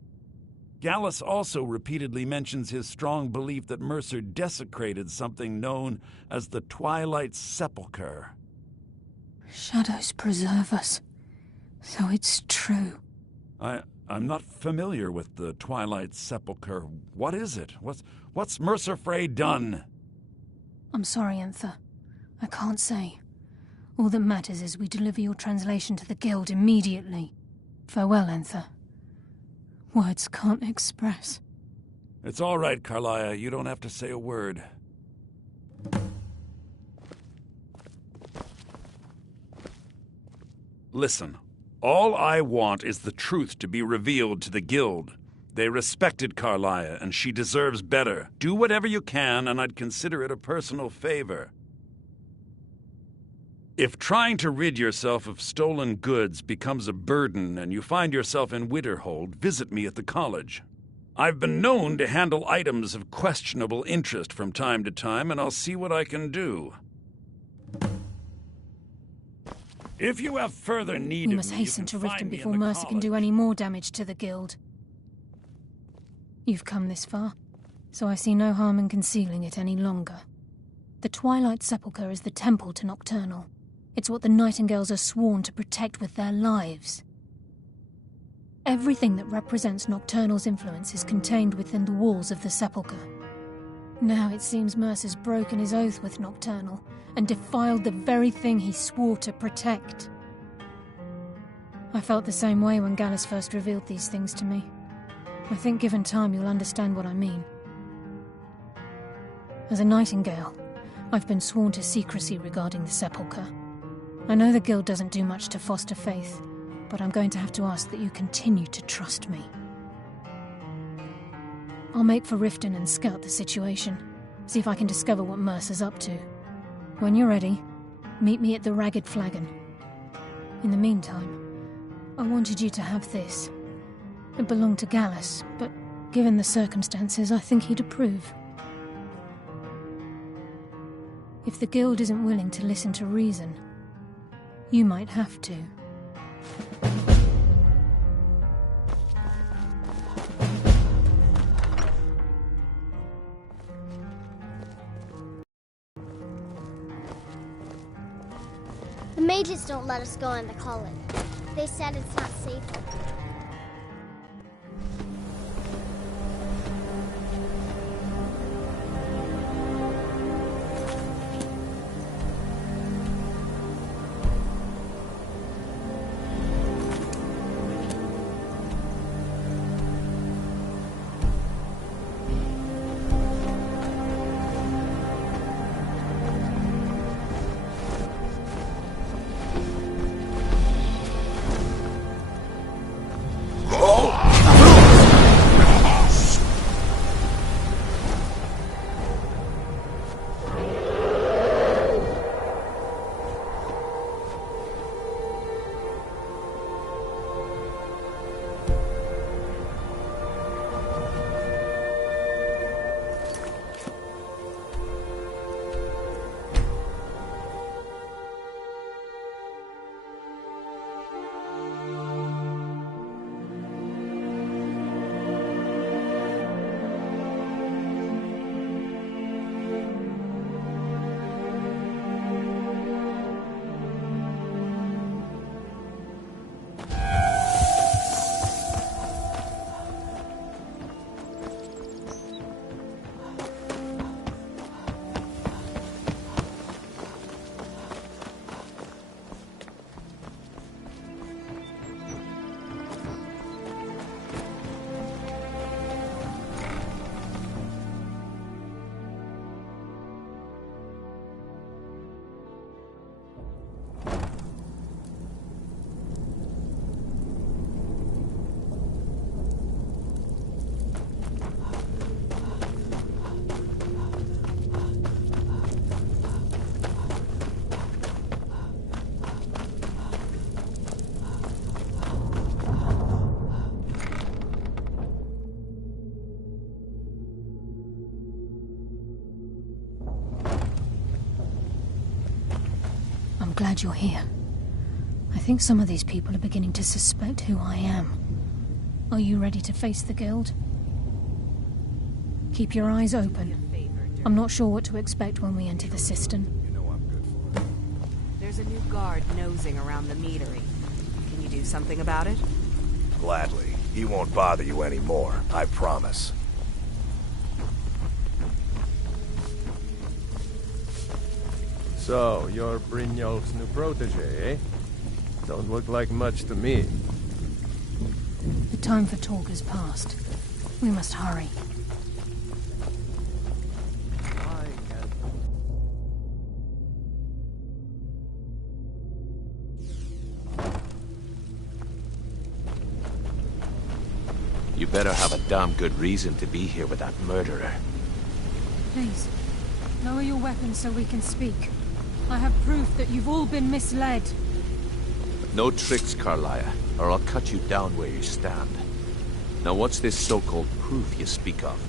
Gallus also repeatedly mentions his strong belief that Mercer desecrated something known as the Twilight Sepulchre. Shadows preserve us. So it's true. I'm not familiar with the Twilight Sepulchre. What is it? What's Mercer Frey done? I'm sorry, Enthir. I can't say. All that matters is we deliver your translation to the Guild immediately. Farewell, Enthir. Words can't express. It's all right, Carlia. You don't have to say a word. Listen, all I want is the truth to be revealed to the Guild. They respected Carlia, and she deserves better. Do whatever you can, and I'd consider it a personal favor. If trying to rid yourself of stolen goods becomes a burden and you find yourself in Winterhold, visit me at the college. I've been known to handle items of questionable interest from time to time, and I'll see what I can do. If you have further need We of must me, hasten you to can find Riften me in before the Mercer can do college. any more damage to the guild. You've come this far, so I see no harm in concealing it any longer. The Twilight Sepulchre is the temple to Nocturnal. It's what the Nightingales are sworn to protect with their lives. Everything that represents Nocturnal's influence is contained within the walls of the Sepulchre. Now it seems Mercer's broken his oath with Nocturnal and defiled the very thing he swore to protect. I felt the same way when Gallus first revealed these things to me. I think given time you'll understand what I mean. As a Nightingale, I've been sworn to secrecy regarding the Sepulchre. I know the Guild doesn't do much to foster faith, but I'm going to have to ask that you continue to trust me. I'll make for Riften and scout the situation, see if I can discover what Mercer's up to. When you're ready, meet me at the Ragged Flagon. In the meantime, I wanted you to have this. It belonged to Gallus, but given the circumstances, I think he'd approve. If the Guild isn't willing to listen to reason, you might have to. The mages don't let us go in the college. They said it's not safe. I'm glad you're here. I think some of these people are beginning to suspect who I am. Are you ready to face the Guild? Keep your eyes open. I'm not sure what to expect when we enter the cistern. There's a new guard nosing around the meadery. Can you do something about it? Gladly. He won't bother you anymore, I promise. So, you're Brynjolf's new protege, eh? Don't look like much to me. The time for talk has passed. We must hurry. You better have a damn good reason to be here with that murderer. Please, lower your weapons so we can speak. I have proof that you've all been misled. No tricks, Carlia, or I'll cut you down where you stand. Now what's this so-called proof you speak of?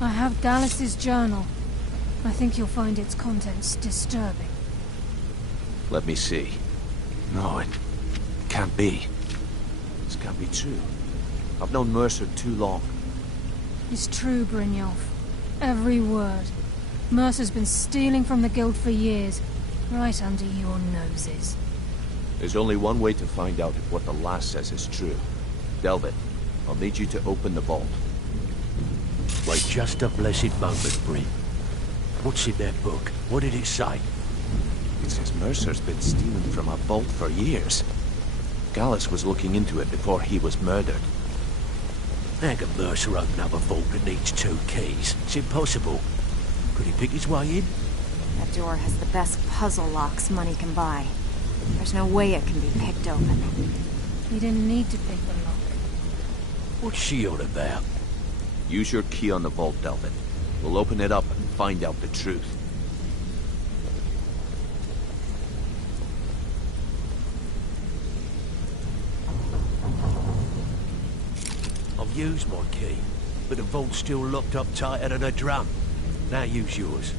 I have Dallas's journal. I think you'll find its contents disturbing. Let me see. No, it can't be. This can't be true. I've known Mercer too long. It's true, Brynjolf. Every word. Mercer's been stealing from the Guild for years, right under your noses. There's only one way to find out if what the lass says is true. Delvin, I'll need you to open the vault. Wait just a blessed moment, Bryn. What's in that book? What did it say? It says Mercer's been stealing from a vault for years. Gallus was looking into it before he was murdered. How can Mercer open up a vault that needs 2 keys? It's impossible. Could he pick his way in? That door has the best puzzle locks money can buy. There's no way it can be picked open. He didn't need to pick the lock. What's she on about? Use your key on the vault, Delvin. We'll open it up and find out the truth. I've used my key, but the vault's still locked up tighter than a drum. Now use yours.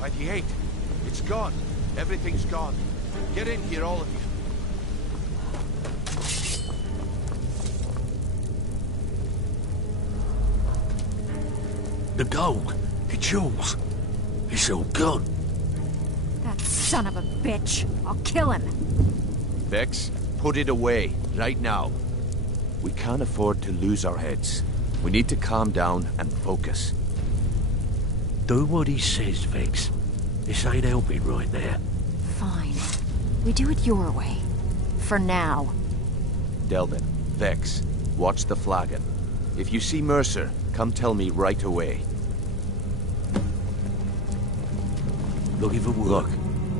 '98. It's gone. Everything's gone. Get in here, all of you. The gold. It's yours. It's all gone. That son of a bitch. I'll kill him. Vex, put it away, right now. We can't afford to lose our heads. We need to calm down and focus. Do what he says, Vex. This ain't helping right now. Fine. We do it your way. For now. Delvin, Vex, watch the flagon. If you see Mercer, come tell me right away. Looking for work. Look,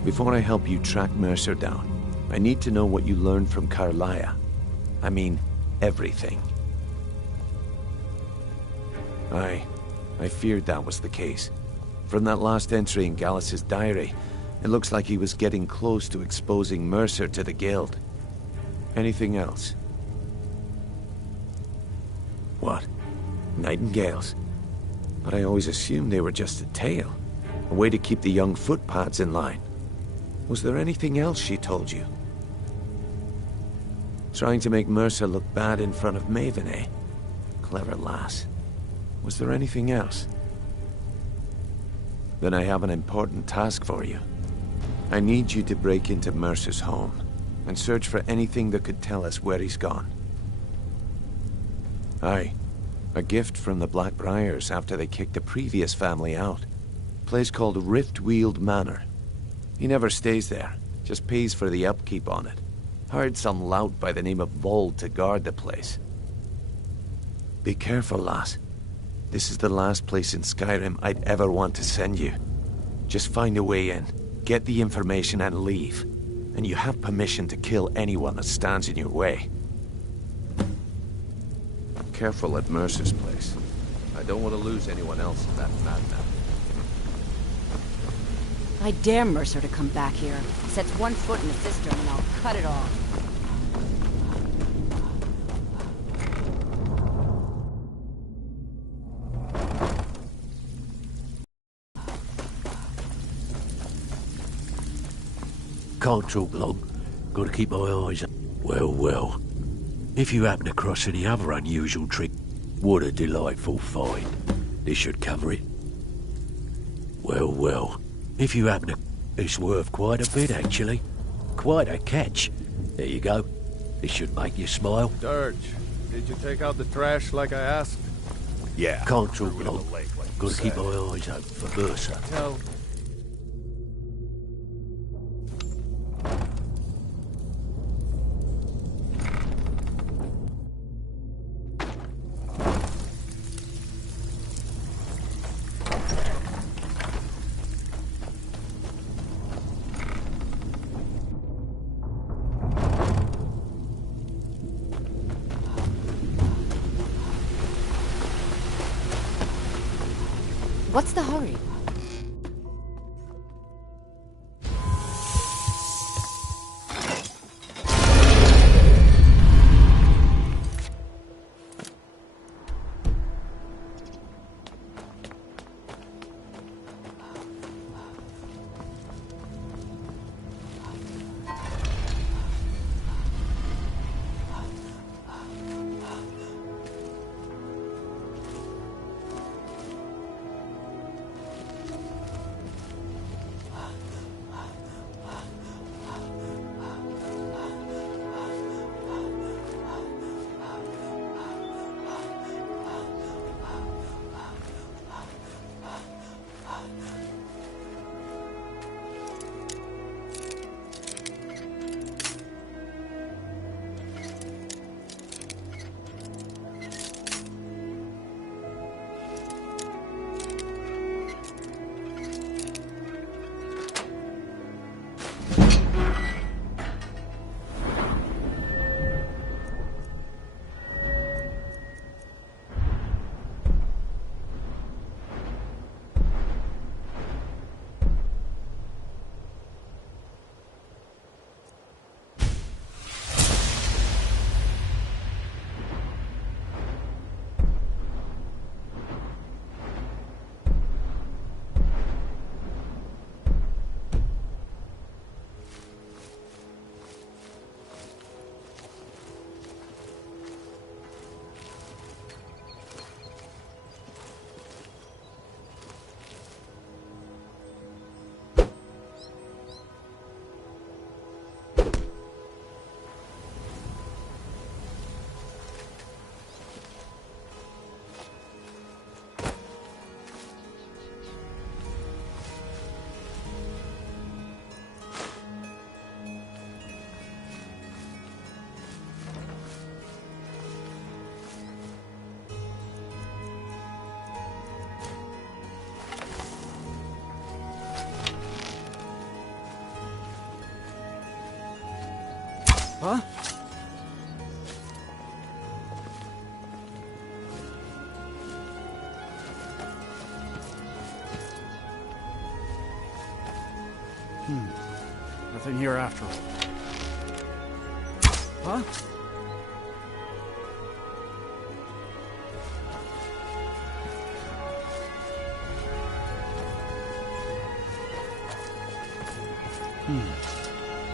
before I help you track Mercer down, I need to know what you learned from Carlia. I mean, everything. I feared that was the case. From that last entry in Gallus's diary, it looks like he was getting close to exposing Mercer to the Guild. Anything else? What? Nightingales? But I always assumed they were just a tale. A way to keep the young footpads in line. Was there anything else she told you? Trying to make Mercer look bad in front of Maven, eh? Clever lass. Was there anything else? Then I have an important task for you. I need you to break into Mercer's home and search for anything that could tell us where he's gone. Aye. A gift from the Blackbriars after they kicked the previous family out. Place called Riftweald Manor. He never stays there, just pays for the upkeep on it. Hired some lout by the name of Vold to guard the place. Be careful, lass. This is the last place in Skyrim I'd ever want to send you. Just find a way in, get the information and leave. And you have permission to kill anyone that stands in your way. Careful at Mercer's place. I don't want to lose anyone else in that madman. I dare Mercer to come back here. Sets one foot in the cistern and I'll cut it off. Can't talk long. Gotta keep my eyes up. Well, well. If you happen across any other unusual trick, what a delightful find. This should cover it. Well, well. If you happen to... It's worth quite a bit, actually. Quite a catch. There you go. This should make you smile. Dirge, did you take out the trash like I asked? Yeah. Can't talk long. Gotta keep my eyes open for Mercer. Tell... What's the hurry? Huh? Nothing here after all. Huh?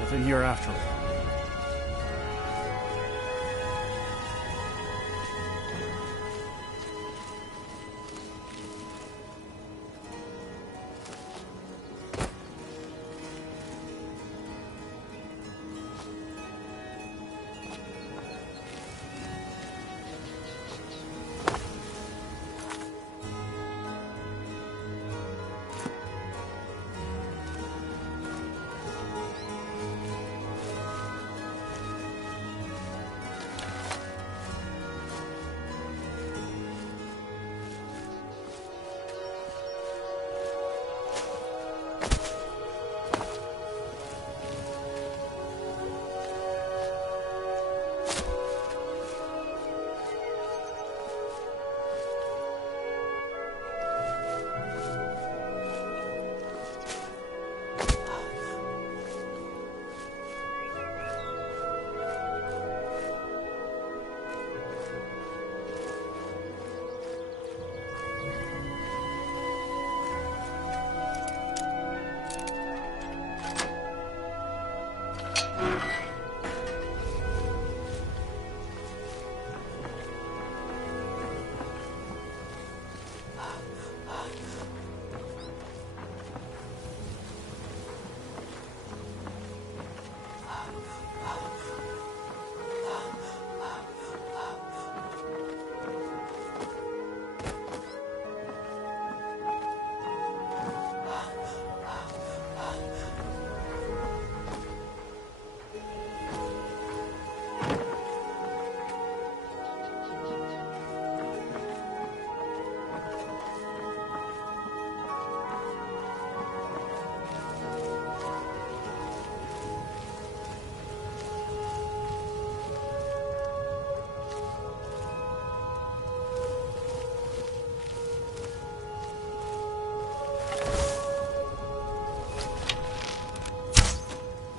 Nothing here after all.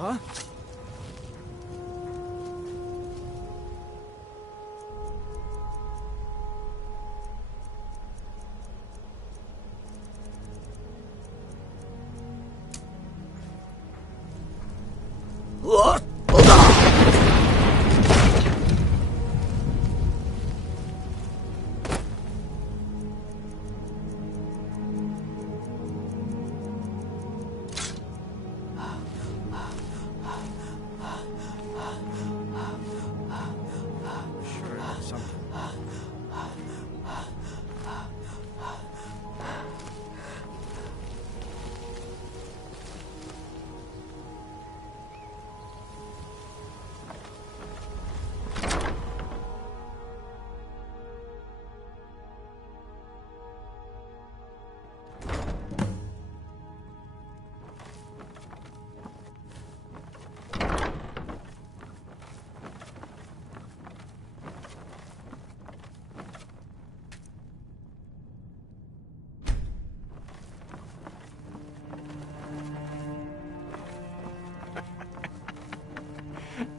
Huh? What? Sure, that's something.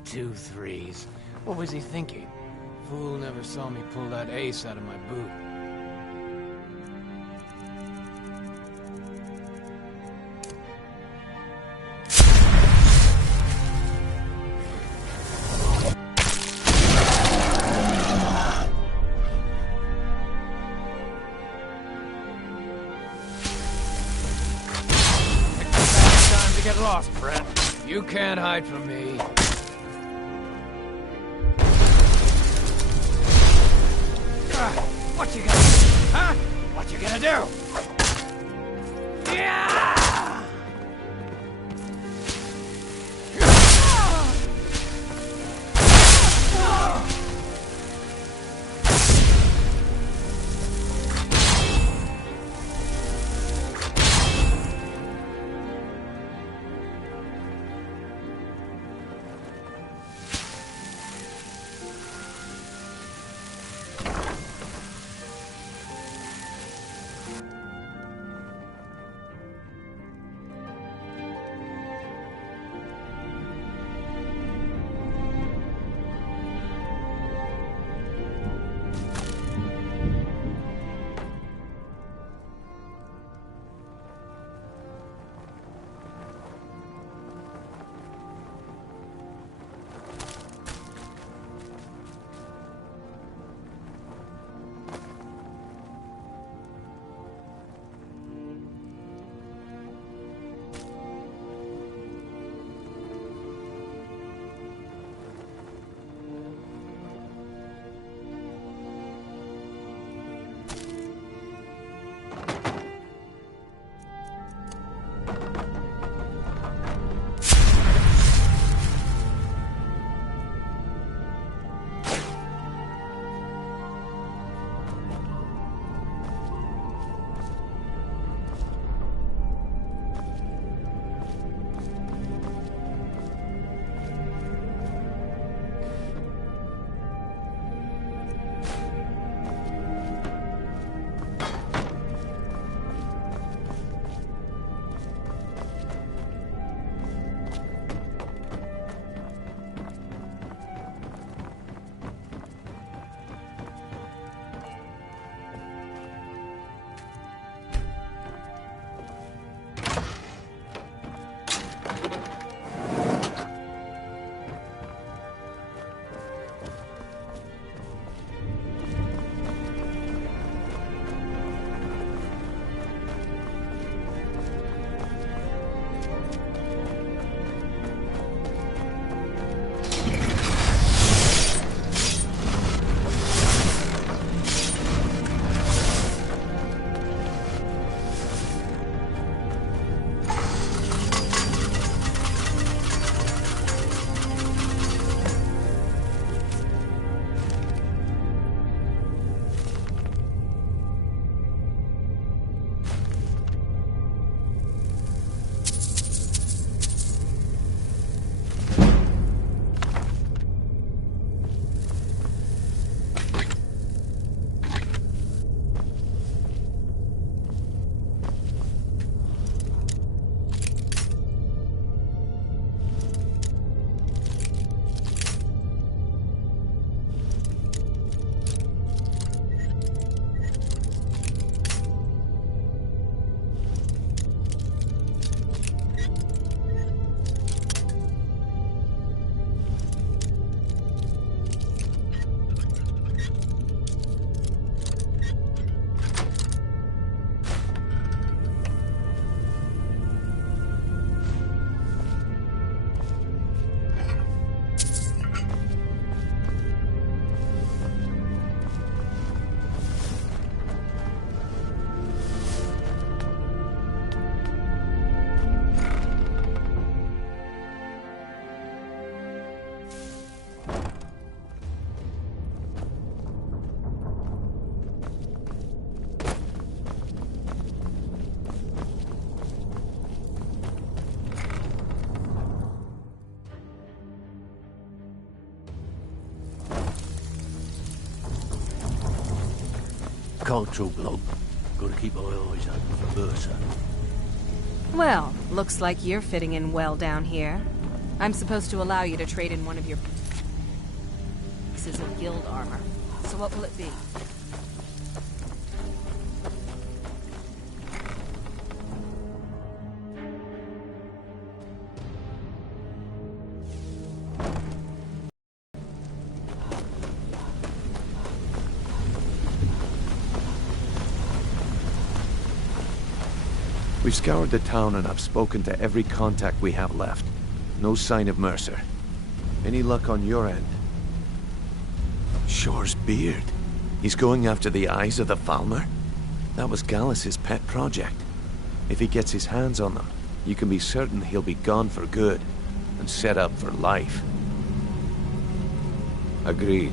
Two threes. What was he thinking? Fool never saw me pull that ace out of my boot. Time to get lost, friend. You can't hide from me. What you gonna do? Huh? What you gonna do? Yeah! can't talk long. Gotta keep my eyes open for Mercer. Well, looks like you're fitting in well down here. I'm supposed to allow you to trade in one of your pieces of guild armor. So what will it be? We've scoured the town and I've spoken to every contact we have left. No sign of Mercer. Any luck on your end? Shore's beard. He's going after the eyes of the Falmer? That was Gallus's pet project. If he gets his hands on them, you can be certain he'll be gone for good and set up for life. Agreed.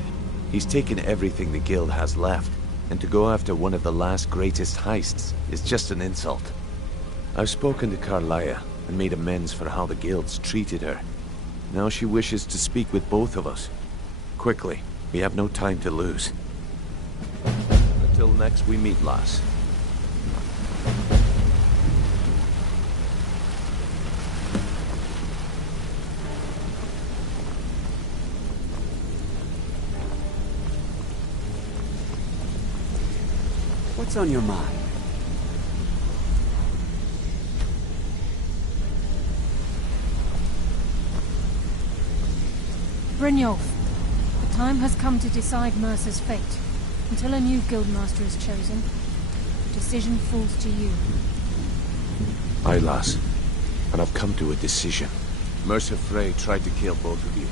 He's taken everything the guild has left, and to go after one of the last greatest heists is just an insult. I've spoken to Carlia and made amends for how the guilds treated her. Now she wishes to speak with both of us. Quickly, we have no time to lose. Until next we meet, lass. What's on your mind? Brynjolf, the time has come to decide Mercer's fate. Until a new guildmaster is chosen, the decision falls to you. Aye, lass. And I've come to a decision. Mercer Frey tried to kill both of you.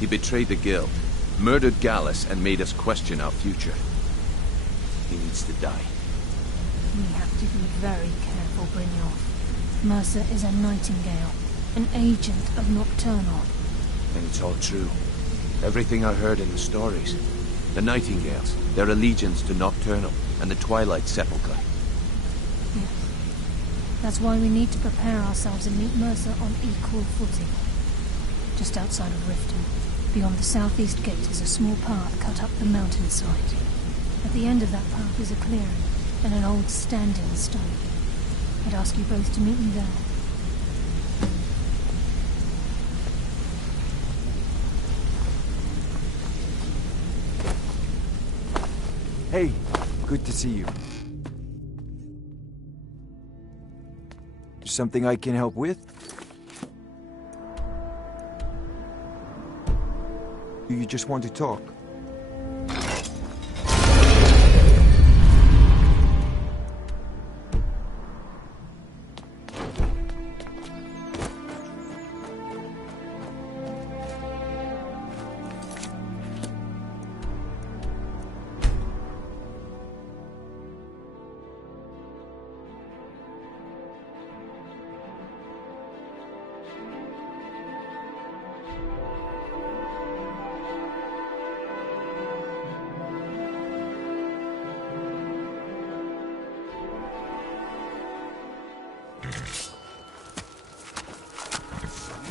He betrayed the guild, murdered Gallus, and made us question our future. He needs to die. We have to be very careful, Brynjolf. Mercer is a Nightingale, an agent of Nocturnal. And it's all true. Everything I heard in the stories. The Nightingales, their allegiance to Nocturnal, and the Twilight Sepulchre. Yes. That's why we need to prepare ourselves and meet Mercer on equal footing. Just outside of Riften, beyond the southeast gate, is a small path cut up the mountainside. At the end of that path is a clearing, and an old standing stone. I'd ask you both to meet me there. Hey, good to see you. Something I can help with? Do you just want to talk?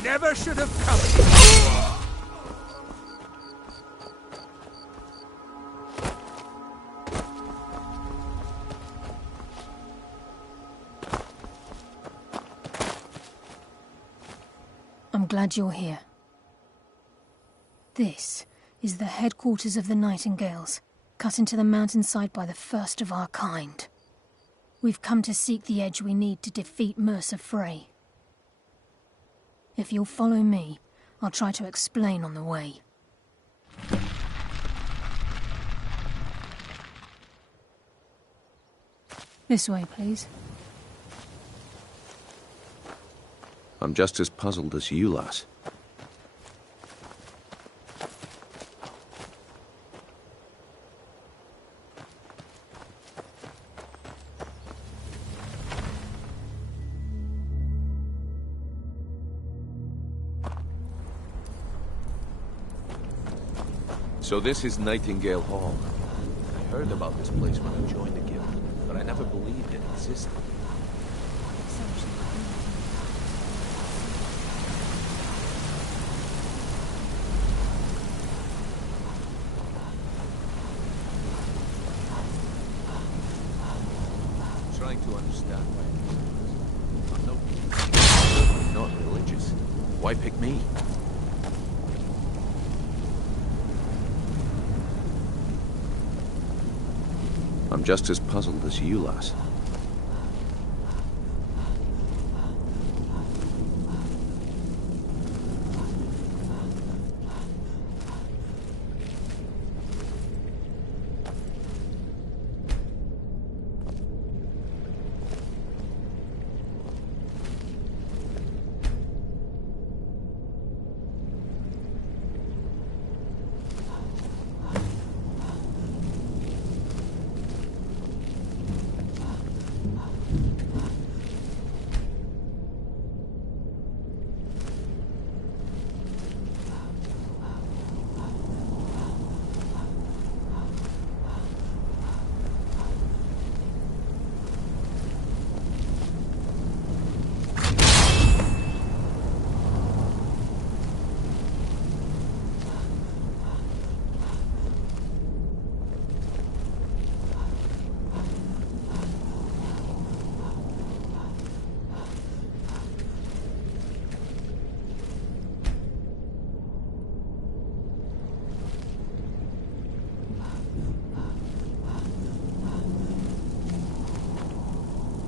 Never should have come. I'm glad you're here. This is the headquarters of the Nightingales, cut into the mountainside by the first of our kind. We've come to seek the edge we need to defeat Mercer Frey. If you'll follow me, I'll try to explain on the way. This way, please. I'm just as puzzled as you, lass. So this is Nightingale Hall. I heard about this place when I joined the guild, but I never believed it existed. trying to understand why. I'm not religious. Why pick me? I'm just as puzzled as you, lass.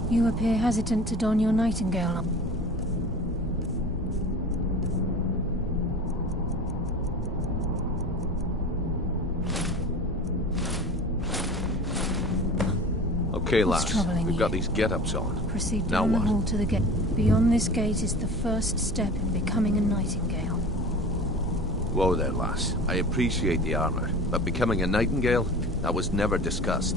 You appear hesitant to don your nightingale. Okay, What's lass. troubling We've got you? these get-ups on. Proceed Now down the what? hall to the gate. Beyond this gate is the first step in becoming a nightingale. Whoa there, lass. I appreciate the armor, but becoming a nightingale? That was never discussed.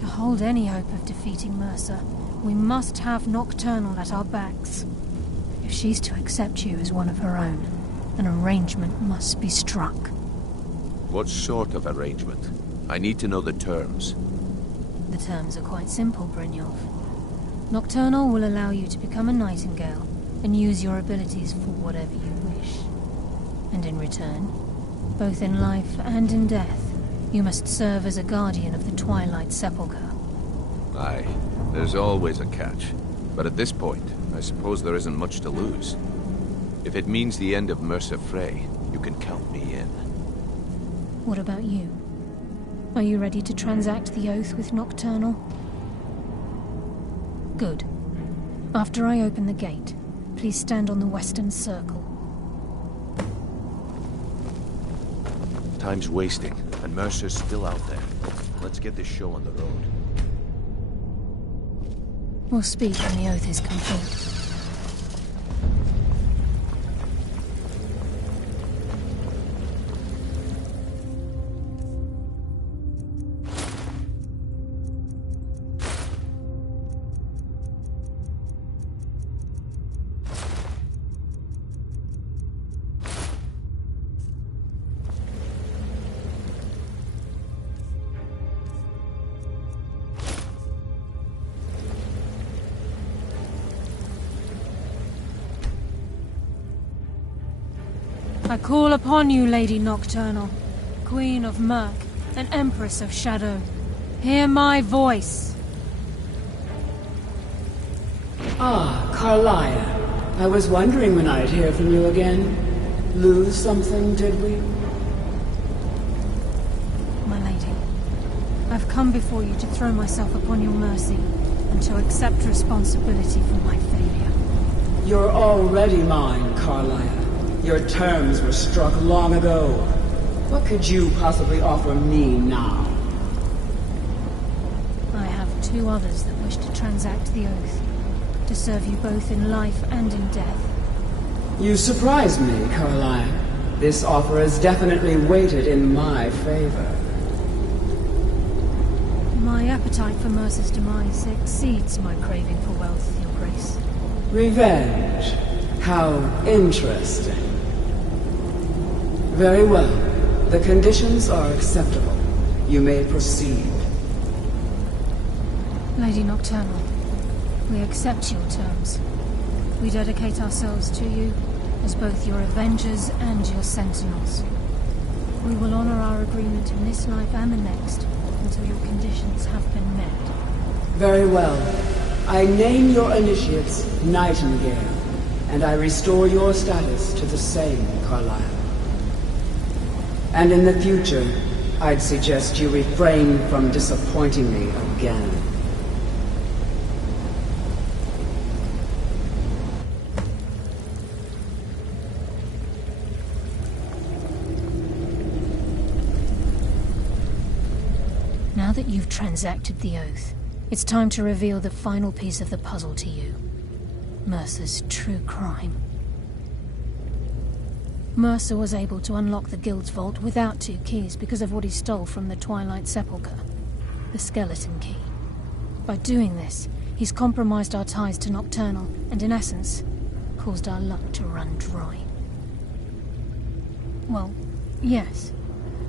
To hold any hope of defeating Mercer, we must have Nocturnal at our backs. If she's to accept you as one of her own, an arrangement must be struck. What sort of arrangement? I need to know the terms. The terms are quite simple, Brynjolf. Nocturnal will allow you to become a nightingale and use your abilities for whatever you wish. And in return, both in life and in death, you must serve as a guardian of the Twilight Sepulchre. Aye, there's always a catch. But at this point, I suppose there isn't much to lose. If it means the end of Mercer Frey, you can count me in. What about you? Are you ready to transact the oath with Nocturnal? Good. After I open the gate, please stand on the western circle. Time's wasting, and Mercer's still out there. Let's get this show on the road. We'll speak when the oath is complete. I call upon you, Lady Nocturnal, Queen of Murk and Empress of Shadow. Hear my voice. Ah, Carlia. I was wondering when I'd hear from you again. Lose something, did we? My lady, I've come before you to throw myself upon your mercy and to accept responsibility for my failure. You're already mine, Carlia. Your terms were struck long ago. What could you possibly offer me now? I have two others that wish to transact the oath, to serve you both in life and in death. You surprise me, Caroline. This offer is definitely weighted in my favor. My appetite for Mercer's demise exceeds my craving for wealth, Your Grace. Revenge. How interesting. Very well. The conditions are acceptable. You may proceed. Lady Nocturnal, we accept your terms. We dedicate ourselves to you as both your avengers and your sentinels. We will honor our agreement in this life and the next until your conditions have been met. Very well. I name your initiates Nightingale, and I restore your status to the same, Carlyle. And in the future, I'd suggest you refrain from disappointing me again. Now that you've transacted the oath, it's time to reveal the final piece of the puzzle to you. Mercer's true crime. Mercer was able to unlock the Guild's vault without 2 keys because of what he stole from the Twilight Sepulchre, the skeleton key. By doing this, he's compromised our ties to Nocturnal, and in essence, caused our luck to run dry. Well, yes,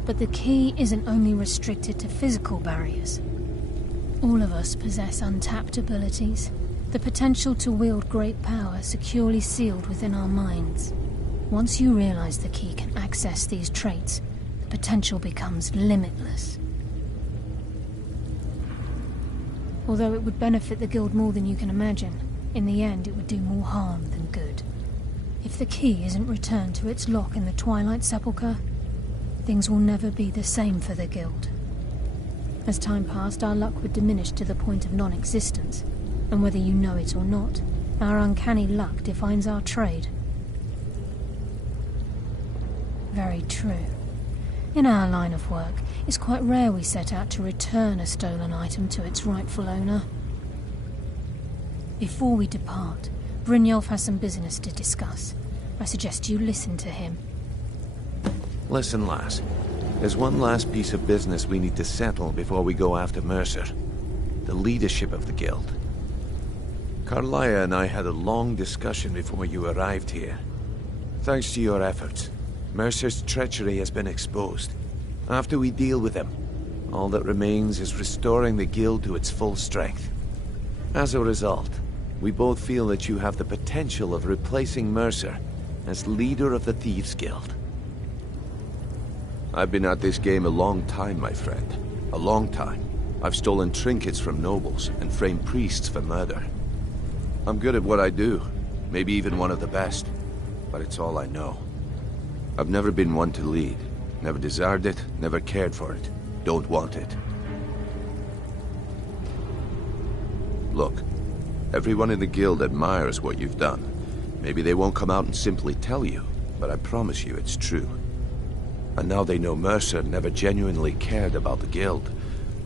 but the key isn't only restricted to physical barriers. All of us possess untapped abilities, the potential to wield great power securely sealed within our minds. Once you realize the key can access these traits, the potential becomes limitless. Although it would benefit the Guild more than you can imagine, in the end it would do more harm than good. If the key isn't returned to its lock in the Twilight Sepulchre, things will never be the same for the Guild. As time passed, our luck would diminish to the point of non-existence, and whether you know it or not, our uncanny luck defines our trade. Very true. In our line of work, it's quite rare we set out to return a stolen item to its rightful owner. Before we depart, Brynjolf has some business to discuss. I suggest you listen to him. Listen, lass. There's one last piece of business we need to settle before we go after Mercer. The leadership of the Guild. Carlyle and I had a long discussion before you arrived here. Thanks to your efforts, Mercer's treachery has been exposed. After we deal with him, all that remains is restoring the Guild to its full strength. As a result, we both feel that you have the potential of replacing Mercer as leader of the Thieves Guild. I've been at this game a long time, my friend. A long time. I've stolen trinkets from nobles and framed priests for murder. I'm good at what I do, maybe even one of the best, but it's all I know. I've never been one to lead. Never desired it, never cared for it. Don't want it. Look, everyone in the Guild admires what you've done. Maybe they won't come out and simply tell you, but I promise you it's true. And now they know Mercer never genuinely cared about the Guild.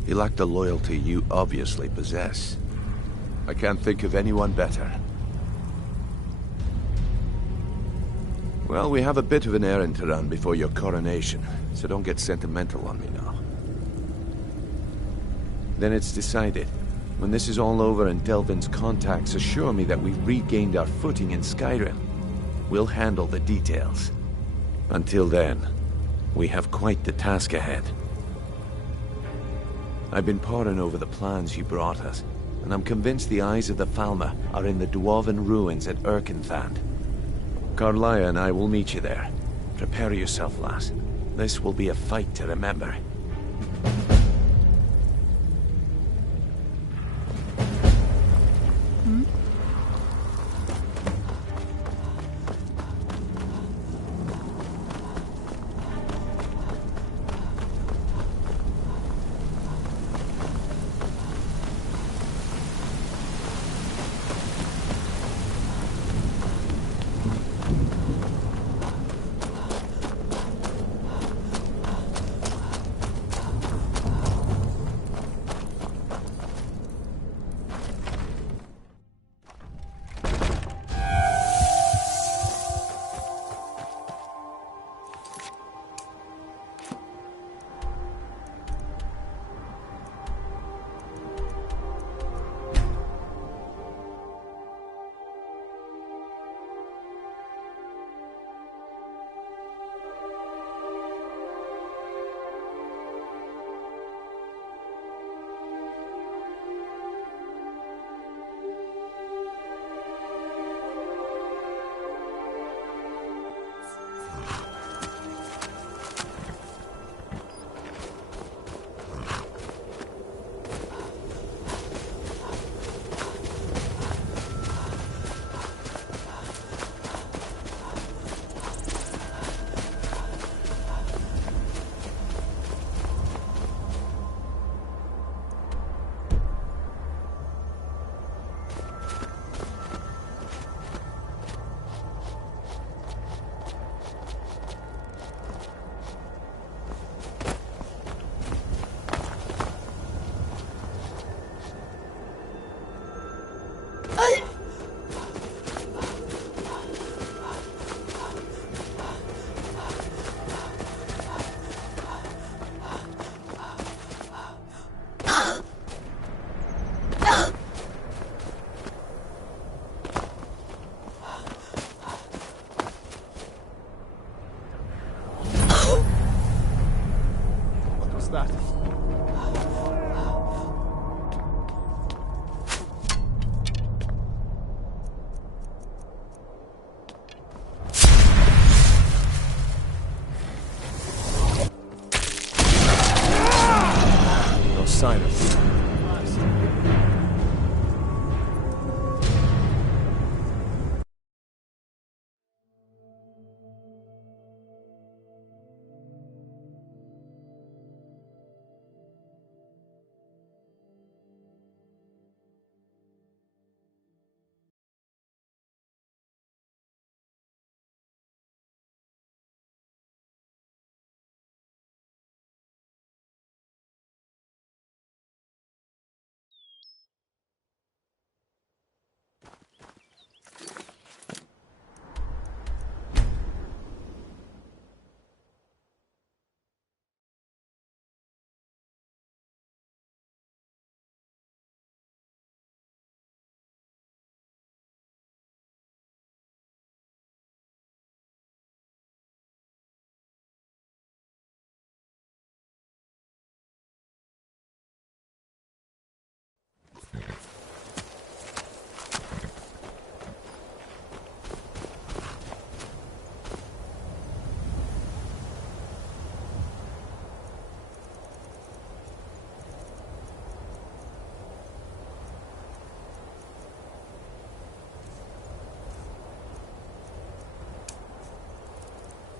He lacked the loyalty you obviously possess. I can't think of anyone better. Well, we have a bit of an errand to run before your coronation, so don't get sentimental on me now. Then it's decided. When this is all over and Delvin's contacts assure me that we've regained our footing in Skyrim, we'll handle the details. Until then, we have quite the task ahead. I've been poring over the plans you brought us, and I'm convinced the eyes of the Falmer are in the Dwarven ruins at Erkenthand. Carlyle and I will meet you there. Prepare yourself, lass. This will be a fight to remember.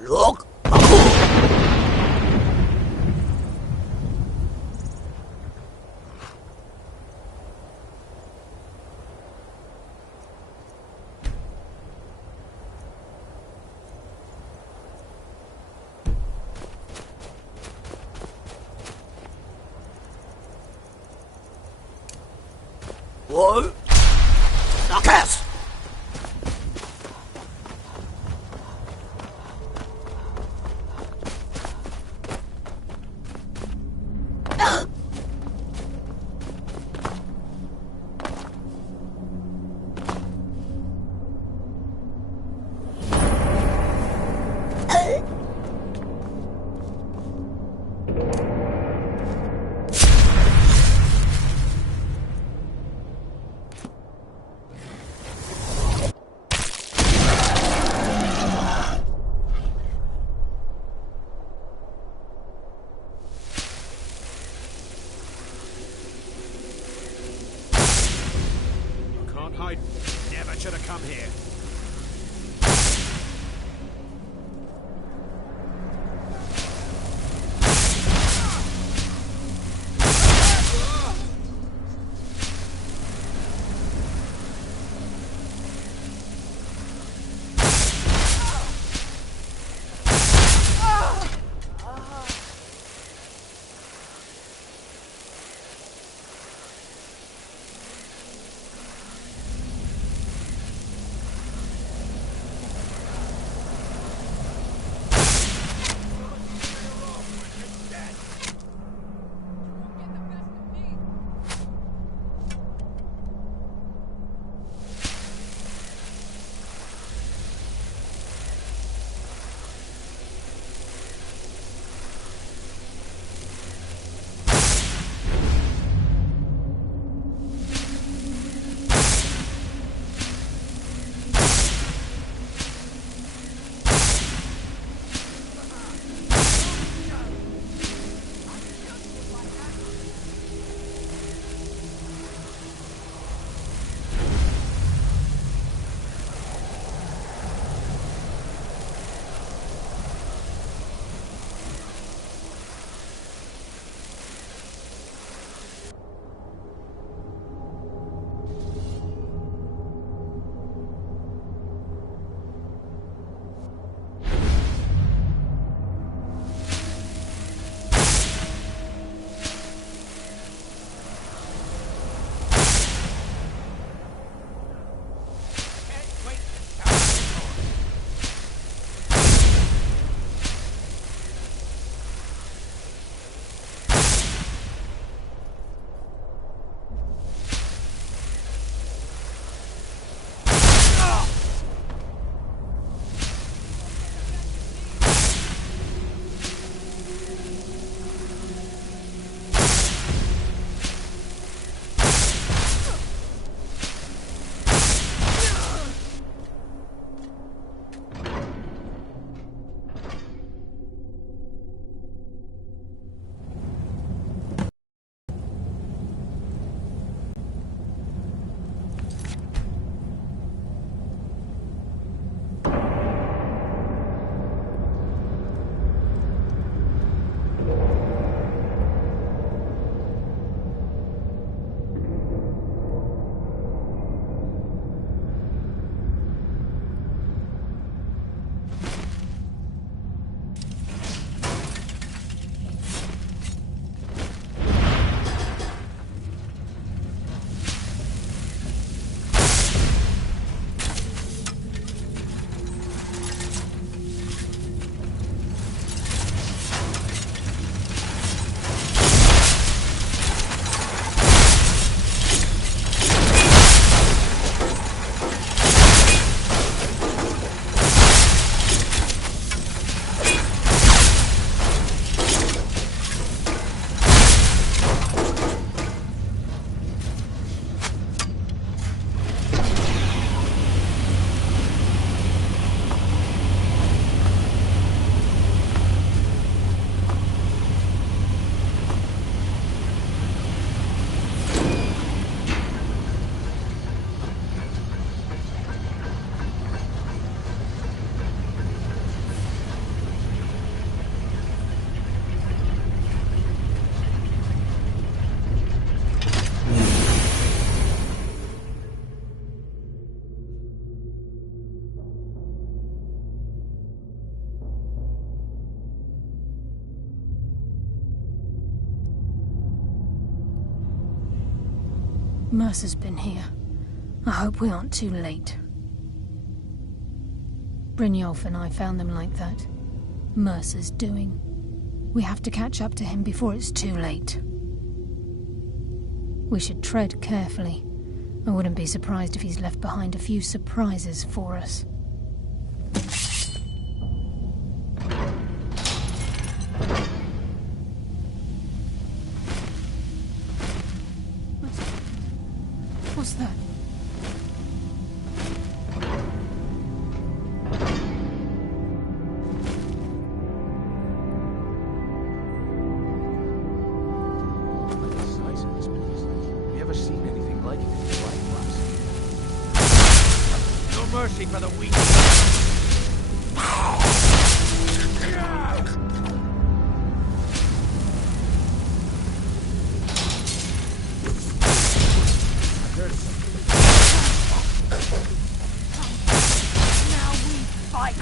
Look! Whoa! Knockers! Can't hide. Never should have come here. Mercer's been here. I hope we aren't too late. Brynjolf and I found them like that. Mercer's doing. We have to catch up to him before it's too late. We should tread carefully. I wouldn't be surprised if he's left behind a few surprises for us. What's that? Mercy for the weak. Now we fight.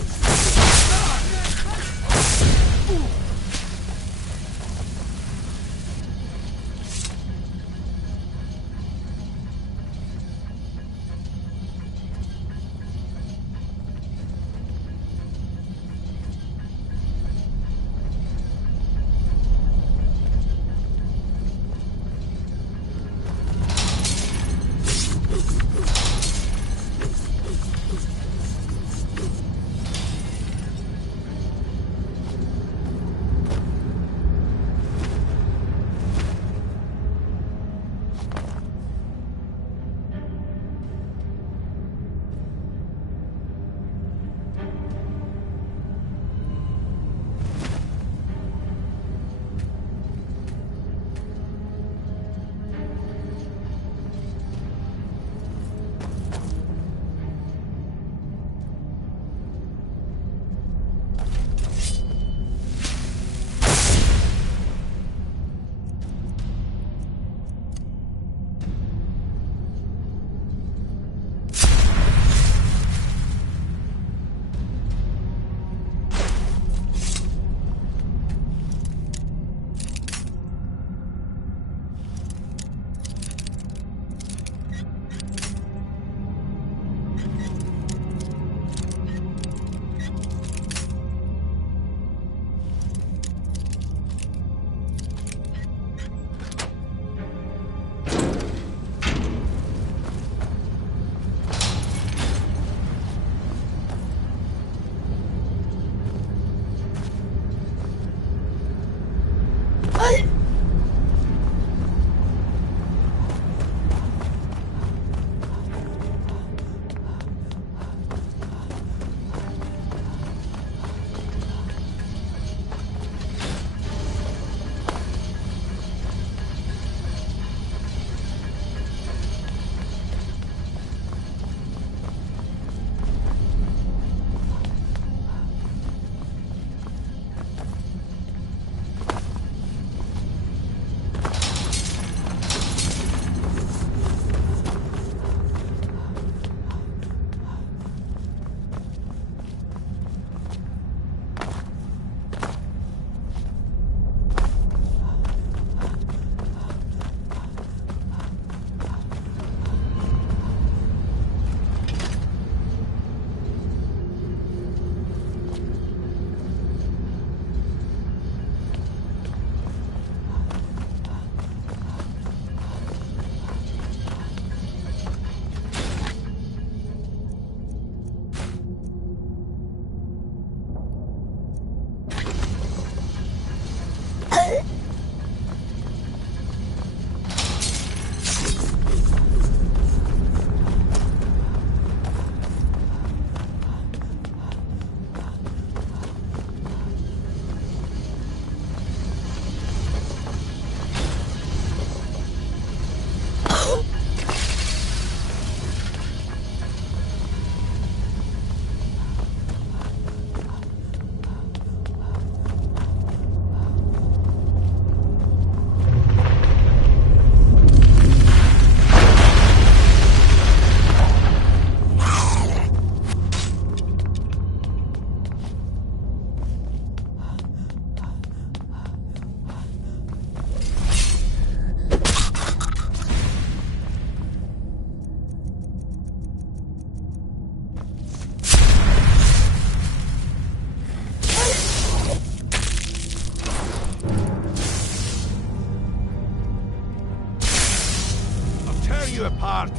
tear you apart.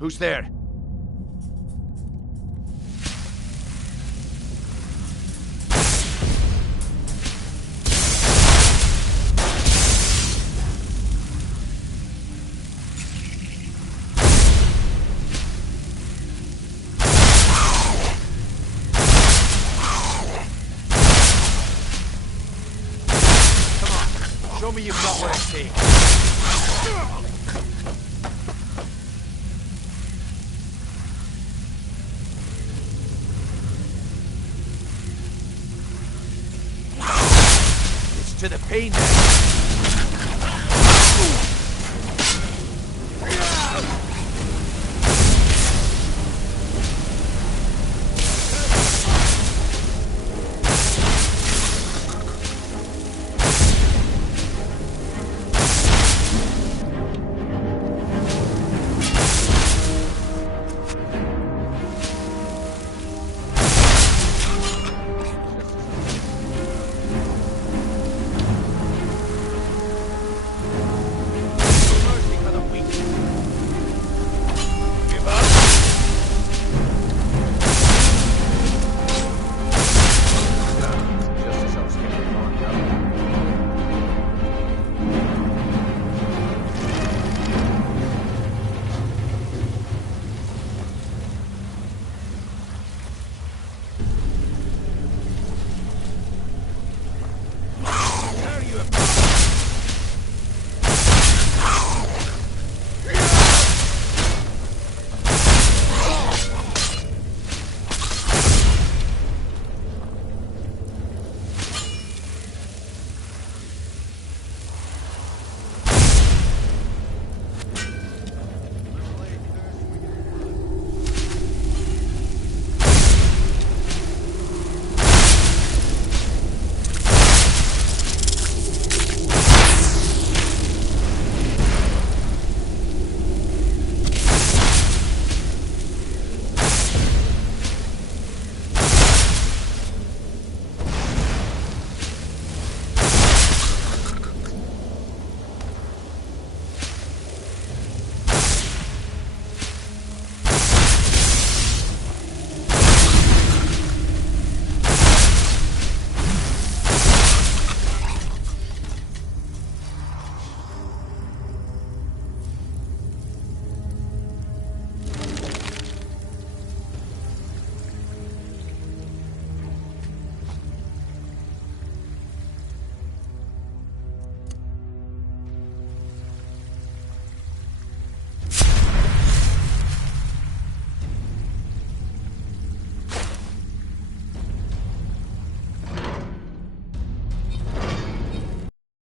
Who's there? Show me you've got what it takes. It's to the pain now.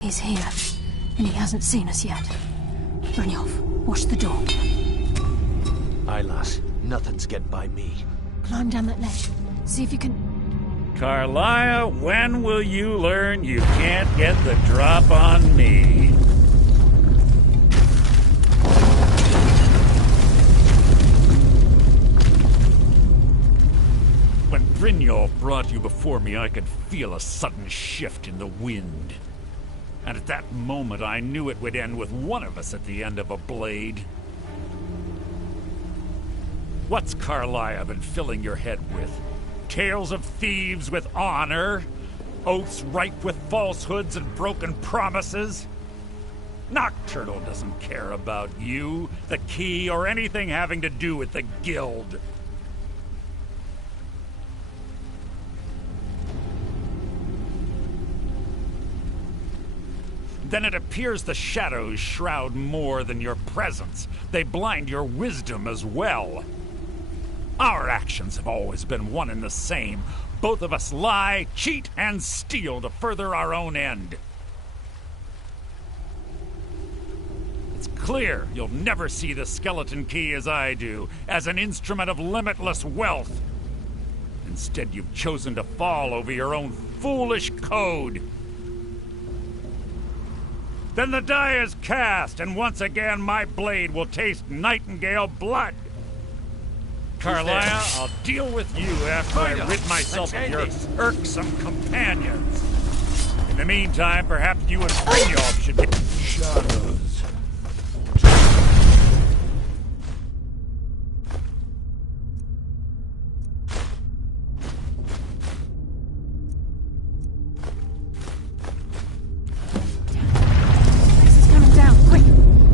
He's here, and he hasn't seen us yet. Brynjolf, watch the door. Aye, lass. Nothing's getting by me. Climb down that ledge. See if you can... Carlia, when will you learn you can't get the drop on me? When Brynjolf brought you before me, I could feel a sudden shift in the wind. And at that moment, I knew it would end with one of us at the end of a blade. What's Carlia been filling your head with? Tales of thieves with honor? Oaths ripe with falsehoods and broken promises? Nocturnal doesn't care about you, the key, or anything having to do with the guild. Then it appears the shadows shroud more than your presence. They blind your wisdom as well. Our actions have always been one and the same. Both of us lie, cheat, and steal to further our own end. It's clear you'll never see the skeleton key as I do, as an instrument of limitless wealth. Instead, you've chosen to fall over your own foolish code. Then the die is cast, and once again my blade will taste nightingale blood. Carlia, I'll deal with you after I rid myself of your irksome companions. In the meantime, perhaps you and Brynjolf should get... Shadows. This is coming down. Quick!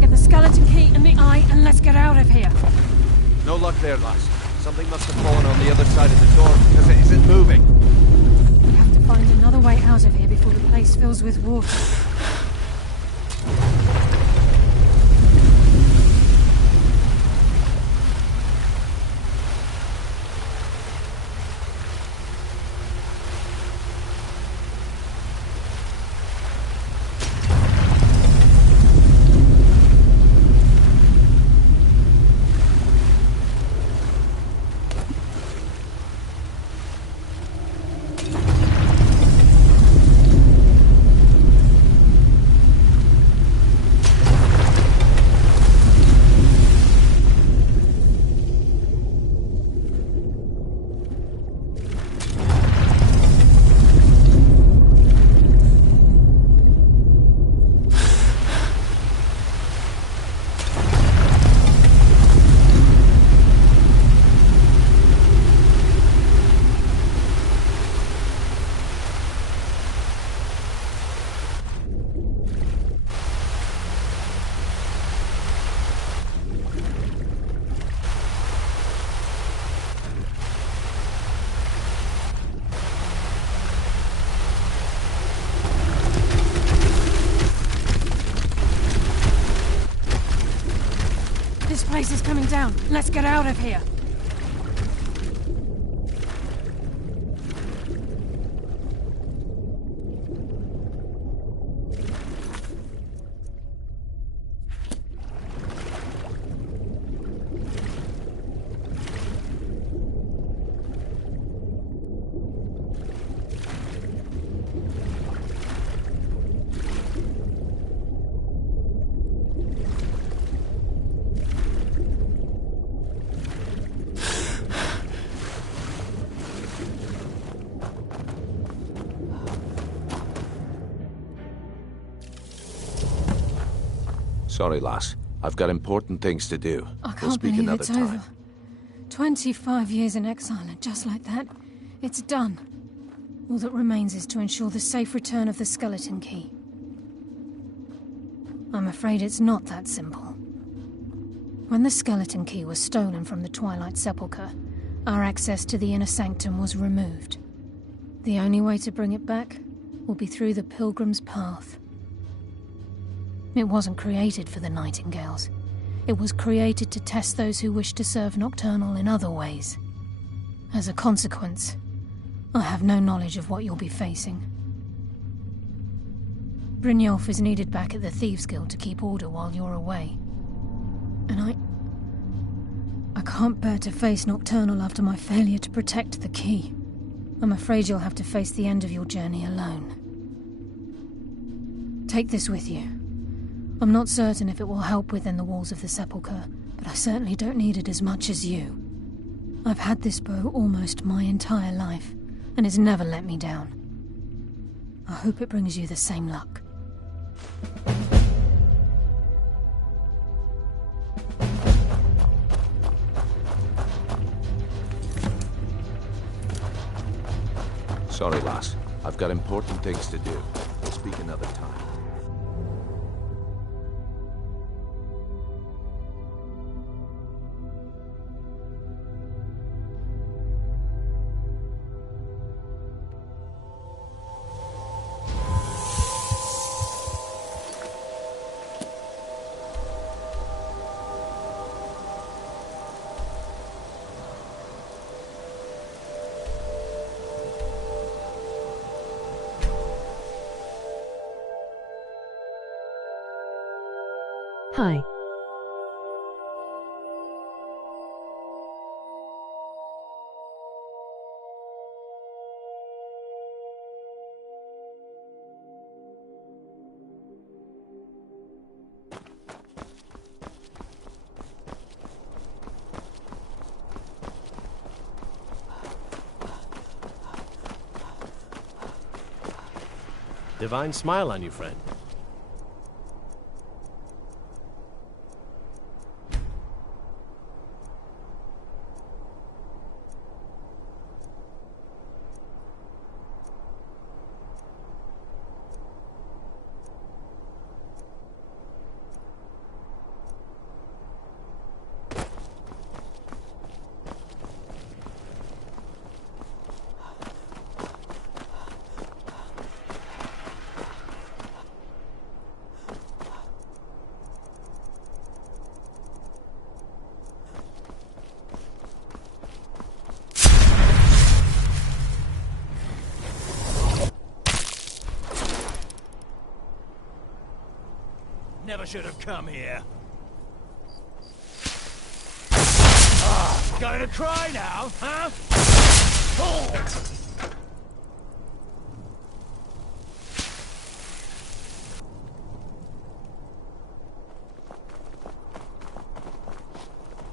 Get the skeleton key in the eye and let's get out of here. No luck there, lass. Something must have fallen on the other side of the door because it isn't moving. We have to find another way out of here before the place fills with water. This place is coming down. Let's get out of here. Sorry, lass. I've got important things to do. I We'll can't speak believe another it's time. over. 25 years in exile, and just like that, it's done. All that remains is to ensure the safe return of the skeleton key. I'm afraid it's not that simple. When the skeleton key was stolen from the Twilight Sepulchre, our access to the inner sanctum was removed. The only way to bring it back will be through the Pilgrim's Path. It wasn't created for the Nightingales. It was created to test those who wish to serve Nocturnal in other ways. As a consequence, I have no knowledge of what you'll be facing. Brynjolf is needed back at the Thieves Guild to keep order while you're away. And I can't bear to face Nocturnal after my failure to protect the key. I'm afraid you'll have to face the end of your journey alone. Take this with you. I'm not certain if it will help within the walls of the Sepulchre, but I certainly don't need it as much as you. I've had this bow almost my entire life, and it's never let me down. I hope it brings you the same luck. Sorry, lass. I've got important things to do. We'll speak another time. Hi. Divine smile on you, friend. Never should have come here. Ah, gonna cry now, huh? Oh.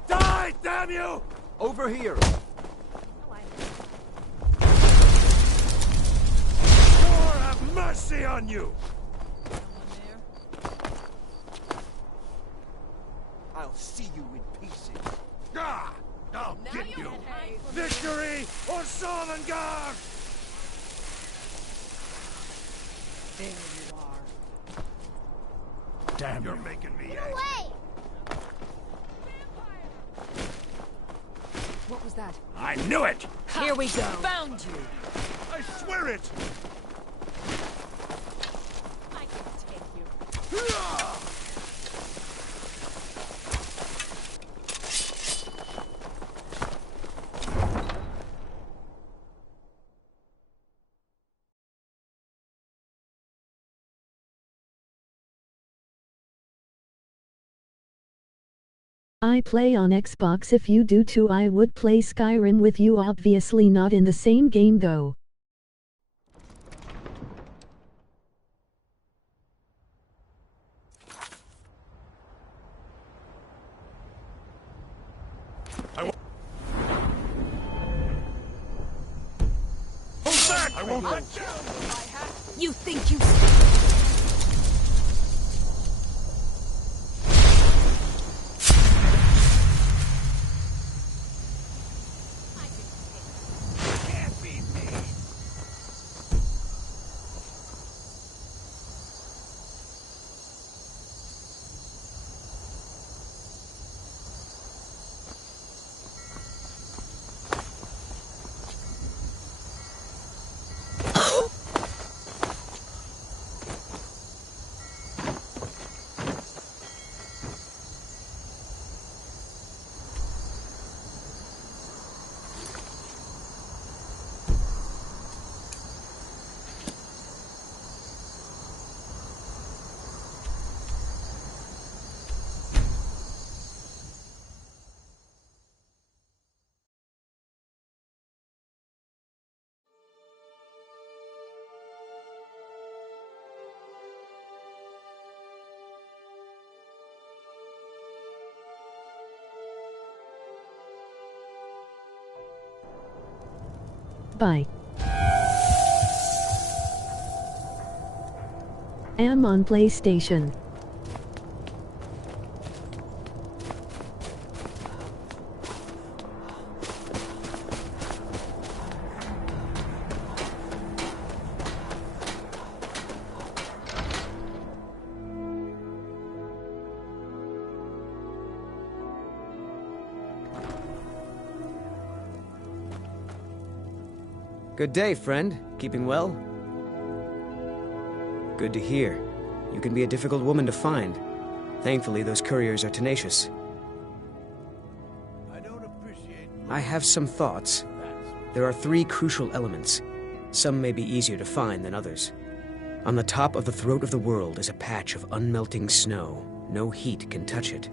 Die, damn you! Over here! Lord have mercy on you! I'll see you in pieces. Ah! I'll get you! Victory or Sovngarde! There you are. Damn, you're making me angry. Away! What was that? I knew it! Here we go. Found you. I swear it! I can take you. I play on Xbox. If you do too, I would play Skyrim with you. Obviously not in the same game though. I won't let you! You think you... Bye. Am on PlayStation. Good day, friend. Keeping well? Good to hear. You can be a difficult woman to find. Thankfully, those couriers are tenacious. I have some thoughts. There are 3 crucial elements. Some may be easier to find than others. On the top of the throat of the world is a patch of unmelting snow. No heat can touch it.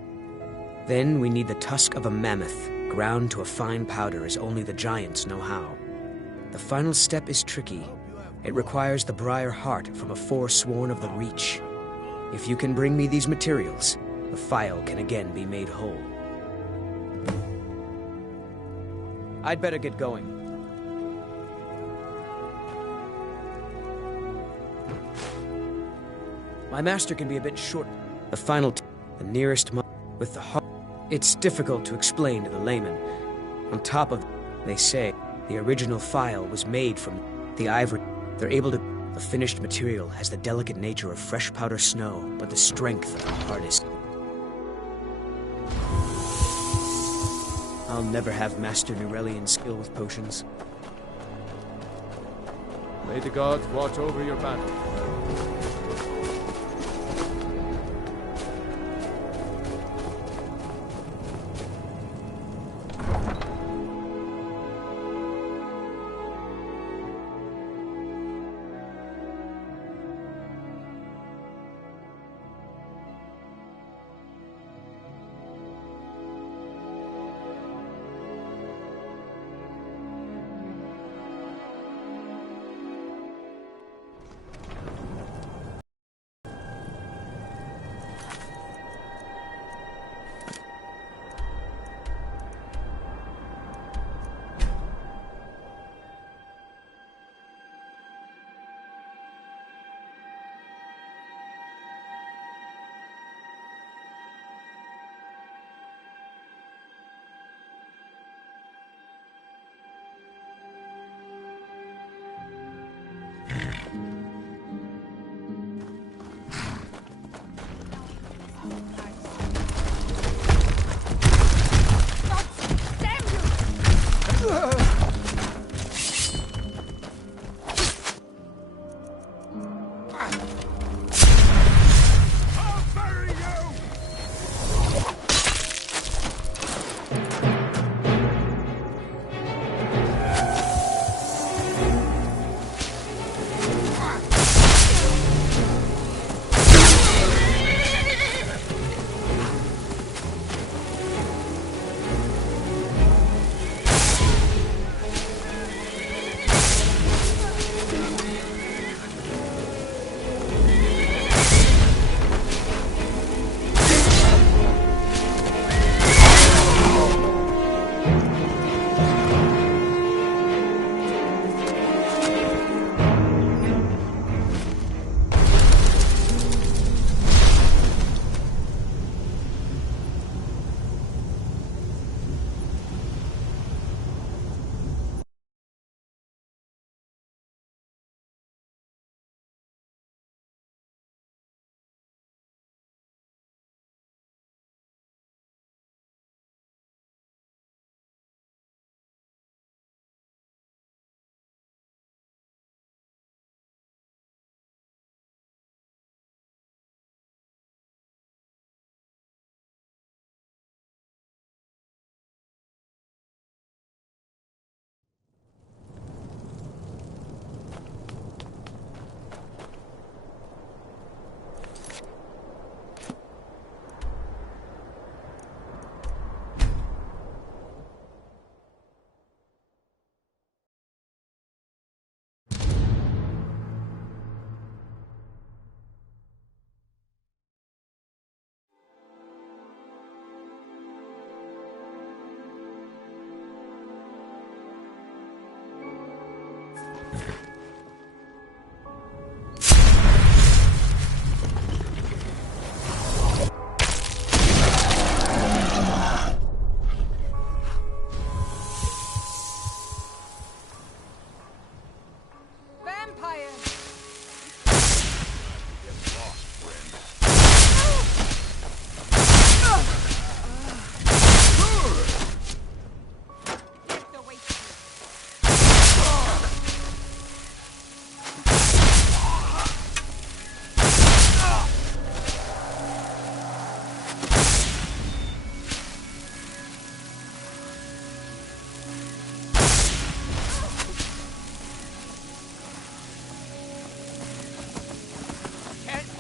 Then we need the tusk of a mammoth, ground to a fine powder as only the giants know how. The final step is tricky. It requires the briar heart from a forsworn of the Reach. If you can bring me these materials, the file can again be made whole. I'd better get going. My master can be a bit short. The final the nearest with the heart. It's difficult to explain to the layman. On top of they say, the original file was made from the ivory. They're able to... The finished material has the delicate nature of fresh powder snow, but the strength of the hardest. I'll never have Master Nurelian's skill with potions. May the gods watch over your battle.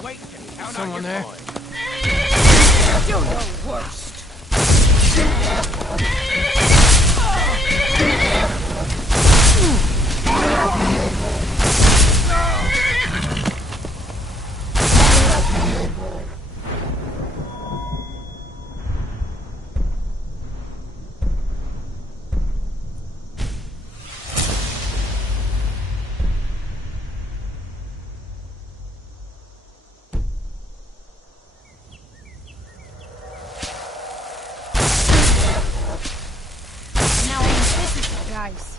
Wait to count Someone on your there? coin. You know worst. Now this is the dice.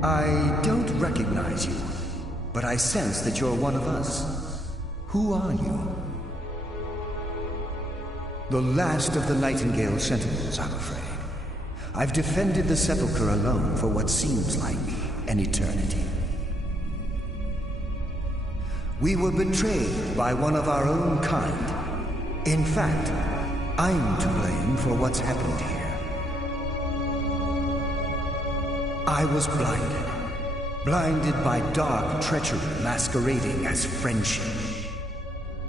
I don't recognize you, but I sense that you're one of us. Who are you? The last of the Nightingale Sentinels, I'm afraid. I've defended the Sepulchre alone for what seems like an eternity. We were betrayed by one of our own kind. In fact, I'm to blame for what's happened here. I was blinded by dark treachery masquerading as friendship.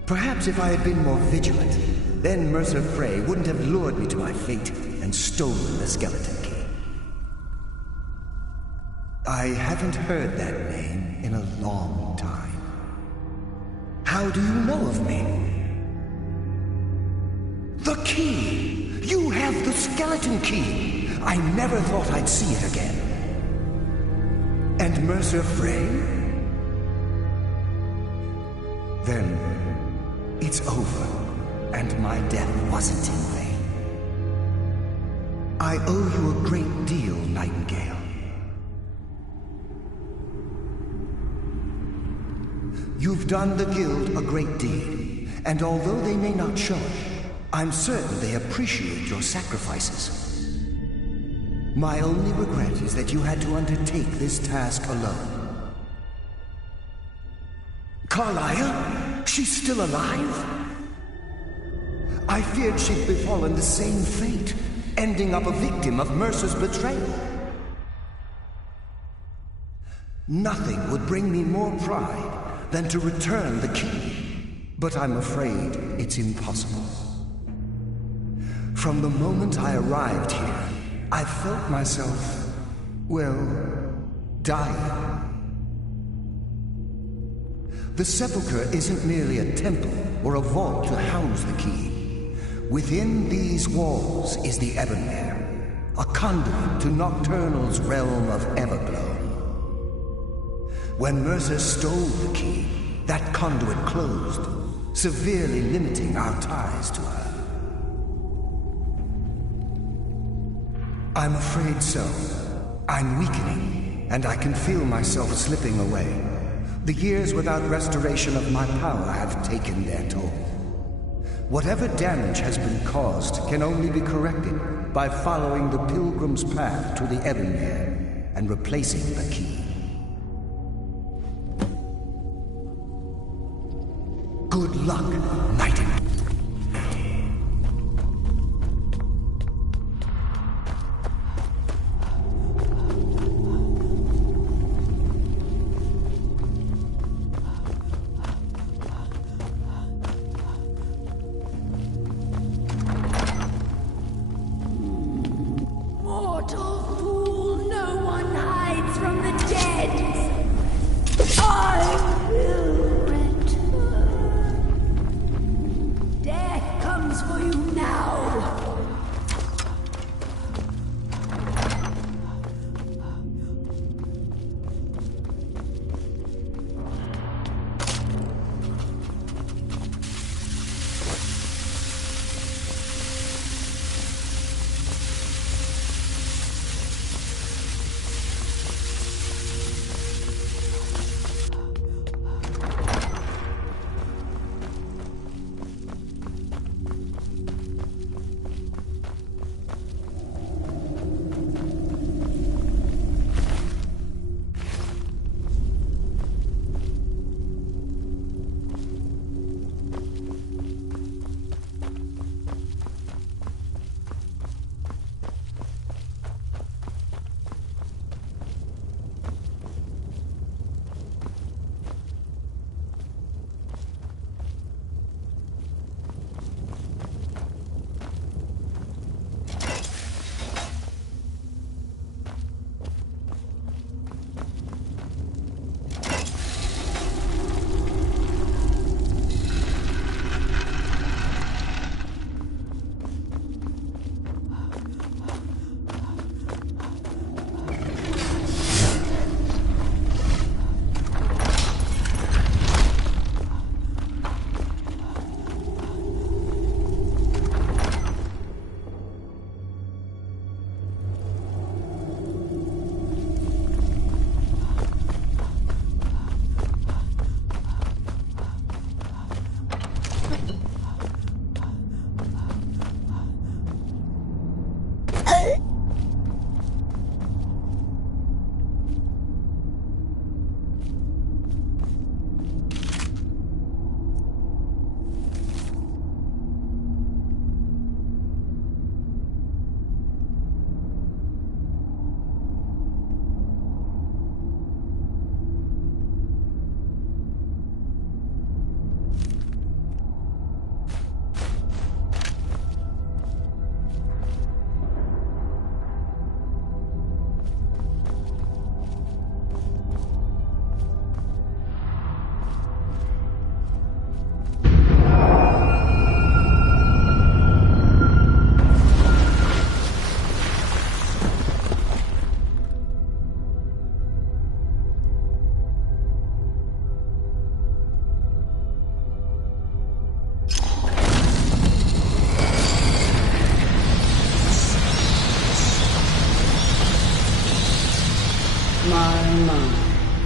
Perhaps if I had been more vigilant, then Mercer Frey wouldn't have lured me to my fate and stolen the skeleton key. I haven't heard that name in a long time. How do you know of me? The key! You have the skeleton key! I never thought I'd see it again. And Mercer Frey? Then it's over, and my death wasn't in vain. I owe you a great deal, Nightingale. You've done the Guild a great deed, and although they may not show it, I'm certain they appreciate your sacrifices. My only regret is that you had to undertake this task alone. Carlia? She's still alive? I feared she'd befallen the same fate, ending up a victim of Mercer's betrayal. Nothing would bring me more pride than to return the key, but I'm afraid it's impossible. From the moment I arrived here, I felt myself, well, dying. The Sepulchre isn't merely a temple or a vault to house the key. Within these walls is the Ebonmere, a conduit to Nocturnal's realm of Everglow. When Mercer stole the key, that conduit closed, severely limiting our ties to her. I'm afraid so. I'm weakening, and I can feel myself slipping away. The years without restoration of my power have taken their toll. Whatever damage has been caused can only be corrected by following the Pilgrim's path to the Ebonmere and replacing the key. Good luck, Nightingale.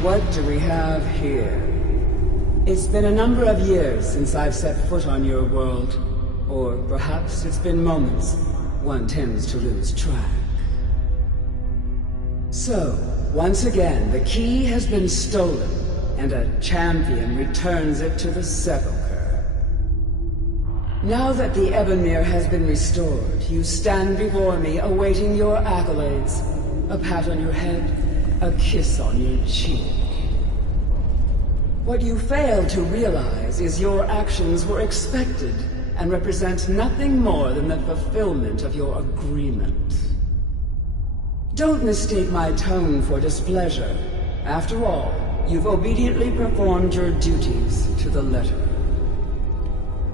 What do we have here? It's been a number of years since I've set foot on your world. Or perhaps it's been moments. One tends to lose track. So, once again, the key has been stolen, and a champion returns it to the sepulchre. Now that the Ebonmere has been restored, you stand before me awaiting your accolades. A pat on your head, a kiss on your cheek. What you fail to realize is your actions were expected and represent nothing more than the fulfillment of your agreement. Don't mistake my tone for displeasure. After all, you've obediently performed your duties to the letter.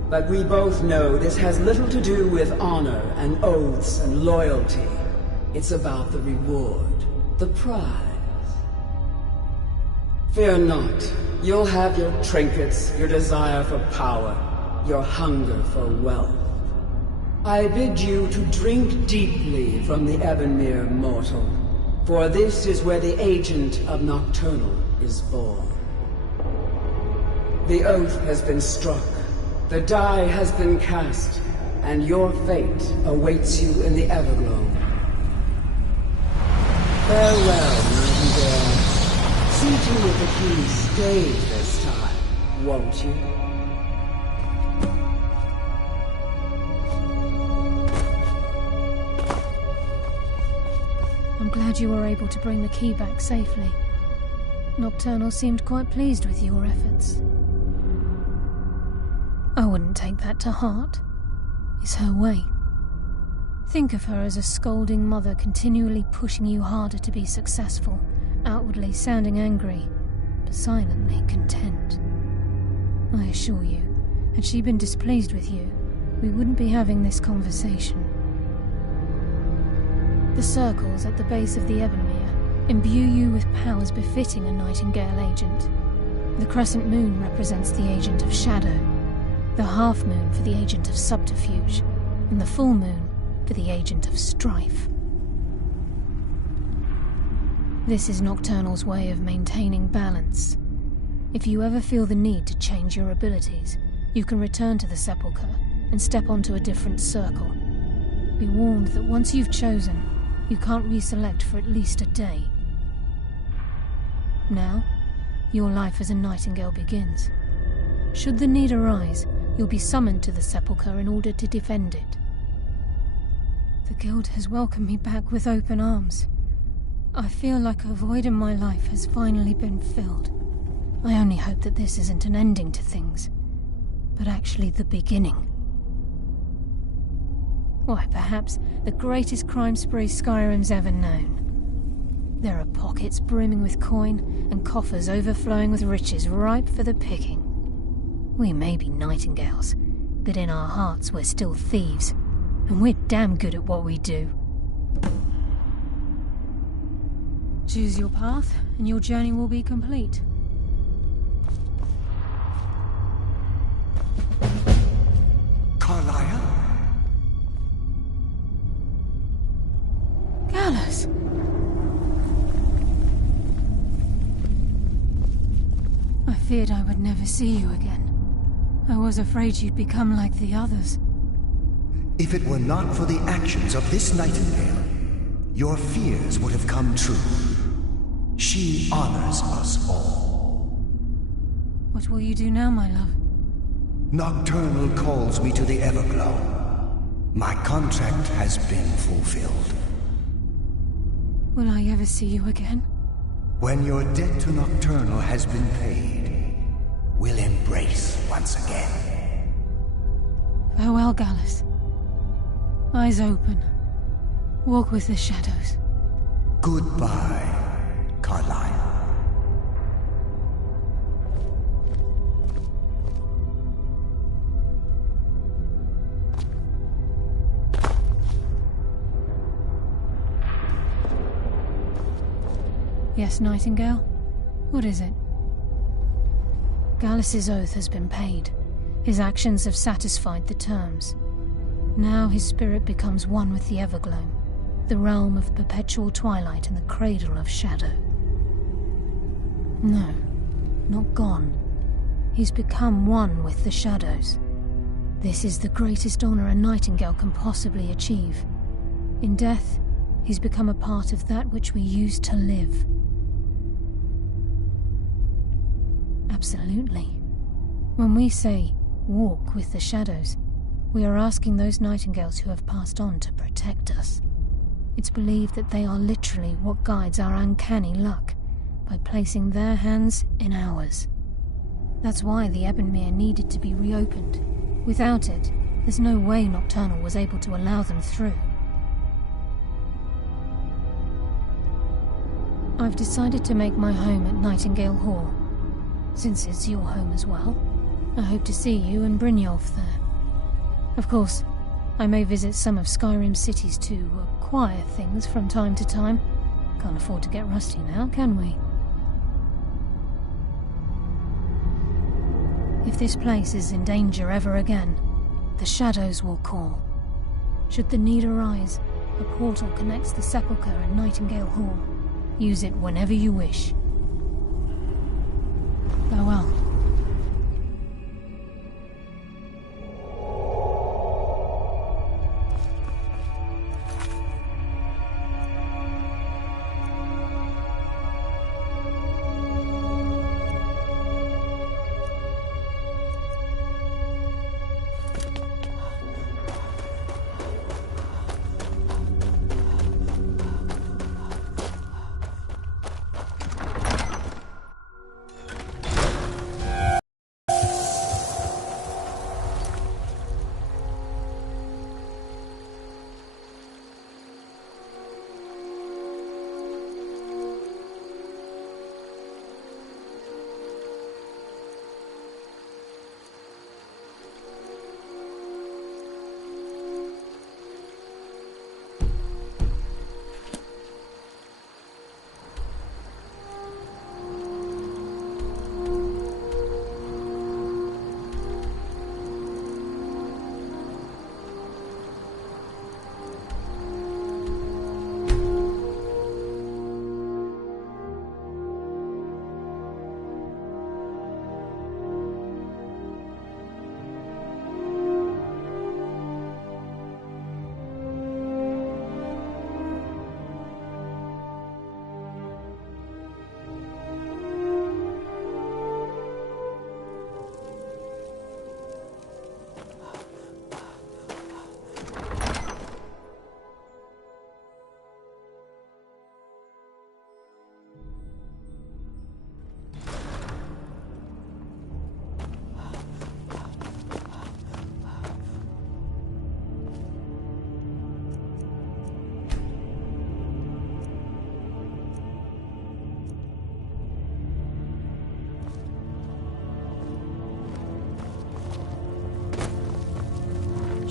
But we both know this has little to do with honor and oaths and loyalty. It's about the reward, the prize. Fear not. You'll have your trinkets, your desire for power, your hunger for wealth. I bid you to drink deeply from the Ebonmere mortal, for this is where the agent of Nocturnal is born. The oath has been struck. The die has been cast, and your fate awaits you in the Everglow. Farewell, Nightingale. See to it that he stays this time, won't you? I'm glad you were able to bring the key back safely. Nocturnal seemed quite pleased with your efforts. I wouldn't take that to heart. It's her way. Think of her as a scolding mother continually pushing you harder to be successful, outwardly sounding angry, but silently content. I assure you, had she been displeased with you, we wouldn't be having this conversation. The circles at the base of the Ebonmere imbue you with powers befitting a Nightingale agent. The crescent moon represents the agent of shadow, the half moon for the agent of subterfuge, and the full moon for the agent of strife. This is Nocturnal's way of maintaining balance. If you ever feel the need to change your abilities, you can return to the Sepulchre and step onto a different circle. Be warned that once you've chosen, you can't reselect for at least a day. Now, your life as a Nightingale begins. Should the need arise, you'll be summoned to the Sepulchre in order to defend it. The Guild has welcomed me back with open arms. I feel like a void in my life has finally been filled. I only hope that this isn't an ending to things, but actually the beginning. Why, perhaps the greatest crime spree Skyrim's ever known. There are pockets brimming with coin and coffers overflowing with riches ripe for the picking. We may be Nightingales, but in our hearts we're still thieves, and we're damn good at what we do. Choose your path, and your journey will be complete. Carlia? Gallus! I feared I would never see you again. I was afraid you'd become like the others. If it were not for the actions of this Nightingale, your fears would have come true. She honors us all. What will you do now, my love? Nocturnal calls me to the Everglow. My contract has been fulfilled. Will I ever see you again? When your debt to Nocturnal has been paid, we'll embrace once again. Farewell, Gallus. Eyes open. Walk with the shadows. Goodbye, Carlia. Yes, Nightingale? What is it? Gallus's oath has been paid. His actions have satisfied the terms. Now his spirit becomes one with the Everglow, the realm of perpetual twilight and the cradle of shadow. No, not gone. He's become one with the shadows. This is the greatest honor a Nightingale can possibly achieve. In death, he's become a part of that which we used to live. Absolutely. When we say, walk with the shadows, we are asking those Nightingales who have passed on to protect us. It's believed that they are literally what guides our uncanny luck, by placing their hands in ours. That's why the Ebonmere needed to be reopened. Without it, there's no way Nocturnal was able to allow them through. I've decided to make my home at Nightingale Hall. Since it's your home as well, I hope to see you and Brynjolf there. Of course, I may visit some of Skyrim's cities to acquire things from time to time. Can't afford to get rusty now, can we? If this place is in danger ever again, the shadows will call. Should the need arise, a portal connects the Sepulchre and Nightingale Hall. Use it whenever you wish. Farewell.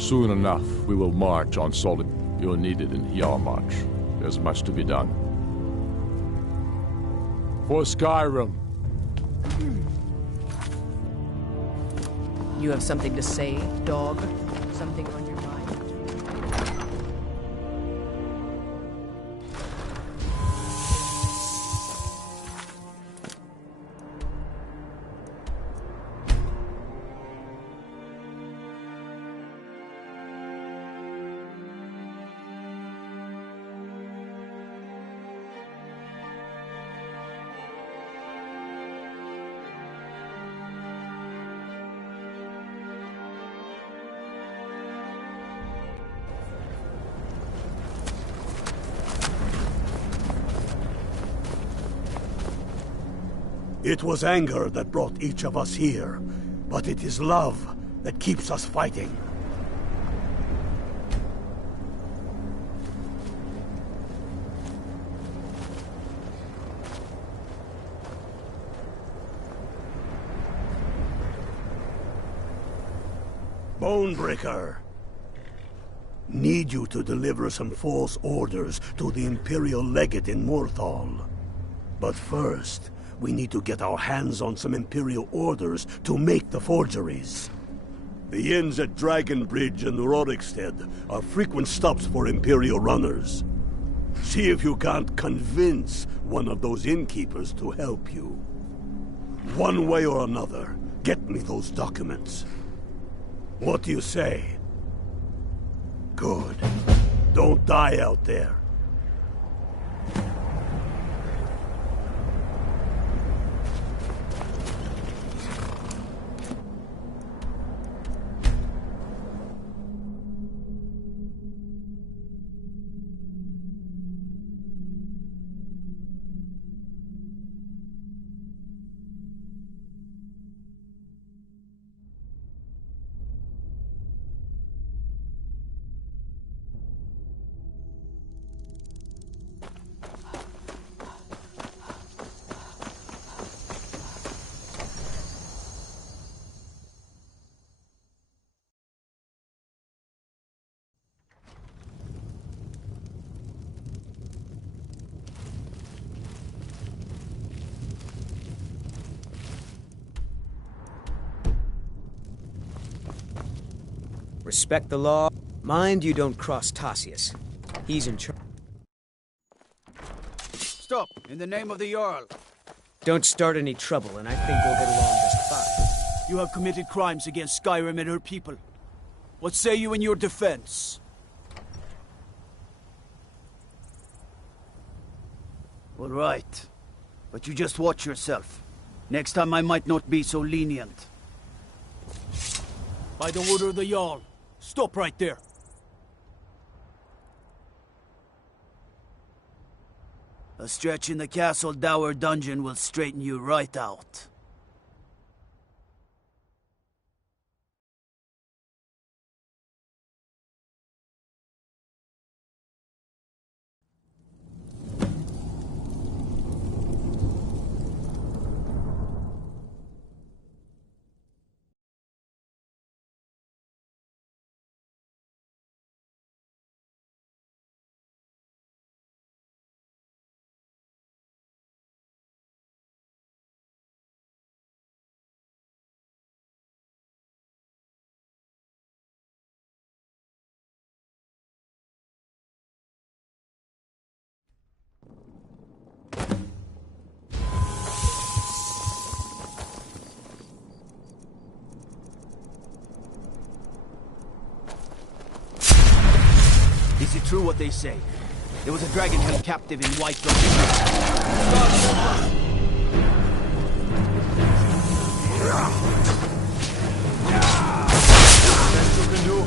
Soon enough, we will march on solid. You're needed in Yarmarch. There's much to be done. For Skyrim. You have something to say, dog? Something on your mind? It was anger that brought each of us here, but it is love that keeps us fighting. Bonebreaker. Need you to deliver some false orders to the Imperial Legate in Morthal. But first, we need to get our hands on some Imperial orders to make the forgeries. The inns at Dragonbridge and Rorikstead are frequent stops for Imperial runners. See if you can't convince one of those innkeepers to help you. One way or another, get me those documents. What do you say? Good. Don't die out there. Respect the law. Mind you don't cross Tassius. He's in charge. Stop! In the name of the Jarl! Don't start any trouble, and I think we'll get along just fine. You have committed crimes against Skyrim and her people. What say you in your defense? All right. But you just watch yourself. Next time I might not be so lenient. By the order of the Jarl, stop right there. A stretch in the Castle Dower dungeon will straighten you right out. Is it true what they say? There was a dragon held captive in White Rock. Best you can do.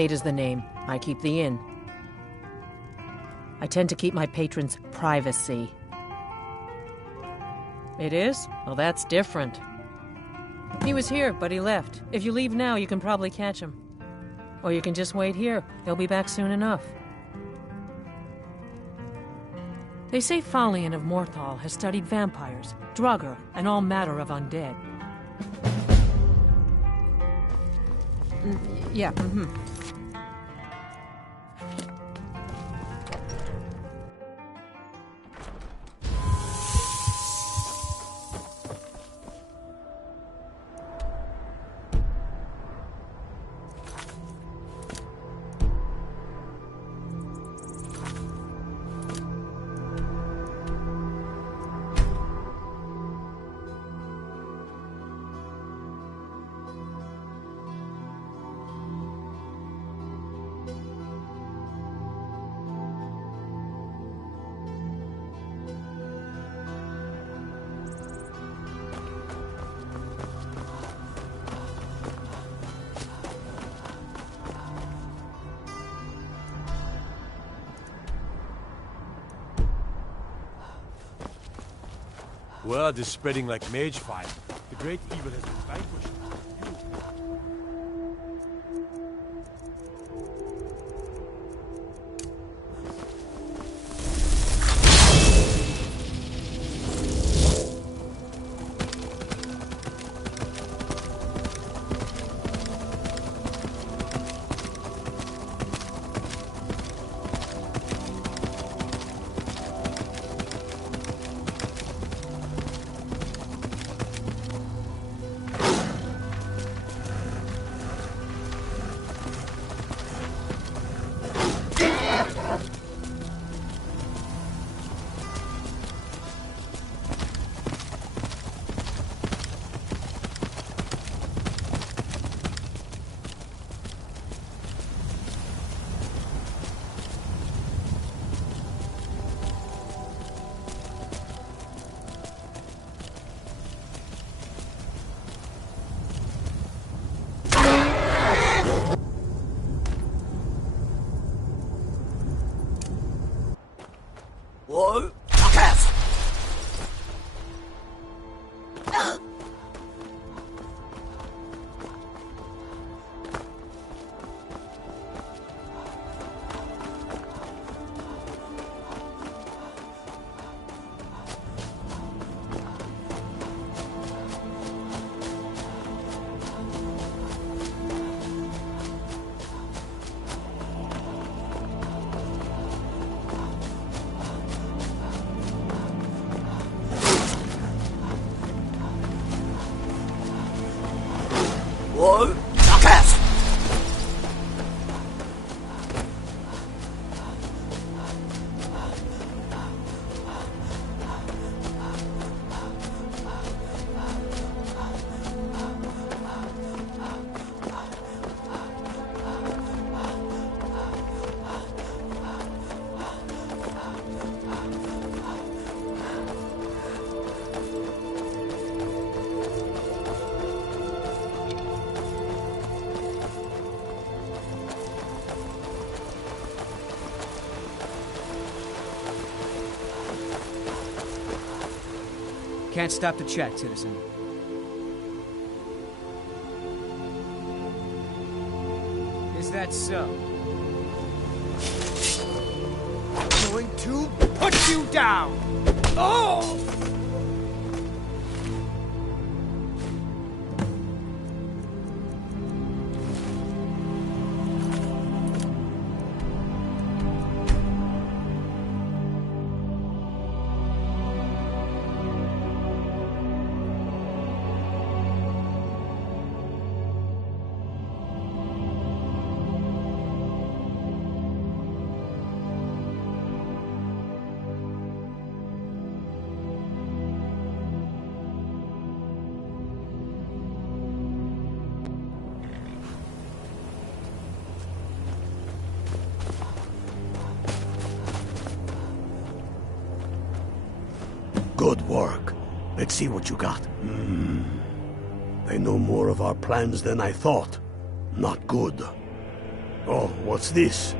Fate is the name. I keep the inn. I tend to keep my patrons' privacy. It is? Well, that's different. He was here, but he left. If you leave now, you can probably catch him. Or you can just wait here. He'll be back soon enough. They say Falion of Morthal has studied vampires, Draugr, and all matter of undead. Yeah, Word is spreading like mage fire. The great evil has been vanquished. Whoa! Fuckers! Whoa! Fuckers! Can't stop to chat, citizen. Is that so? I'm going to put you down! Oh! Good work. Let's see what you got. They know more of our plans than I thought. Not good. Oh, what's this?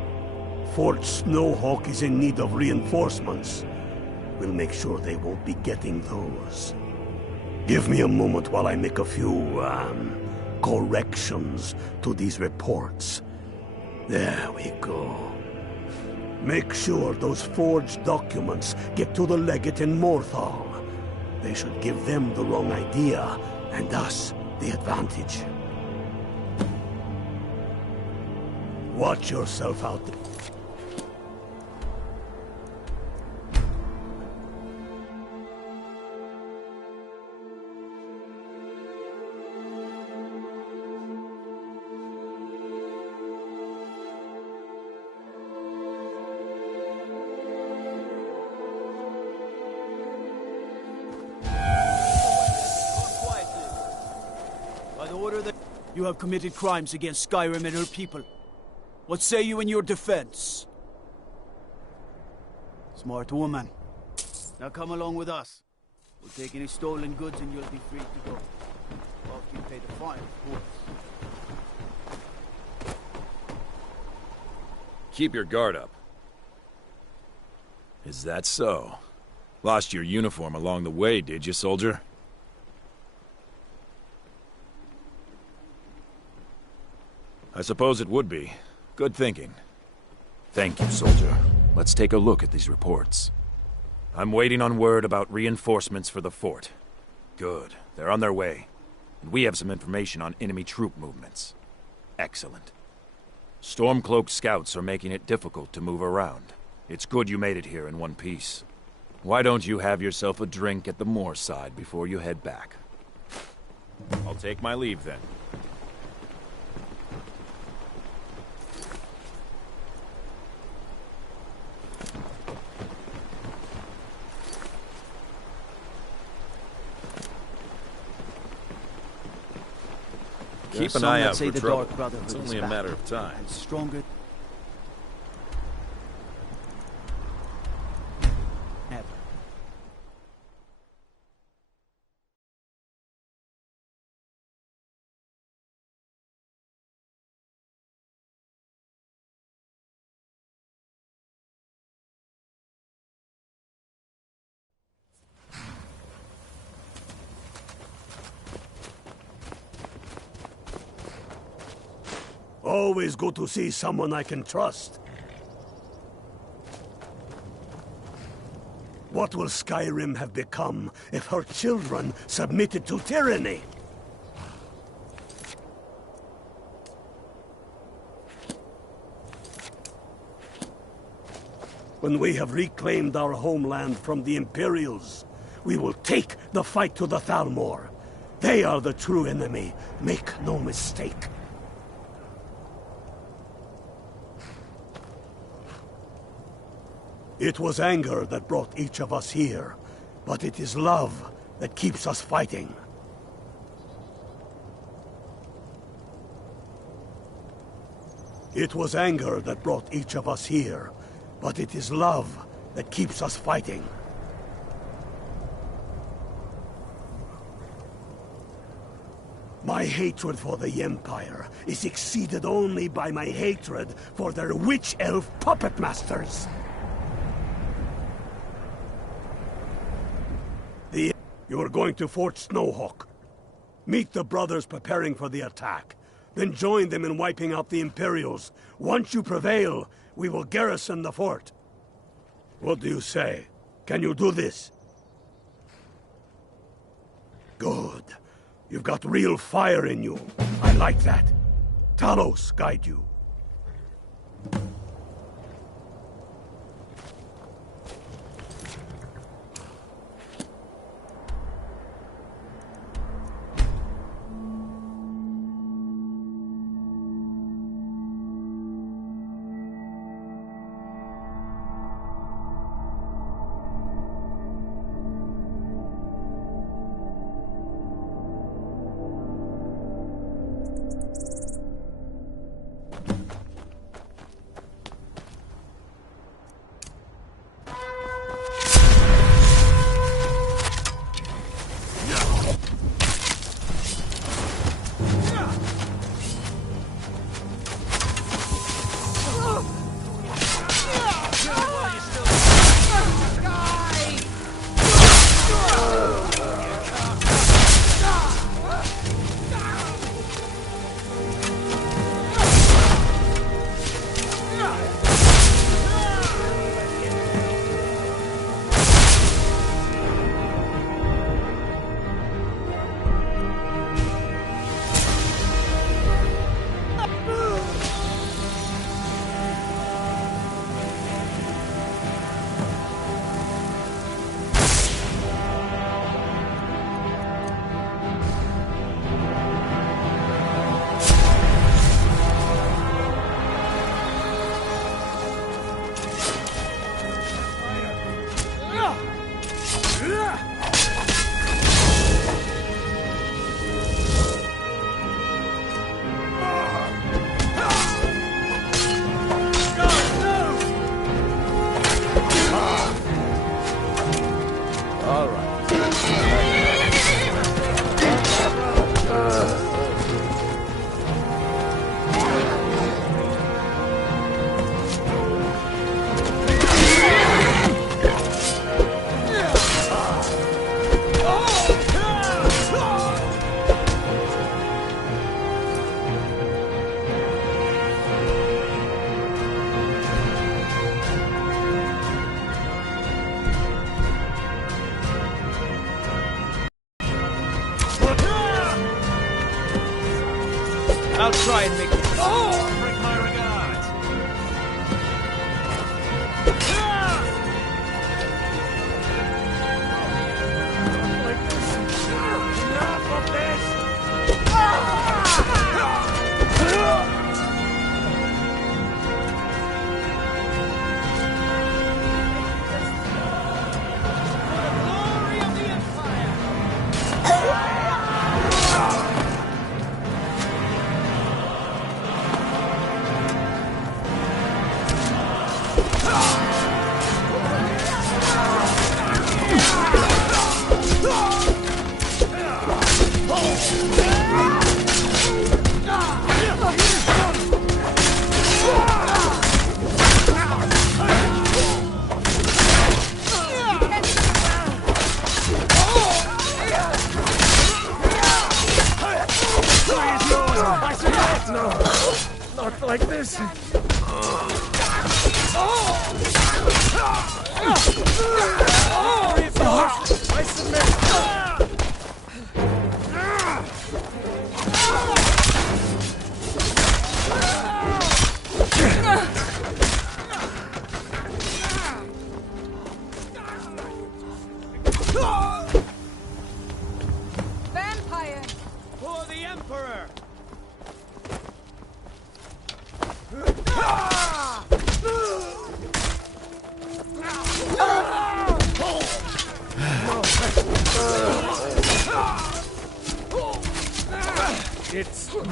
Fort Snowhawk is in need of reinforcements. We'll make sure they won't be getting those. Give me a moment while I make a few, corrections to these reports. There we go. Make sure those forged documents get to the legate in Morthal. They should give them the wrong idea, and us the advantage. Watch yourself out there. You have committed crimes against Skyrim and her people. What say you in your defense? Smart woman. Now come along with us. We'll take any stolen goods and you'll be free to go. After you pay the fine, of course. Keep your guard up. Is that so? Lost your uniform along the way, did you, soldier? I suppose it would be. Good thinking. Thank you, soldier. Let's take a look at these reports. I'm waiting on word about reinforcements for the fort. Good. They're on their way. And we have some information on enemy troop movements. Excellent. Stormcloaked scouts are making it difficult to move around. It's good you made it here in one piece. Why don't you have yourself a drink at the moorside before you head back? I'll take my leave then. Keep an eye out for trouble. It's only a matter of time. Stronger. Ever. Always good to see someone I can trust. What will Skyrim have become if her children submitted to tyranny? When we have reclaimed our homeland from the Imperials, we will take the fight to the Thalmor. They are the true enemy, make no mistake. It was anger that brought each of us here, but it is love that keeps us fighting. It was anger that brought each of us here, but it is love that keeps us fighting. My hatred for the Empire is exceeded only by my hatred for their witch-elf puppet masters. You are going to Fort Snowhawk. Meet the brothers preparing for the attack. Then join them in wiping out the Imperials. Once you prevail, we will garrison the fort. What do you say? Can you do this? Good. You've got real fire in you. I like that. Talos guide you.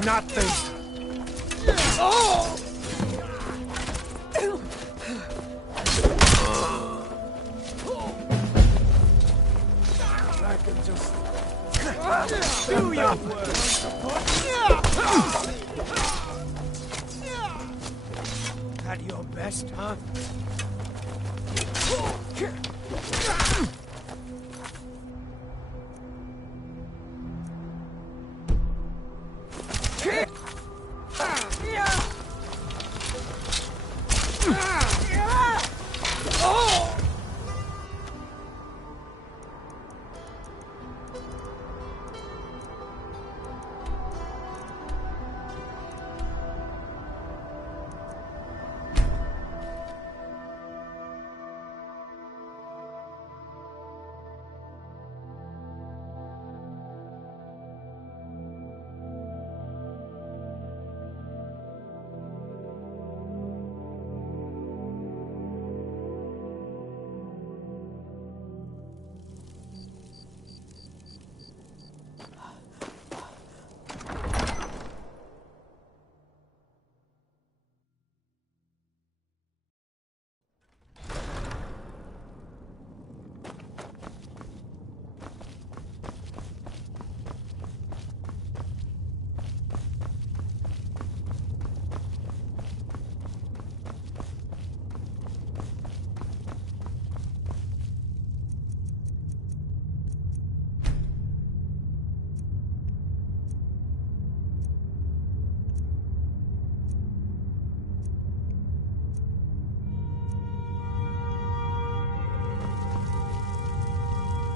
Nothing. Oh! I can just do your work. At your best, huh?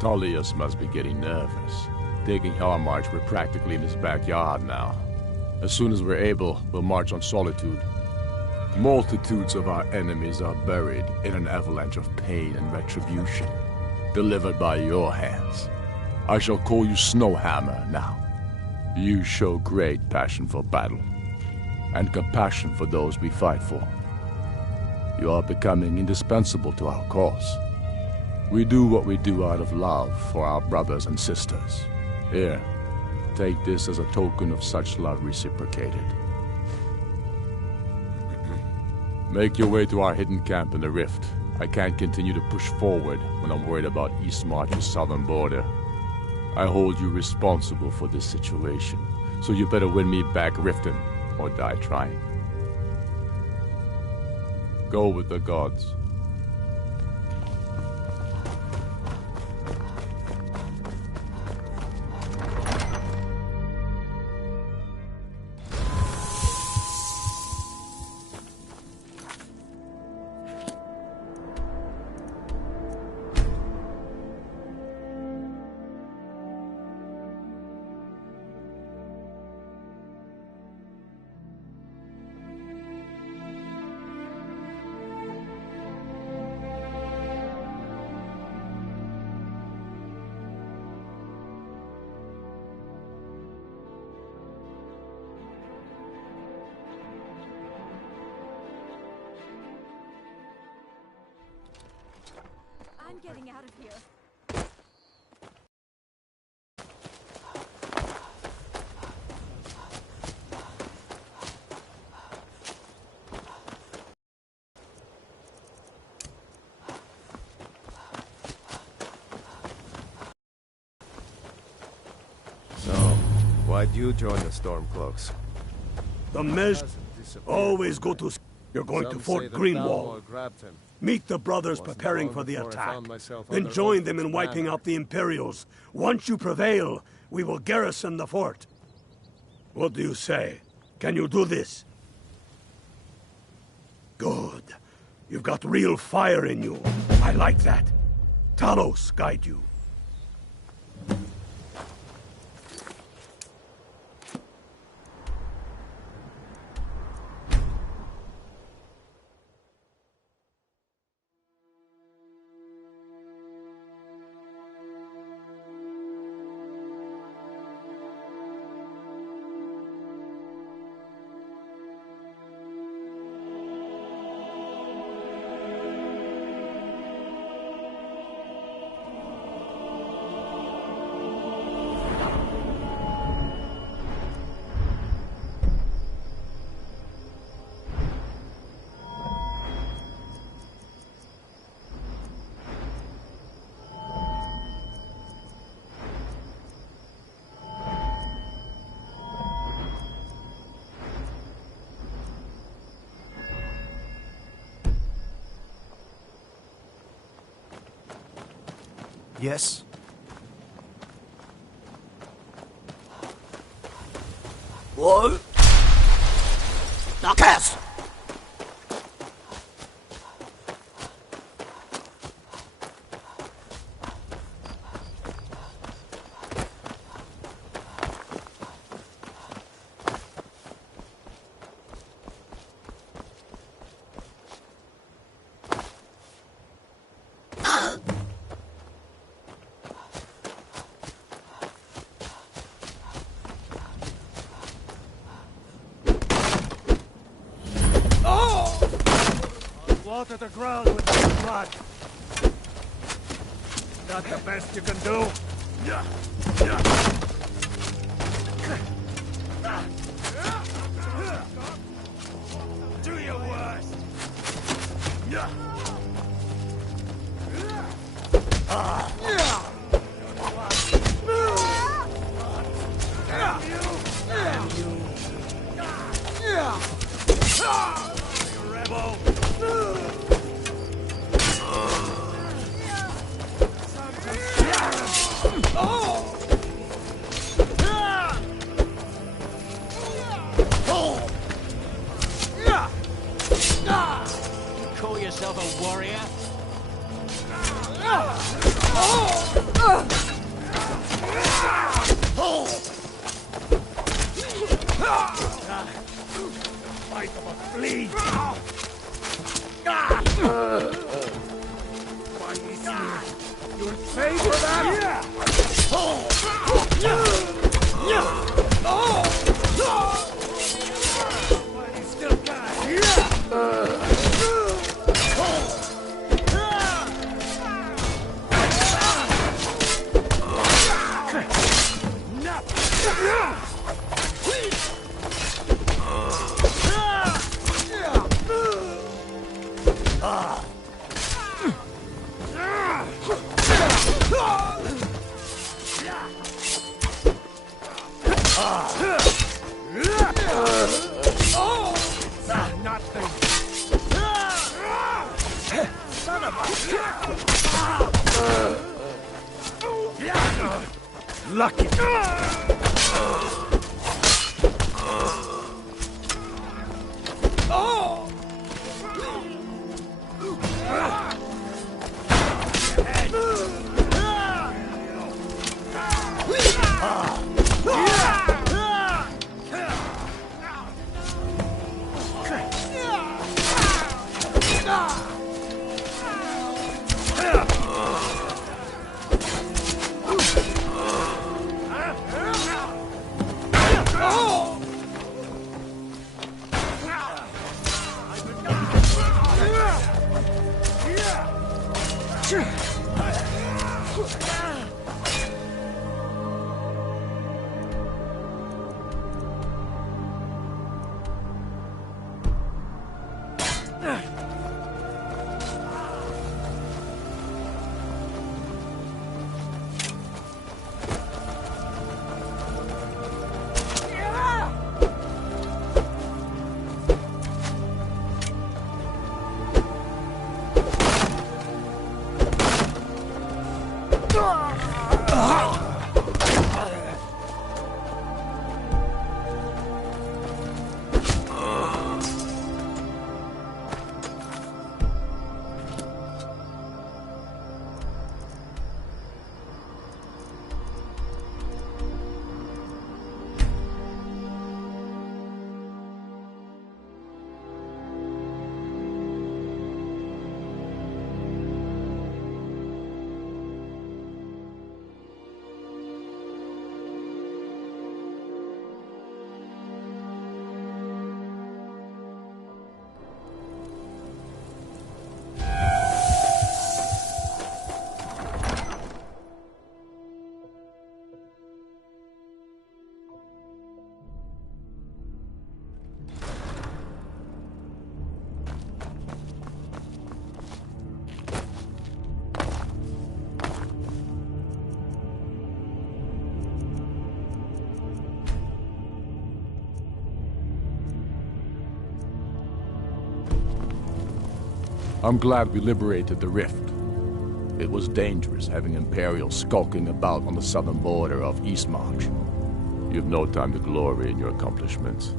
Tullius must be getting nervous. Taking our march, we're practically in his backyard now. As soon as we're able, we'll march on Solitude. Multitudes of our enemies are buried in an avalanche of pain and retribution, delivered by your hands. I shall call you Snowhammer now. You show great passion for battle, and compassion for those we fight for. You are becoming indispensable to our cause. We do what we do out of love for our brothers and sisters. Here, take this as a token of such love reciprocated. Make your way to our hidden camp in the Rift. I can't continue to push forward when I'm worried about Eastmarch's southern border. I hold you responsible for this situation, so you better win me back Riften, or die trying. Go with the gods. I'm getting out of here. So, why'd you join the Stormcloaks? The Mez always go to... You're going to Fort Greenwall. Meet the brothers preparing for the attack. Then join them in wiping out the Imperials. Once you prevail, we will garrison the fort. What do you say? Can you do this? Good. You've got real fire in you. I like that. Talos guide you. Yes? What? Now cast! Water the ground with your blood. That the best you can do? Do your worst! Rebel! Call yourself a warrior? Fight of a flea! Why is he? You'll pay for that? But he still got nothing. Son of a... Lucky. I'm glad we liberated the rift. It was dangerous having Imperials skulking about on the southern border of Eastmarch. You've no time to glory in your accomplishments.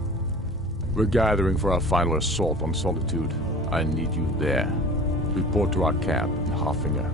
We're gathering for our final assault on Solitude. I need you there. Report to our camp in Hoffinger.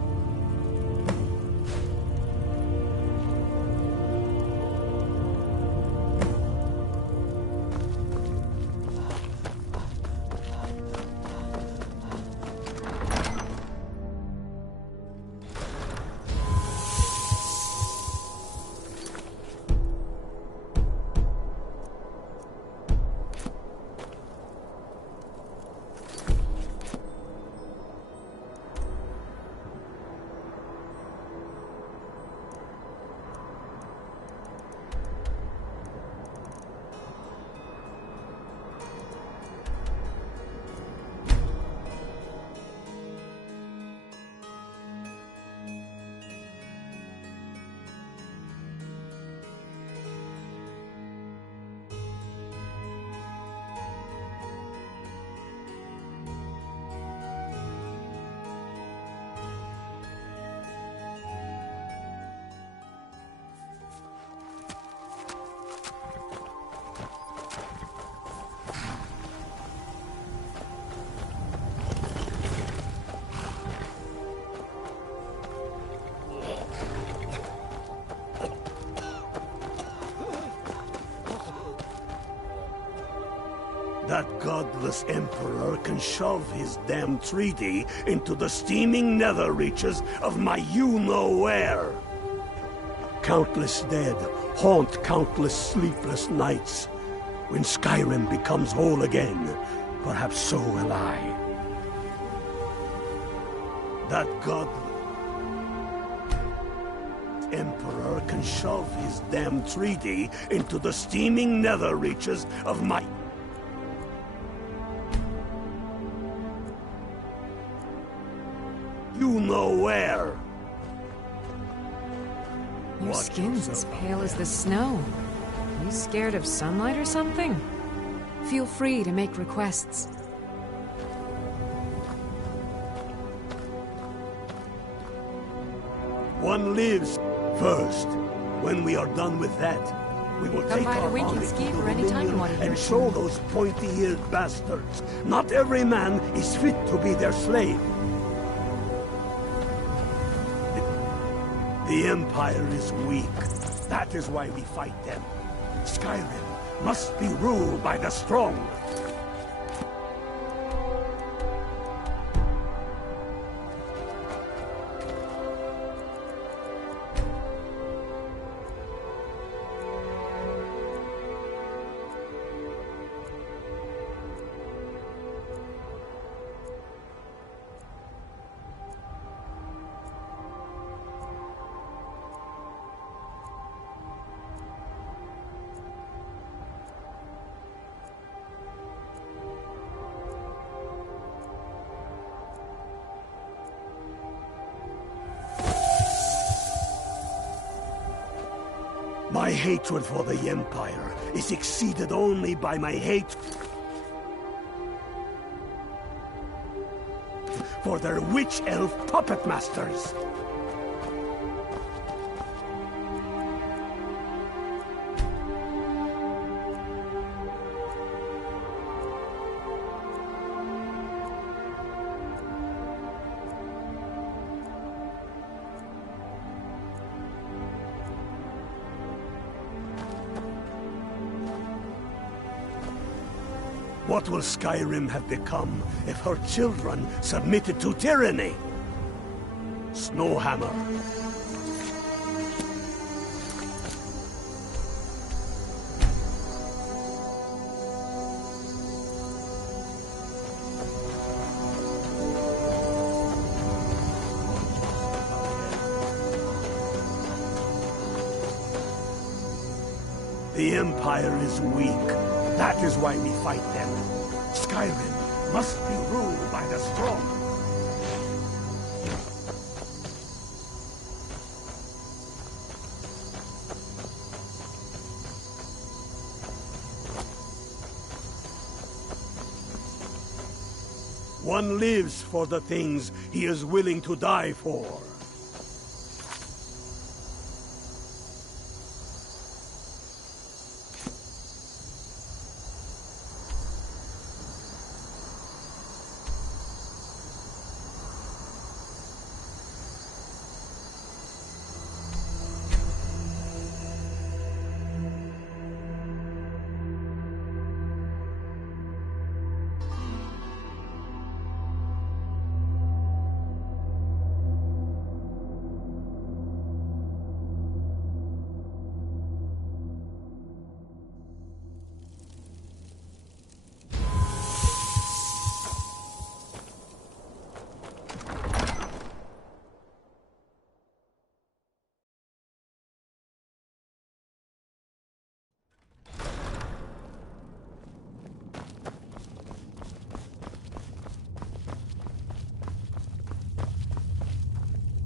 That godless emperor can shove his damn treaty into the steaming nether reaches of my you-know-where. Countless dead haunt countless sleepless nights. When Skyrim becomes whole again, perhaps so will I. That godless emperor can shove his damn treaty into the steaming nether reaches of my... You know where. Your skin's as pale as the snow. You scared of sunlight or something? Feel free to make requests. One lives first. When we are done with that, we will Come take by the our Winking army Ski to the for any time you Dominion want to hear and it. show those pointy-eared bastards. Not every man is fit to be their slave. The Empire is weak. That is why we fight them. Skyrim must be ruled by the strong. My hatred for the Empire is exceeded only by my hate for their witch-elf puppet masters. What will Skyrim have become if her children submitted to tyranny? Snowhammer. The Empire is weak. That is why we fight them. Skyrim must be ruled by the strong. One lives for the things he is willing to die for.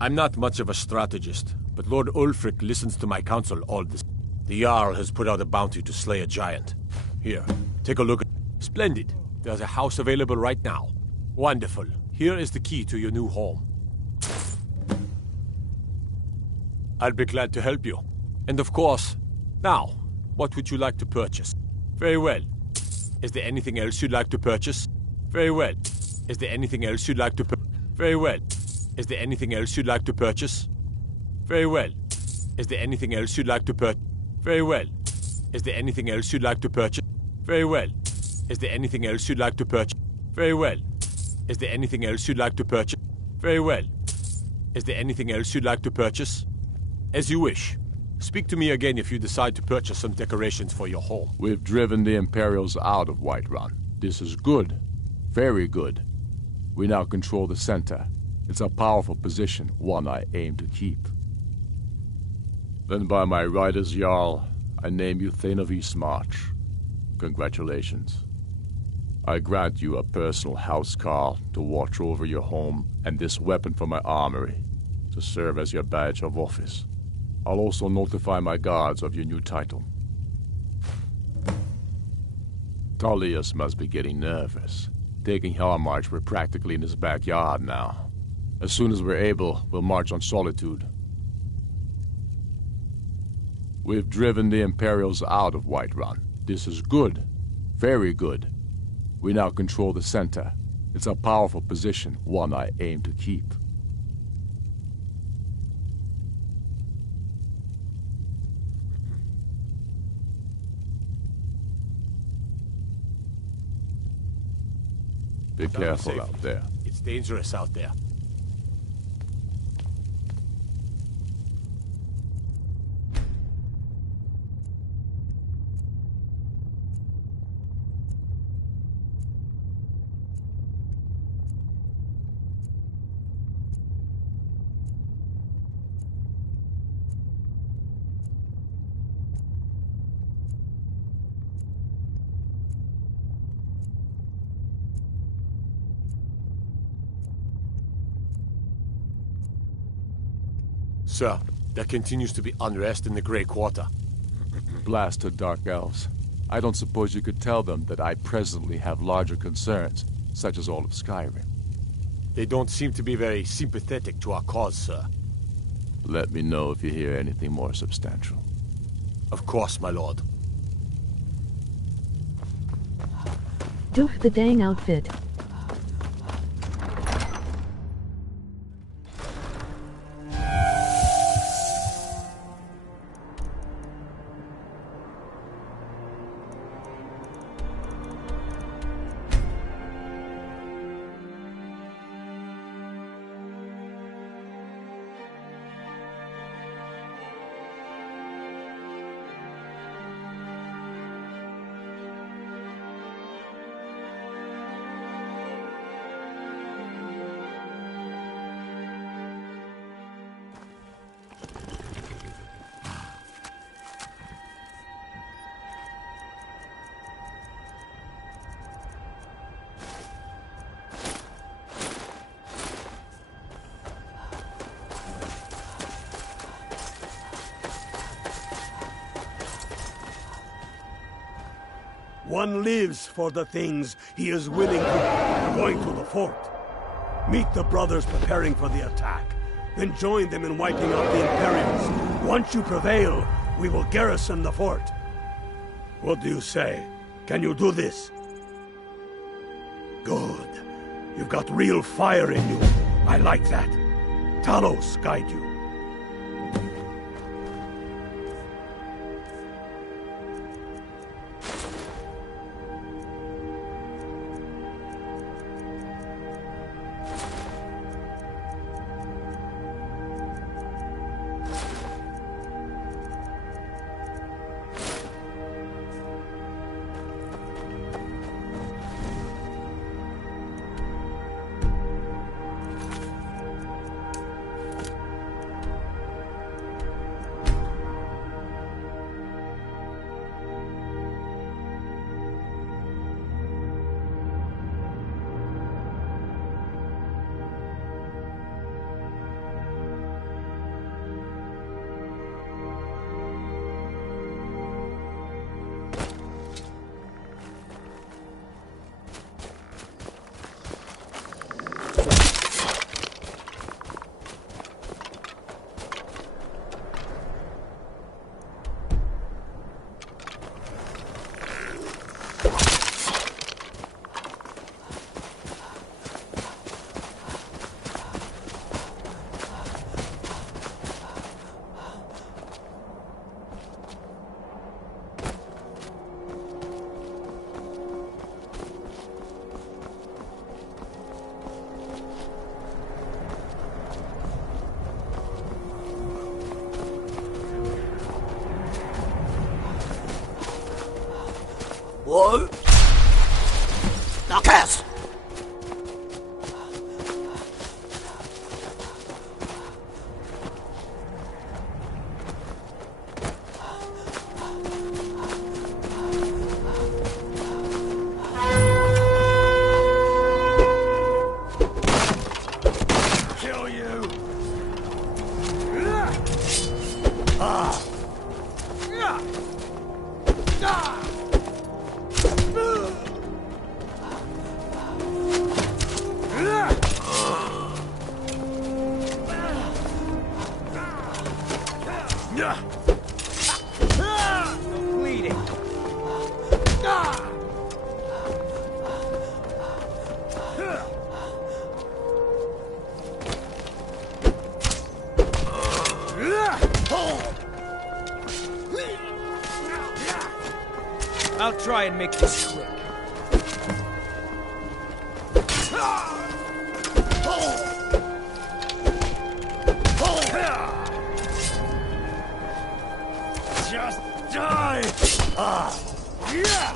I'm not much of a strategist, but Lord Ulfric listens to my counsel all this. The Jarl has put out a bounty to slay a giant. Here, take a look. Splendid. There's a house available right now. Wonderful. Here is the key to your new home. I'll be glad to help you. And of course, now, what would you like to purchase? Very well. Is there anything else you'd like to purchase? Very well. Is there anything else you'd like to Very well. Is there anything else you'd like to purchase? Very well. Is there anything else you'd like to purchase? Very well. Is there anything else you'd like to purchase? Very well. Is there anything else you'd like to purchase? Very well. Is there anything else you'd like to purchase? Very well. Is there anything else you'd like to purchase? As you wish. Speak to me again if you decide to purchase some decorations for your home. We've driven the Imperials out of Whiterun. This is good. Very good. We now control the center. It's a powerful position, one I aim to keep. Then by my right as Jarl, I name you Thane of Eastmarch. Congratulations. I grant you a personal housecarl to watch over your home, and this weapon from my armory to serve as your badge of office. I'll also notify my guards of your new title. Tullius must be getting nervous. Taking Hellmarch, we're practically in his backyard now. As soon as we're able, we'll march on Solitude. We've driven the Imperials out of Whiterun. This is good. Very good. We now control the center. It's a powerful position, one I aim to keep. Be careful out there. It's dangerous out there. Sir, there continues to be unrest in the Grey Quarter. Blasted Dark Elves. I don't suppose you could tell them that I presently have larger concerns, such as all of Skyrim. They don't seem to be very sympathetic to our cause, sir. Let me know if you hear anything more substantial. Of course, my lord. Doof the dang outfit. One lives for the things he is willing to. We're going to the fort. Meet the brothers preparing for the attack. Then join them in wiping out the Imperials. Once you prevail, we will garrison the fort. What do you say? Can you do this? Good. You've got real fire in you. I like that. Talos guide you. What? Now cast! Kill you! Bleeding. I'll try and make this quick. Just die! Yeah!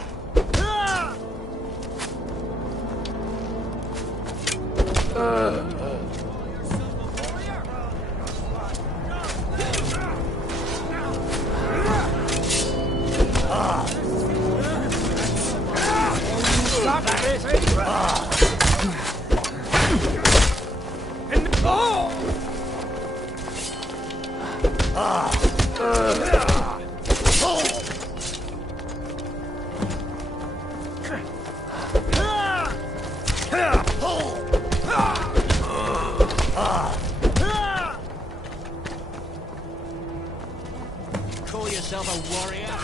Stop this! Call yourself a warrior?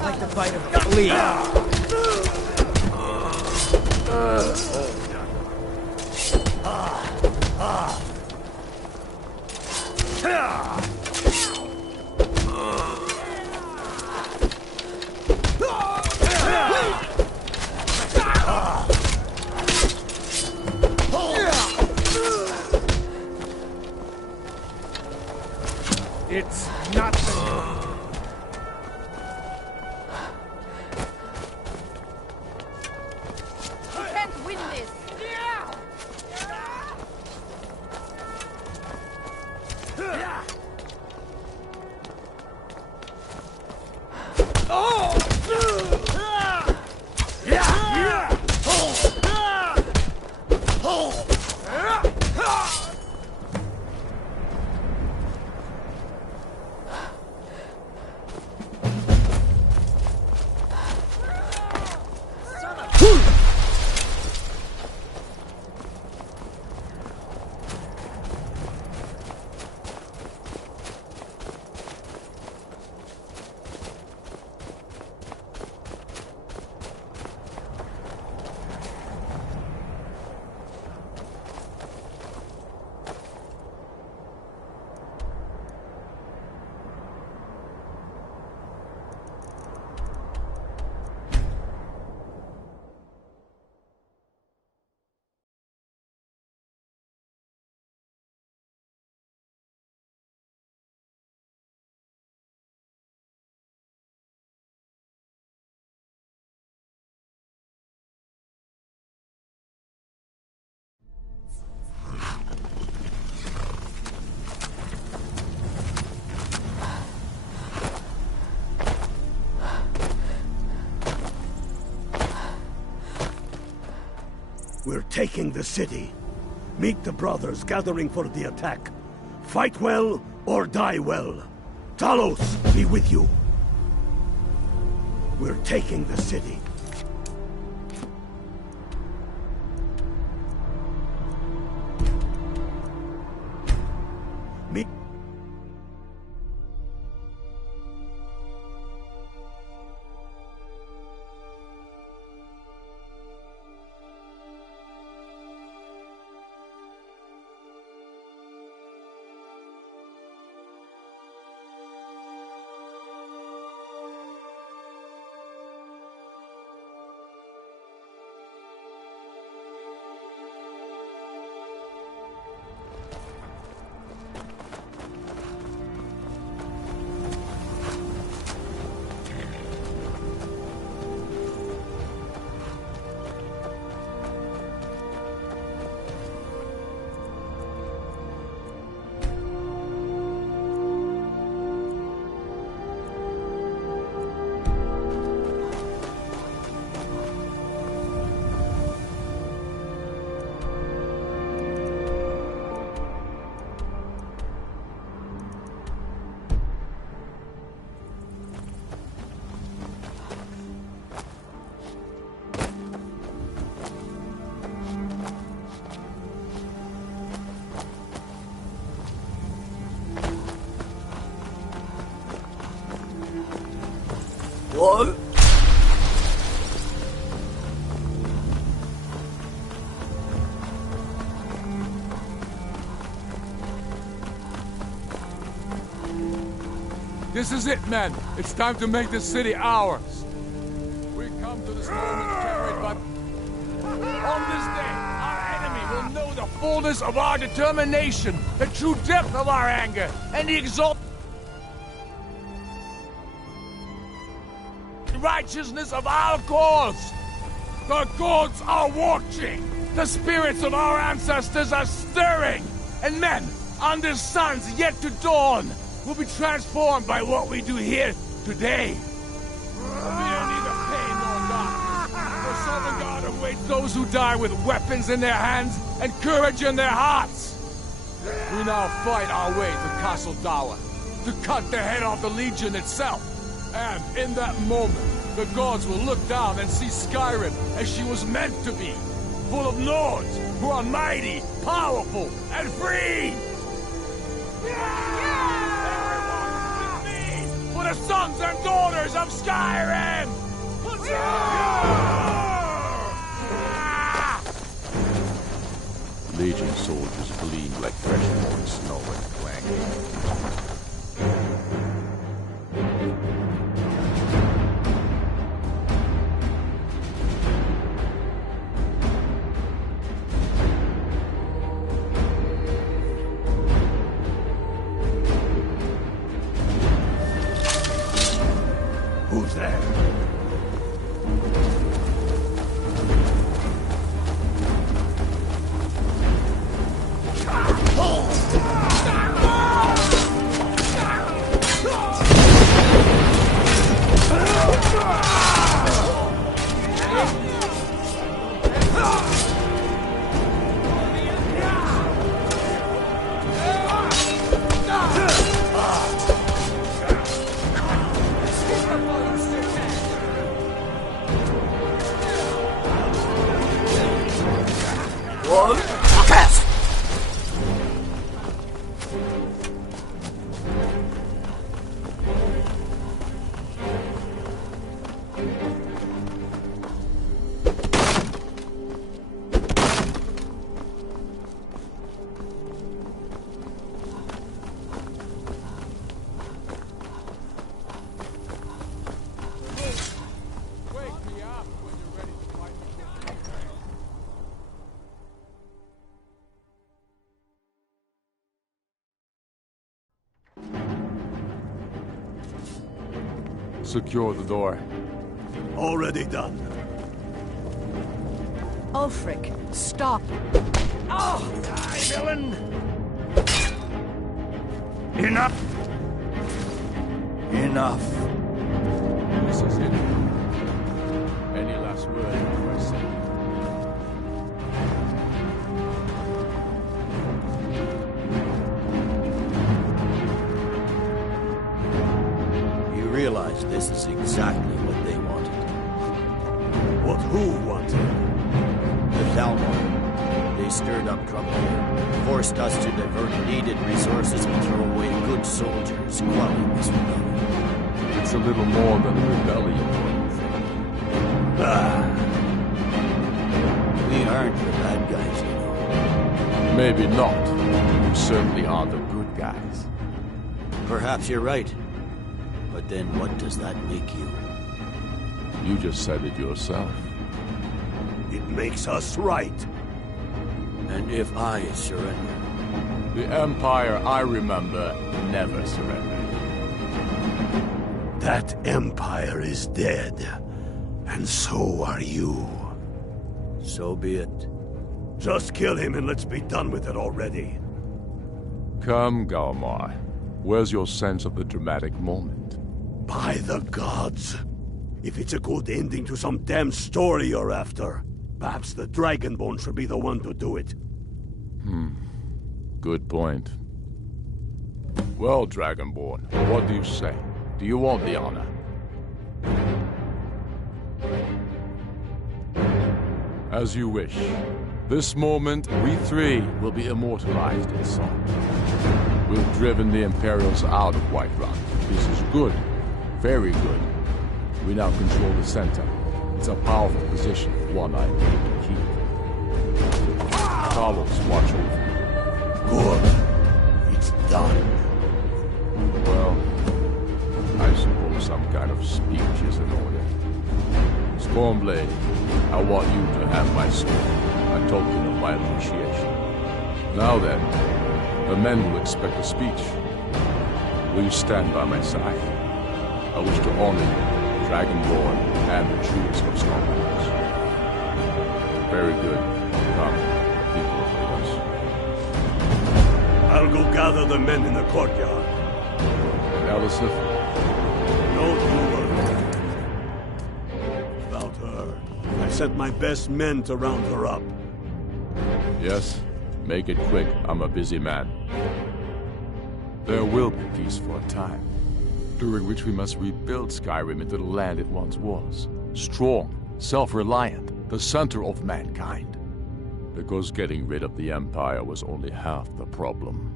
Like the bite of a flea. It's nothing. You can't win this! We're taking the city. Meet the brothers gathering for the attack. Fight well or die well. Talos be with you. We're taking the city. Meet... What? This is it, men. It's time to make this city ours. We come to this moment carried by... On this day, our enemy will know the fullness of our determination, the true depth of our anger, and the righteousness of our cause. The gods are watching. The spirits of our ancestors are stirring. And men, under suns yet to dawn, will be transformed by what we do here today. Fear neither pain nor darkness, for sovereign God awaits those who die with weapons in their hands and courage in their hearts. We now fight our way to Castle Dower, to cut the head off the Legion itself. And in that moment, the gods will look down and see Skyrim as she was meant to be, full of Nords who are mighty, powerful, and free! For the sons and daughters of Skyrim! Legion soldiers gleamed like fresh-fallen snow in the flank. Who's there? Secure the door. Already done. Ulfric, stop. Oh, die, villain! Enough! Enough. This is it. Any last word before I say? You realize this is exactly what they wanted. What who wanted? The Thalmor. They stirred up trouble here, forced us to divert needed resources and throw away good soldiers, quelling this rebellion. It's a little more than a rebellion, what do you think? We aren't the bad guys, you know. Maybe not. We certainly are the good guys. Perhaps you're right. But then what does that make you? You just said it yourself. It makes us right. And if I surrender? The Empire I remember never surrendered. That Empire is dead. And so are you. So be it. Just kill him and let's be done with it already. Come, Galmar. Where's your sense of the dramatic moment? By the gods! If it's a good ending to some damn story you're after, perhaps the Dragonborn should be the one to do it. Good point. Well, Dragonborn, what do you say? Do you want the honor? As you wish. This moment, we three will be immortalized in song. We've driven the Imperials out of Whiterun. This is good. Very good. We now control the center. It's a powerful position, one I aim to keep. Carlos, watch over. Good. It's done. Well, I suppose some kind of speech is in order. Stormblade, I want you to have my sword, a token of my appreciation. Now then, the men will expect a speech. Will you stand by my side? I wish to honor you, Dragonborn, and the troops of Stormblades. Very good. Come, the people await us. I'll go gather the men in the courtyard. And Elisif? Don't you worry. About her, I sent my best men to round her up. Yes? Make it quick. I'm a busy man. There will be peace for a time, during which we must rebuild Skyrim into the land it once was. Strong, self-reliant, the center of mankind. Because getting rid of the Empire was only half the problem.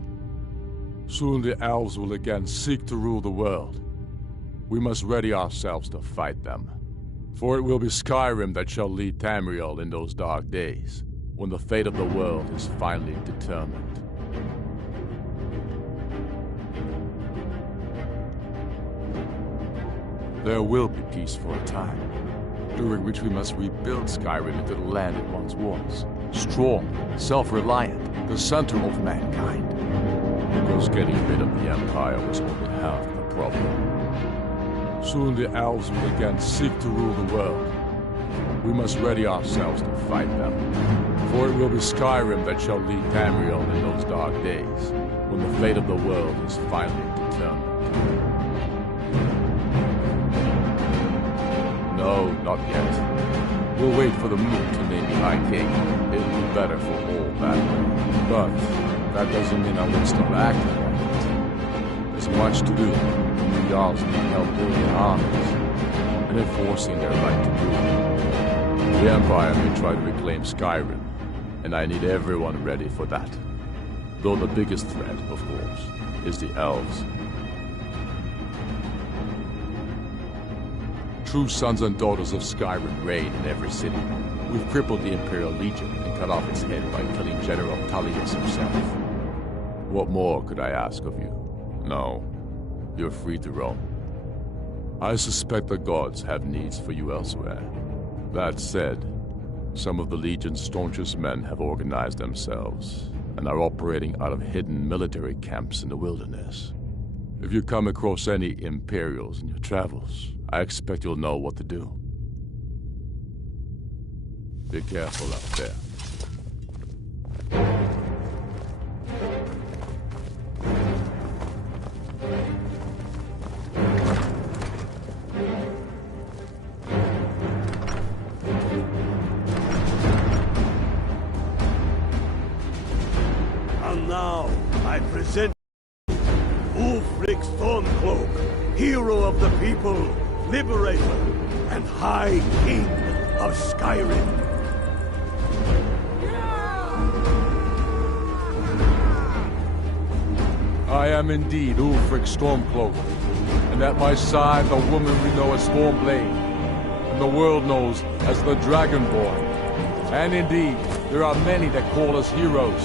Soon the elves will again seek to rule the world. We must ready ourselves to fight them. For it will be Skyrim that shall lead Tamriel in those dark days, when the fate of the world is finally determined. There will be peace for a time, during which we must rebuild Skyrim into the land it once was. Strong, self-reliant, the center of mankind. Because getting rid of the Empire was only half the problem. Soon the elves will again seek to rule the world. We must ready ourselves to fight them. For it will be Skyrim that shall lead Tamriel in those dark days, when the fate of the world is finally determined. No, not yet. We'll wait for the moon to name me High King. It'll be better for all that way. But that doesn't mean I won't start acting like it. There's much to do. The Jarls need help building armies and enforcing their right to rule. The Empire may try to reclaim Skyrim, and I need everyone ready for that. Though the biggest threat, of course, is the elves. True sons and daughters of Skyrim reign in every city. We've crippled the Imperial Legion and cut off its head by killing General Tullius himself. What more could I ask of you? No, you're free to roam. I suspect the gods have needs for you elsewhere. That said, some of the Legion's staunchest men have organized themselves and are operating out of hidden military camps in the wilderness. If you come across any Imperials in your travels, I expect you'll know what to do. Be careful up there. And now, I present Ulfric Stormcloak, hero of the people, liberator, and High King of Skyrim. I am indeed Ulfric Stormcloak, and at my side the woman we know as Stormblade, and the world knows as the Dragonborn. And indeed, there are many that call us heroes.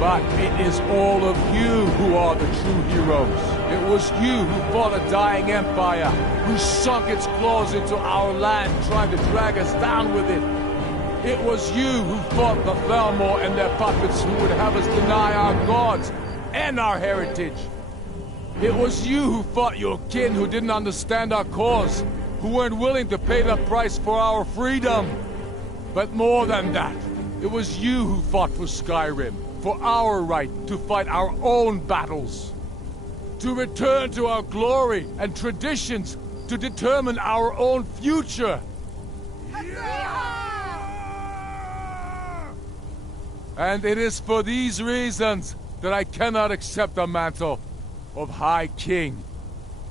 But it is all of you who are the true heroes. It was you who fought a dying empire, who sunk its claws into our land, trying to drag us down with it. It was you who fought the Thalmor and their puppets who would have us deny our gods and our heritage. It was you who fought your kin who didn't understand our cause, who weren't willing to pay the price for our freedom. But more than that, it was you who fought for Skyrim, for our right to fight our own battles. To return to our glory and traditions, to determine our own future. And it is for these reasons that I cannot accept the mantle of High King.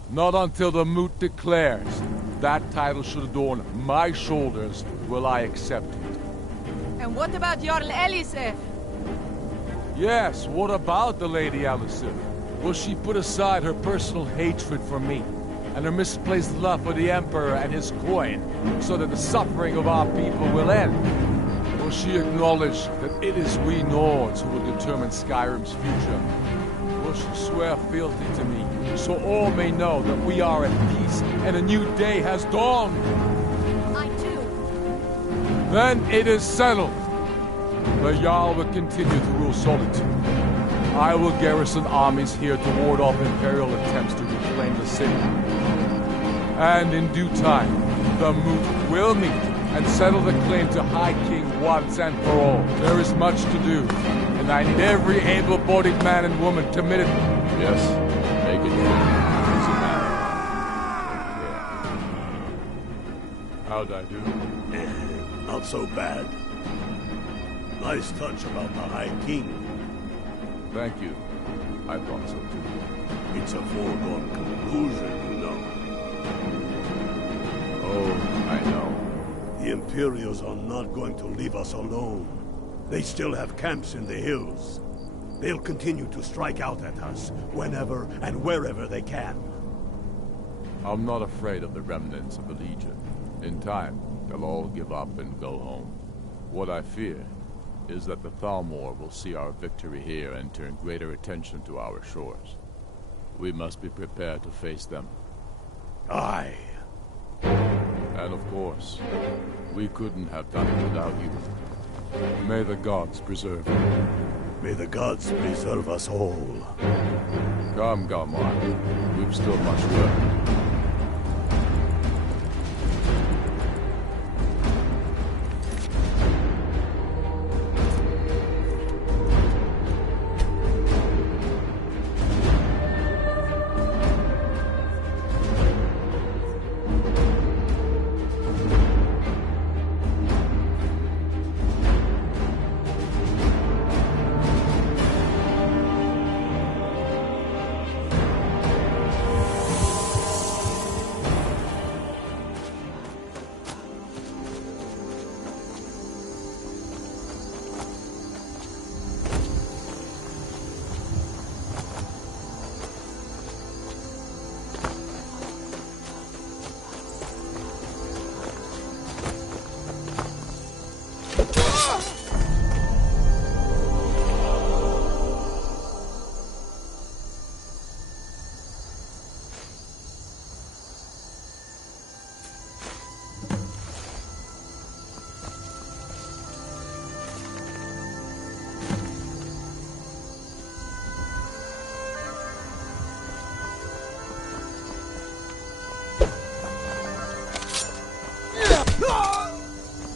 Not until the moot declares that title should adorn my shoulders will I accept it. And what about Jarl Elisef? Yes, what about the Lady Elisif? Will she put aside her personal hatred for me and her misplaced love for the Emperor and his coin, so that the suffering of our people will end? Will she acknowledge that it is we Nords who will determine Skyrim's future? Will she swear fealty to me, so all may know that we are at peace and a new day has dawned? I do. Then it is settled. The Jarl will continue to rule Solitude. I will garrison armies here to ward off Imperial attempts to reclaim the city. And in due time, the Moot will meet and settle the claim to High King once and for all. There is much to do, and I need every able-bodied man and woman committed. Yes, make it good. How'd I do? Not so bad. Nice touch about the High King. Thank you. I thought so too. It's a foregone conclusion, you know. Oh, I know. The Imperials are not going to leave us alone. They still have camps in the hills. They'll continue to strike out at us whenever and wherever they can. I'm not afraid of the remnants of the Legion. In time, they'll all give up and go home. What I fear is that the Thalmor will see our victory here and turn greater attention to our shores. We must be prepared to face them. Aye. And of course, we couldn't have done it without you. May the gods preserve you. May the gods preserve us all. Come, Galmar. We've still much work.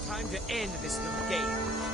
Time to end this little game.